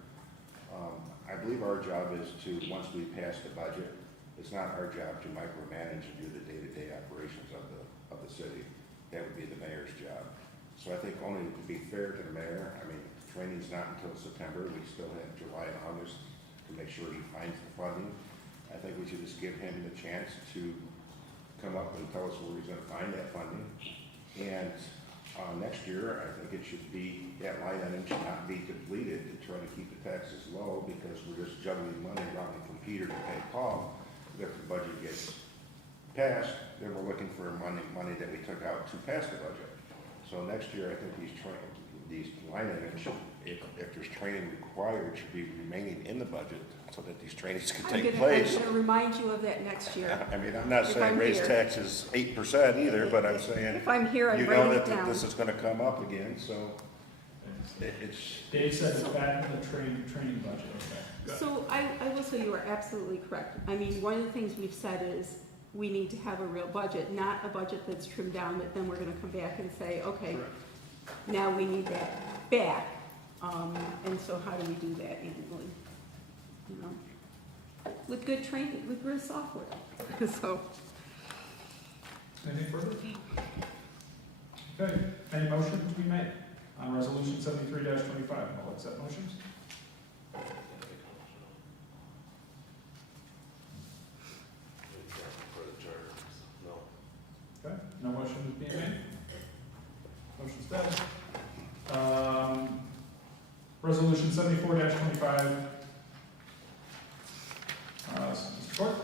I believe our job is to, once we pass the budget, it's not our job to micromanage and do the day-to-day operations of the city. That would be the mayor's job. So I think only to be fair to the mayor, I mean, training's not until September, we still have July and August to make sure he finds the funding. I think we should just give him the chance to come up and tell us where he's gonna find that funding. And next year, I think it should be, that line item should not be depleted to try to keep the taxes low, because we're just juggling money around the computer to pay Paul. If the budget gets passed, then we're looking for money that we took out to pass the budget. So next year, I think these line items, if there's training required, should be remaining in the budget so that these trainings can take place. I'm gonna remind you of that next year. I mean, I'm not If saying I'm raise here. taxes 8% either, but I'm saying, If I'm here, I'm you know writing it that down. this is gonna come up again, so it's, Dave said it's back in the training budget, okay. Good. So I will say you are absolutely correct. I mean, one of the things we've said is we need to have a real budget, not a budget that's trimmed down that then we're gonna come back and say, okay, Correct. now we need that back. And so how do we do that annually? You know, with good training, with real software. So, Anything further? Okay, any motion to be made on resolution 73-25? I'll accept motions. For the charter, no. Okay, no motion is being made. Motion's dead. Resolution 74-25. Mr. Clerk?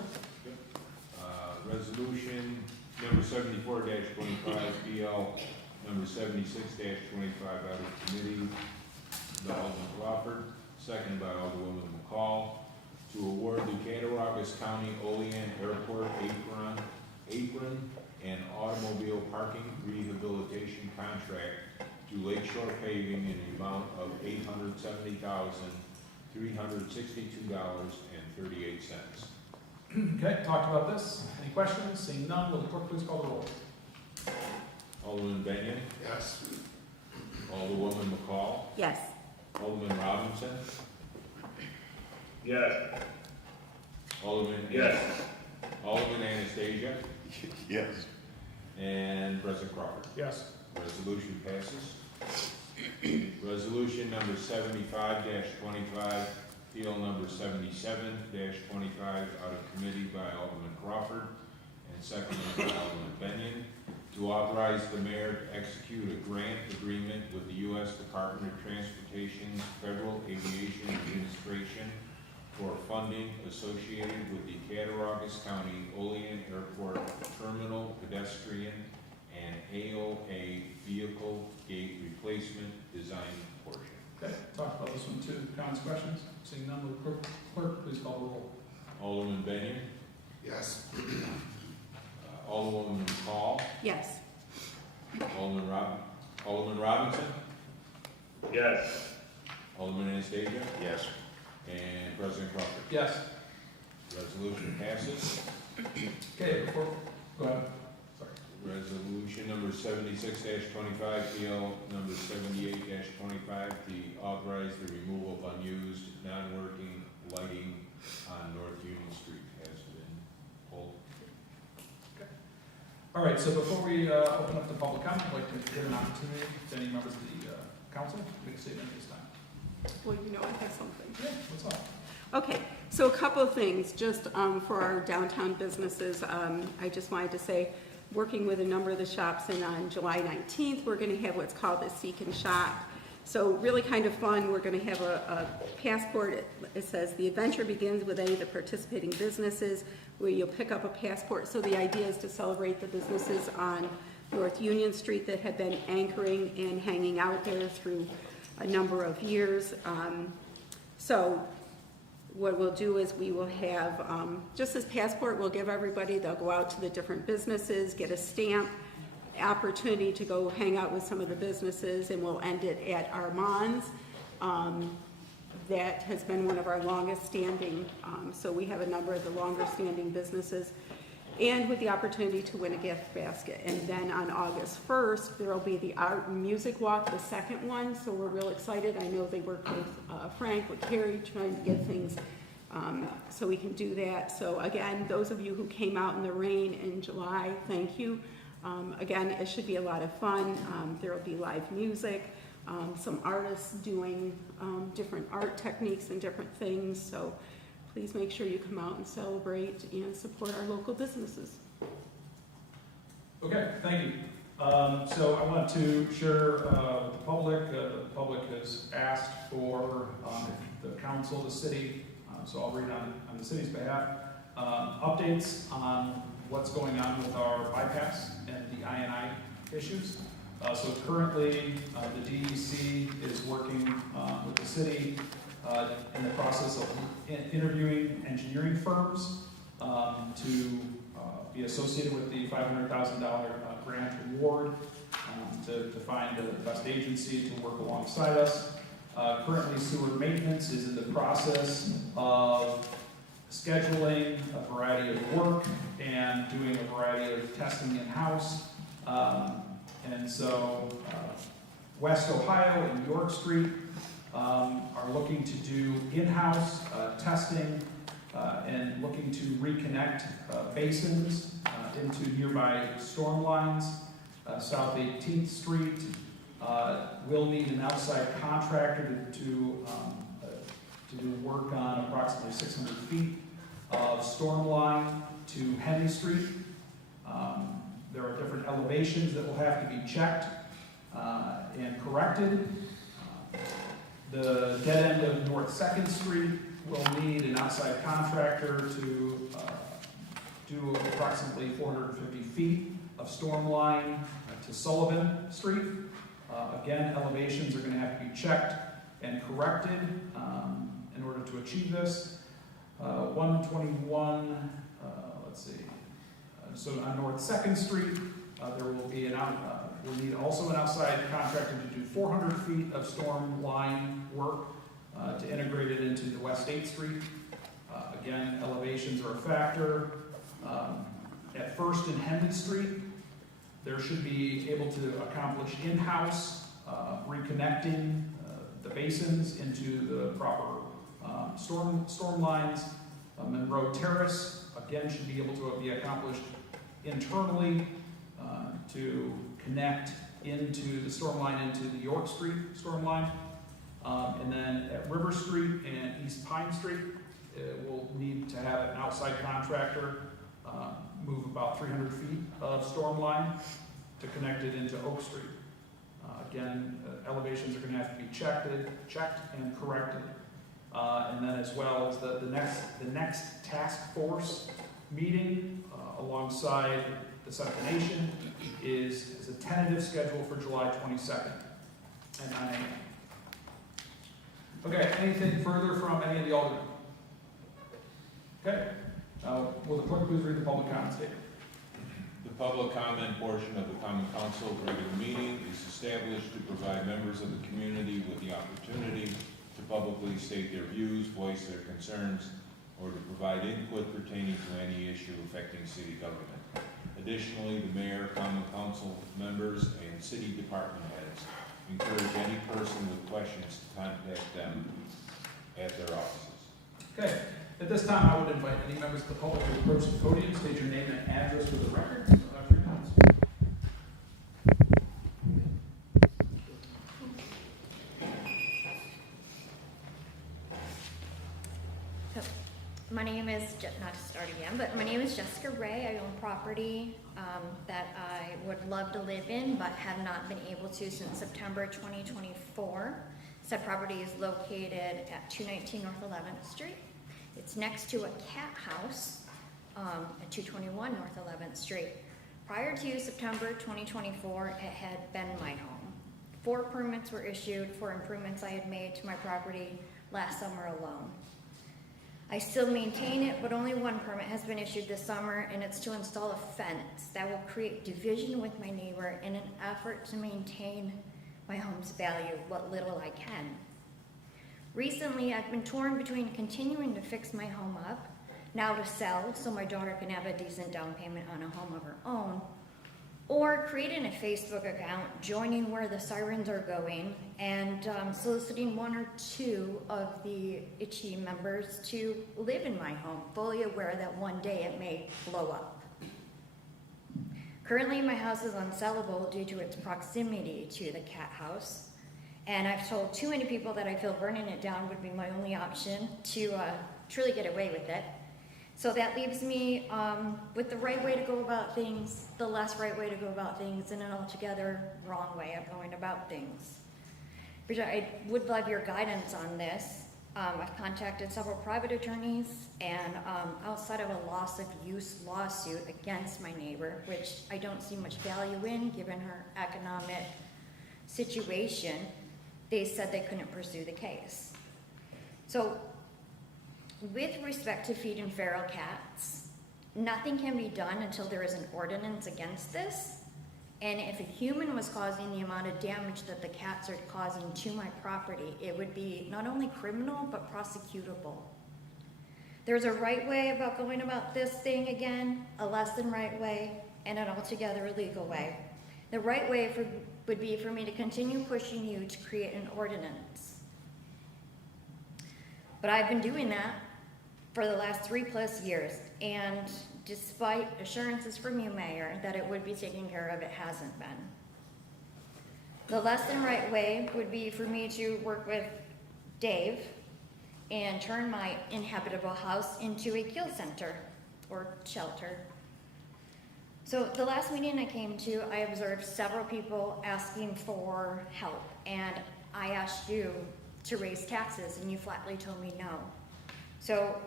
Resolution number 74-25, BL number 76-25 out of committee by Alderman Crawford, seconded by Alderwoman McCall, to award the Cattaraugus County Olean Airport apron and automobile parking rehabilitation contract to Lakeshore Paving in the amount of $870,362.38. Okay, talked about this. Any questions? Seeing none, will the clerk please call the roll? Alderman Benyon, Yes. Alderwoman McCall, yes. Alderman Robinson, Yes. Alderman. Yes. Alderman Anastasia, yes. and President Crawford. Yes. Resolution passes. Resolution number 75-25, PL number 77-25, out of committee by Alderman Crawford and seconded by Alderman Benyon, to authorize the mayor to execute a grant agreement with the U.S. Department of Transportation's Federal Aviation Administration for funding associated with the Cattaraugus County Olean Airport Terminal Pedestrian and AOA Vehicle Gate Replacement Design portion. Okay, talked about this one too. Comments, questions? Seeing none, will the clerk please call the roll? Alderman Benyon, Yes. Alderwoman McCall, Yes. Alderman Robinson, Yes. Alderman Anastasia, Yes. and President Crawford. Yes. Resolution passes. Okay, go ahead. Sorry. Resolution number 76-25, PL number 78-25, to authorize the removal of unused, non-working lighting on North Union Street has been pulled. All right, so before we open up the public comment, I'd like to give an opportunity to any members of the council to make a statement at this time. Well, you know, I have something. Yeah, what's up? Okay, so a couple of things, just for our downtown businesses. I just wanted to say, working with a number of the shops, and on July 19th, we're gonna have what's called a Seek and Shop. So really kind of fun, we're gonna have a passport. It says, "The adventure begins with any of the participating businesses," where you'll pick up a passport. So the idea is to celebrate the businesses on North Union Street that have been anchoring and hanging out there through a number of years. So what we'll do is we will have, just this passport, we'll give everybody, they'll go out to the different businesses, get a stamp, opportunity to go hang out with some of the businesses, and we'll end it at Armand's. That has been one of our longest standing, so we have a number of the longer standing businesses. and with the opportunity to win a gift basket. And then on August 1st, there will be the Art and Music Walk, the second one, so we're real excited. I know they work with Frank, with Carrie, trying to get things so we can do that. So again, those of you who came out in the rain in July, thank you. Again, it should be a lot of fun. There will be live music, some artists doing different art techniques and different things. So please make sure you come out and celebrate and support our local businesses. Okay, thank you. So I want to share with the public. The public has asked for the council, the city, so I'll read on the city's behalf, updates on what's going on with our bypass and the I&I issues. So currently, the DEC is working with the city in the process of interviewing engineering firms to be associated with the $500,000 grant award to find the best agency to work alongside us. Currently, sewer maintenance is in the process of scheduling a variety of work and doing a variety of testing in-house. And so West Ohio and York Street are looking to do in-house testing and looking to reconnect basins into nearby storm lines. South 18th Street will need an outside contractor to do work on approximately 600 feet of storm line to Henry Street. There are different elevations that will have to be checked and corrected. The dead end of North 2nd Street will need an outside contractor to do approximately 450 feet of storm line to Sullivan Street. Again, elevations are going to have to be checked and corrected in order to achieve this. 121, let's see. So on North 2nd Street, there will be we'll need also an outside contractor to do 400 feet of storm line work to integrate it into the West 8th Street. Again, elevations are a factor. At First and Hendon Street, there should be able to accomplish in-house reconnecting the basins into the proper storm lines. Monroe Terrace, again, should be able to be accomplished internally to connect into the storm line into the York Street storm line. And then at River Street and East Pine Street, we'll need to have an outside contractor move about 300 feet of storm line to connect it into Oak Street. Again, elevations are going to have to be checked and corrected. And then as well as the next task force meeting alongside the Seventh Nation is a tentative schedule for July 22nd at 9 a.m. Okay, anything further from any of the aldermen? Okay, will the clerk please read the public comment statement? The public comment portion of the common council regular meeting is established to provide members of the community with the opportunity to publicly state their views, voice their concerns, or to provide input pertaining to any issue affecting city government. Additionally, the mayor, common council members, and city department heads encourage any person with questions to contact them at their offices. Okay, at this time, I would invite any members of the public to approach the podium, state your name and address for the record. So Dr. Jones. My name is, not to start again, but my name is Jessica Ray. I own property that I would love to live in, but have not been able to since September 2024. Said property is located at 219 North 11th Street. It's next to a cat house at 221 North 11th Street. Prior to September 2024, it had been my home. 4 permits were issued for improvements I had made to my property last summer alone. I still maintain it, but only 1 permit has been issued this summer, and it's to install a fence that will create division with my neighbor in an effort to maintain my home's value, what little I can. Recently, I've been torn between continuing to fix my home up now to sell so my daughter can have a decent down payment on a home of her own, or creating a Facebook account, joining where the sirens are going, and soliciting one or two of the itchy members to live in my home, fully aware that one day it may blow up. Currently, my house is unsellable due to its proximity to the cat house, and I've told too many people that I feel burning it down would be my only option to truly get away with it. So that leaves me with the right way to go about things, the less right way to go about things, and an altogether wrong way of going about things. Bridget, I would love your guidance on this. I've contacted several private attorneys, and outside of a loss of use lawsuit against my neighbor, which I don't see much value in given her economic situation, they said they couldn't pursue the case. So, with respect to feeding feral cats, nothing can be done until there is an ordinance against this. And if a human was causing the amount of damage that the cats are causing to my property, it would be not only criminal, but prosecutable. There's a right way about going about this thing again, a less than right way, and an altogether illegal way. The right way would be for me to continue pushing you to create an ordinance. But I've been doing that for the last 3+ years, and despite assurances from you, Mayor, that it would be taken care of, it hasn't been. The less than right way would be for me to work with Dave and turn my inhabitable house into a kill center or shelter. So the last meeting I came to, I observed several people asking for help, and I asked you to raise taxes, and you flatly told me no. So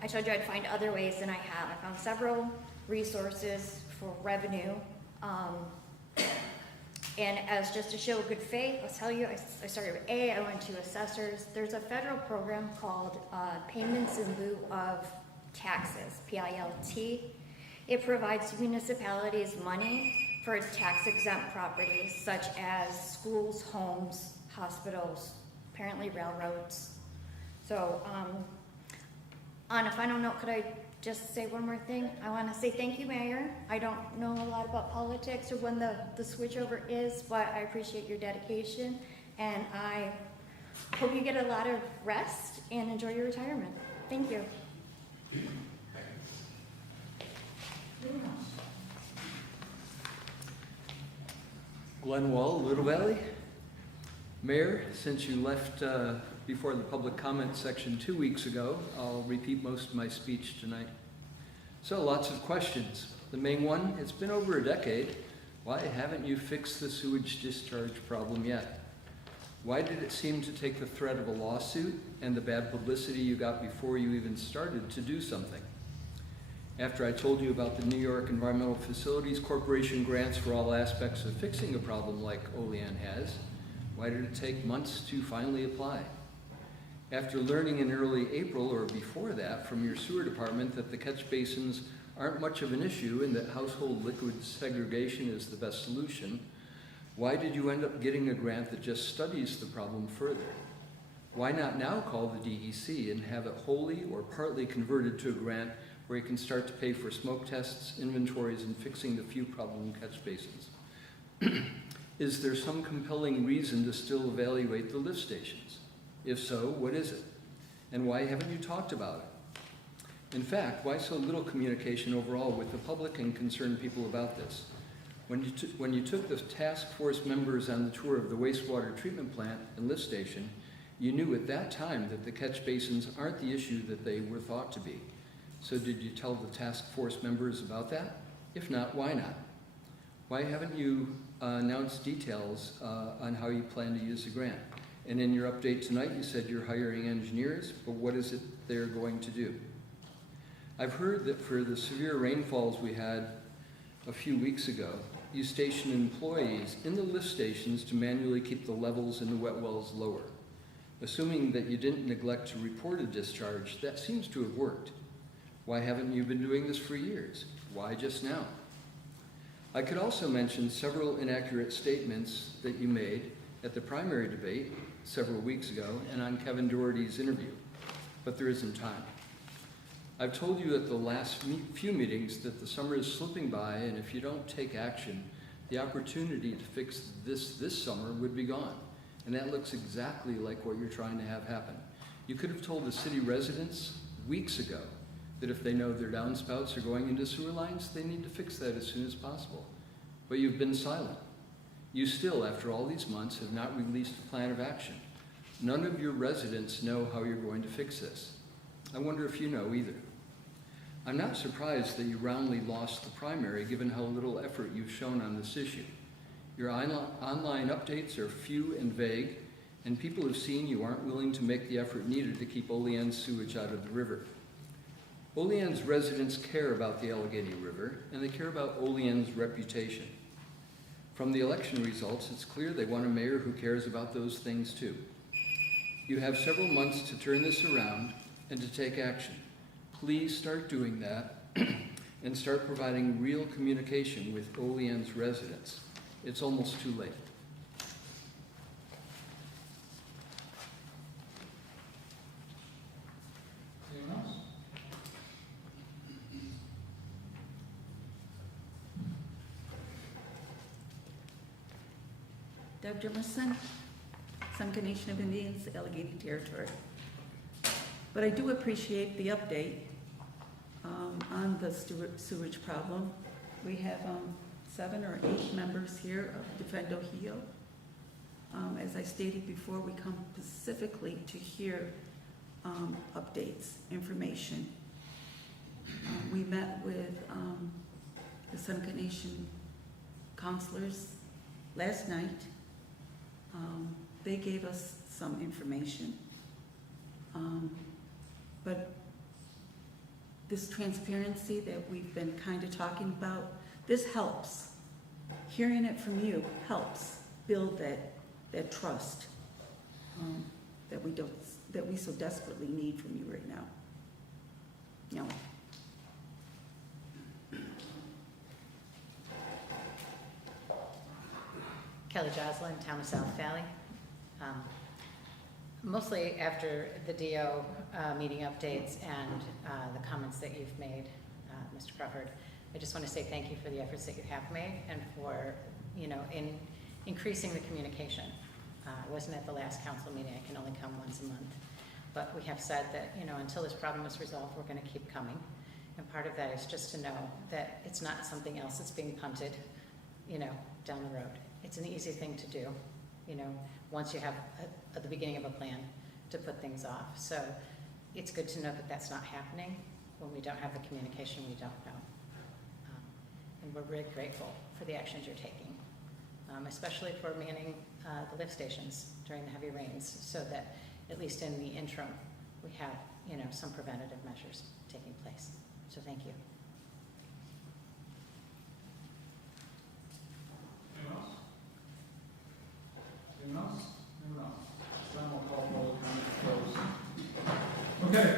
I told you I'd find other ways, and I have. I found several resources for revenue. And as just a show of good faith, I'll tell you, I started with I went to assessors. There's a federal program called Payments in Lieu of Taxes, PILT. It provides municipalities money for tax-exempt properties such as schools, homes, hospitals, apparently railroads. So, on a final note, could I just say one more thing? I want to say thank you, Mayor. I don't know a lot about politics or when the switchover is, but I appreciate your dedication, and I hope you get a lot of rest and enjoy your retirement. Thank you. Glenn Wall, Little Valley. Mayor, since you left before the public comment section 2 weeks ago, I'll repeat most of my speech tonight. So, lots of questions. The main one, it's been over a decade. Why haven't you fixed the sewage discharge problem yet? Why did it seem to take the threat of a lawsuit and the bad publicity you got before you even started to do something? After I told you about the New York Environmental Facilities Corporation grants for all aspects of fixing a problem like Olean has, why did it take months to finally apply? After learning in early April or before that from your sewer department that the catch basins aren't much of an issue and that household liquid segregation is the best solution, why did you end up getting a grant that just studies the problem further? Why not now call the DEC and have it wholly or partly converted to a grant where you can start to pay for smoke tests, inventories, and fixing the few problem catch basins? Is there some compelling reason to still evaluate the lift stations? If so, what is it? And why haven't you talked about it? In fact, why so little communication overall with the public and concerned people about this? When you took the task force members on the tour of the wastewater treatment plant and lift station, you knew at that time that the catch basins aren't the issue that they were thought to be. So did you tell the task force members about that? If not, why not? Why haven't you announced details on how you plan to use the grant? And in your update tonight, you said you're hiring engineers, but what is it they're going to do? I've heard that for the severe rainfalls we had a few weeks ago, you stationed employees in the lift stations to manually keep the levels in the wet wells lower. Assuming that you didn't neglect to report a discharge, that seems to have worked. Why haven't you been doing this for years? Why just now? I could also mention several inaccurate statements that you made at the primary debate several weeks ago and on Kevin Doherty's interview, but there isn't time. I've told you at the last few meetings that the summer is slipping by, and if you don't take action, the opportunity to fix this summer would be gone. And that looks exactly like what you're trying to have happen. You could have told the city residents weeks ago that if they know their downspouts are going into sewer lines, they need to fix that as soon as possible. But you've been silent. You still, after all these months, have not released a plan of action. None of your residents know how you're going to fix this. I wonder if you know either. I'm not surprised that you roundly lost the primary given how little effort you've shown on this issue. Your online updates are few and vague, and people have seen you aren't willing to make the effort needed to keep Olean's sewage out of the river. Olean's residents care about the Allegheny River, and they care about Olean's reputation. From the election results, it's clear they want a mayor who cares about those things too. You have several months to turn this around and to take action. Please start doing that and start providing real communication with Olean's residents. It's almost too late. Anyone else? Deb Jimerson, Seneca Nation of Indians, Allegheny Territory. But I do appreciate the update on the sewage problem. We have 7 or 8 members here of Defend Ohio. As I stated before, we come specifically to hear updates, information. We met with the Seneca Nation counselors last night. They gave us some information. But this transparency that we've been kind of talking about, this helps. Hearing it from you helps build that trust that we so desperately need from you right now. No. Kelly Joslin, Town of South Valley. Mostly after the DO meeting updates and the comments that you've made, Mr. Crawford, I just want to say thank you for the efforts that you have made and for, in increasing the communication. I wasn't at the last council meeting, I can only come once a month. But we have said that, until this problem is resolved, we're going to keep coming. And part of that is just to know that it's not something else that's being punted, down the road. It's an easy thing to do, once you have at the beginning of a plan to put things off. So it's good to know that that's not happening. When we don't have the communication, we don't know. And we're really grateful for the actions you're taking, especially for manning the lift stations during the heavy rains, so that at least in the interim, we have, some preventative measures taking place. So thank you. Anyone else? Anyone else? Anyone else? Then we'll call public comment closed. Okay,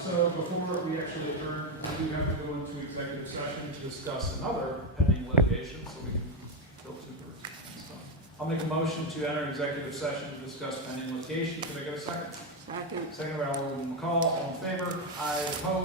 so before we actually adjourn, we do have to go into executive session to discuss another pending litigation, so we can kill 2 birds. So I'll make a motion to enter executive session to discuss pending litigation. Can I get a second? Second. Second by Alderman McCall. All in favor? Aye. Opposed?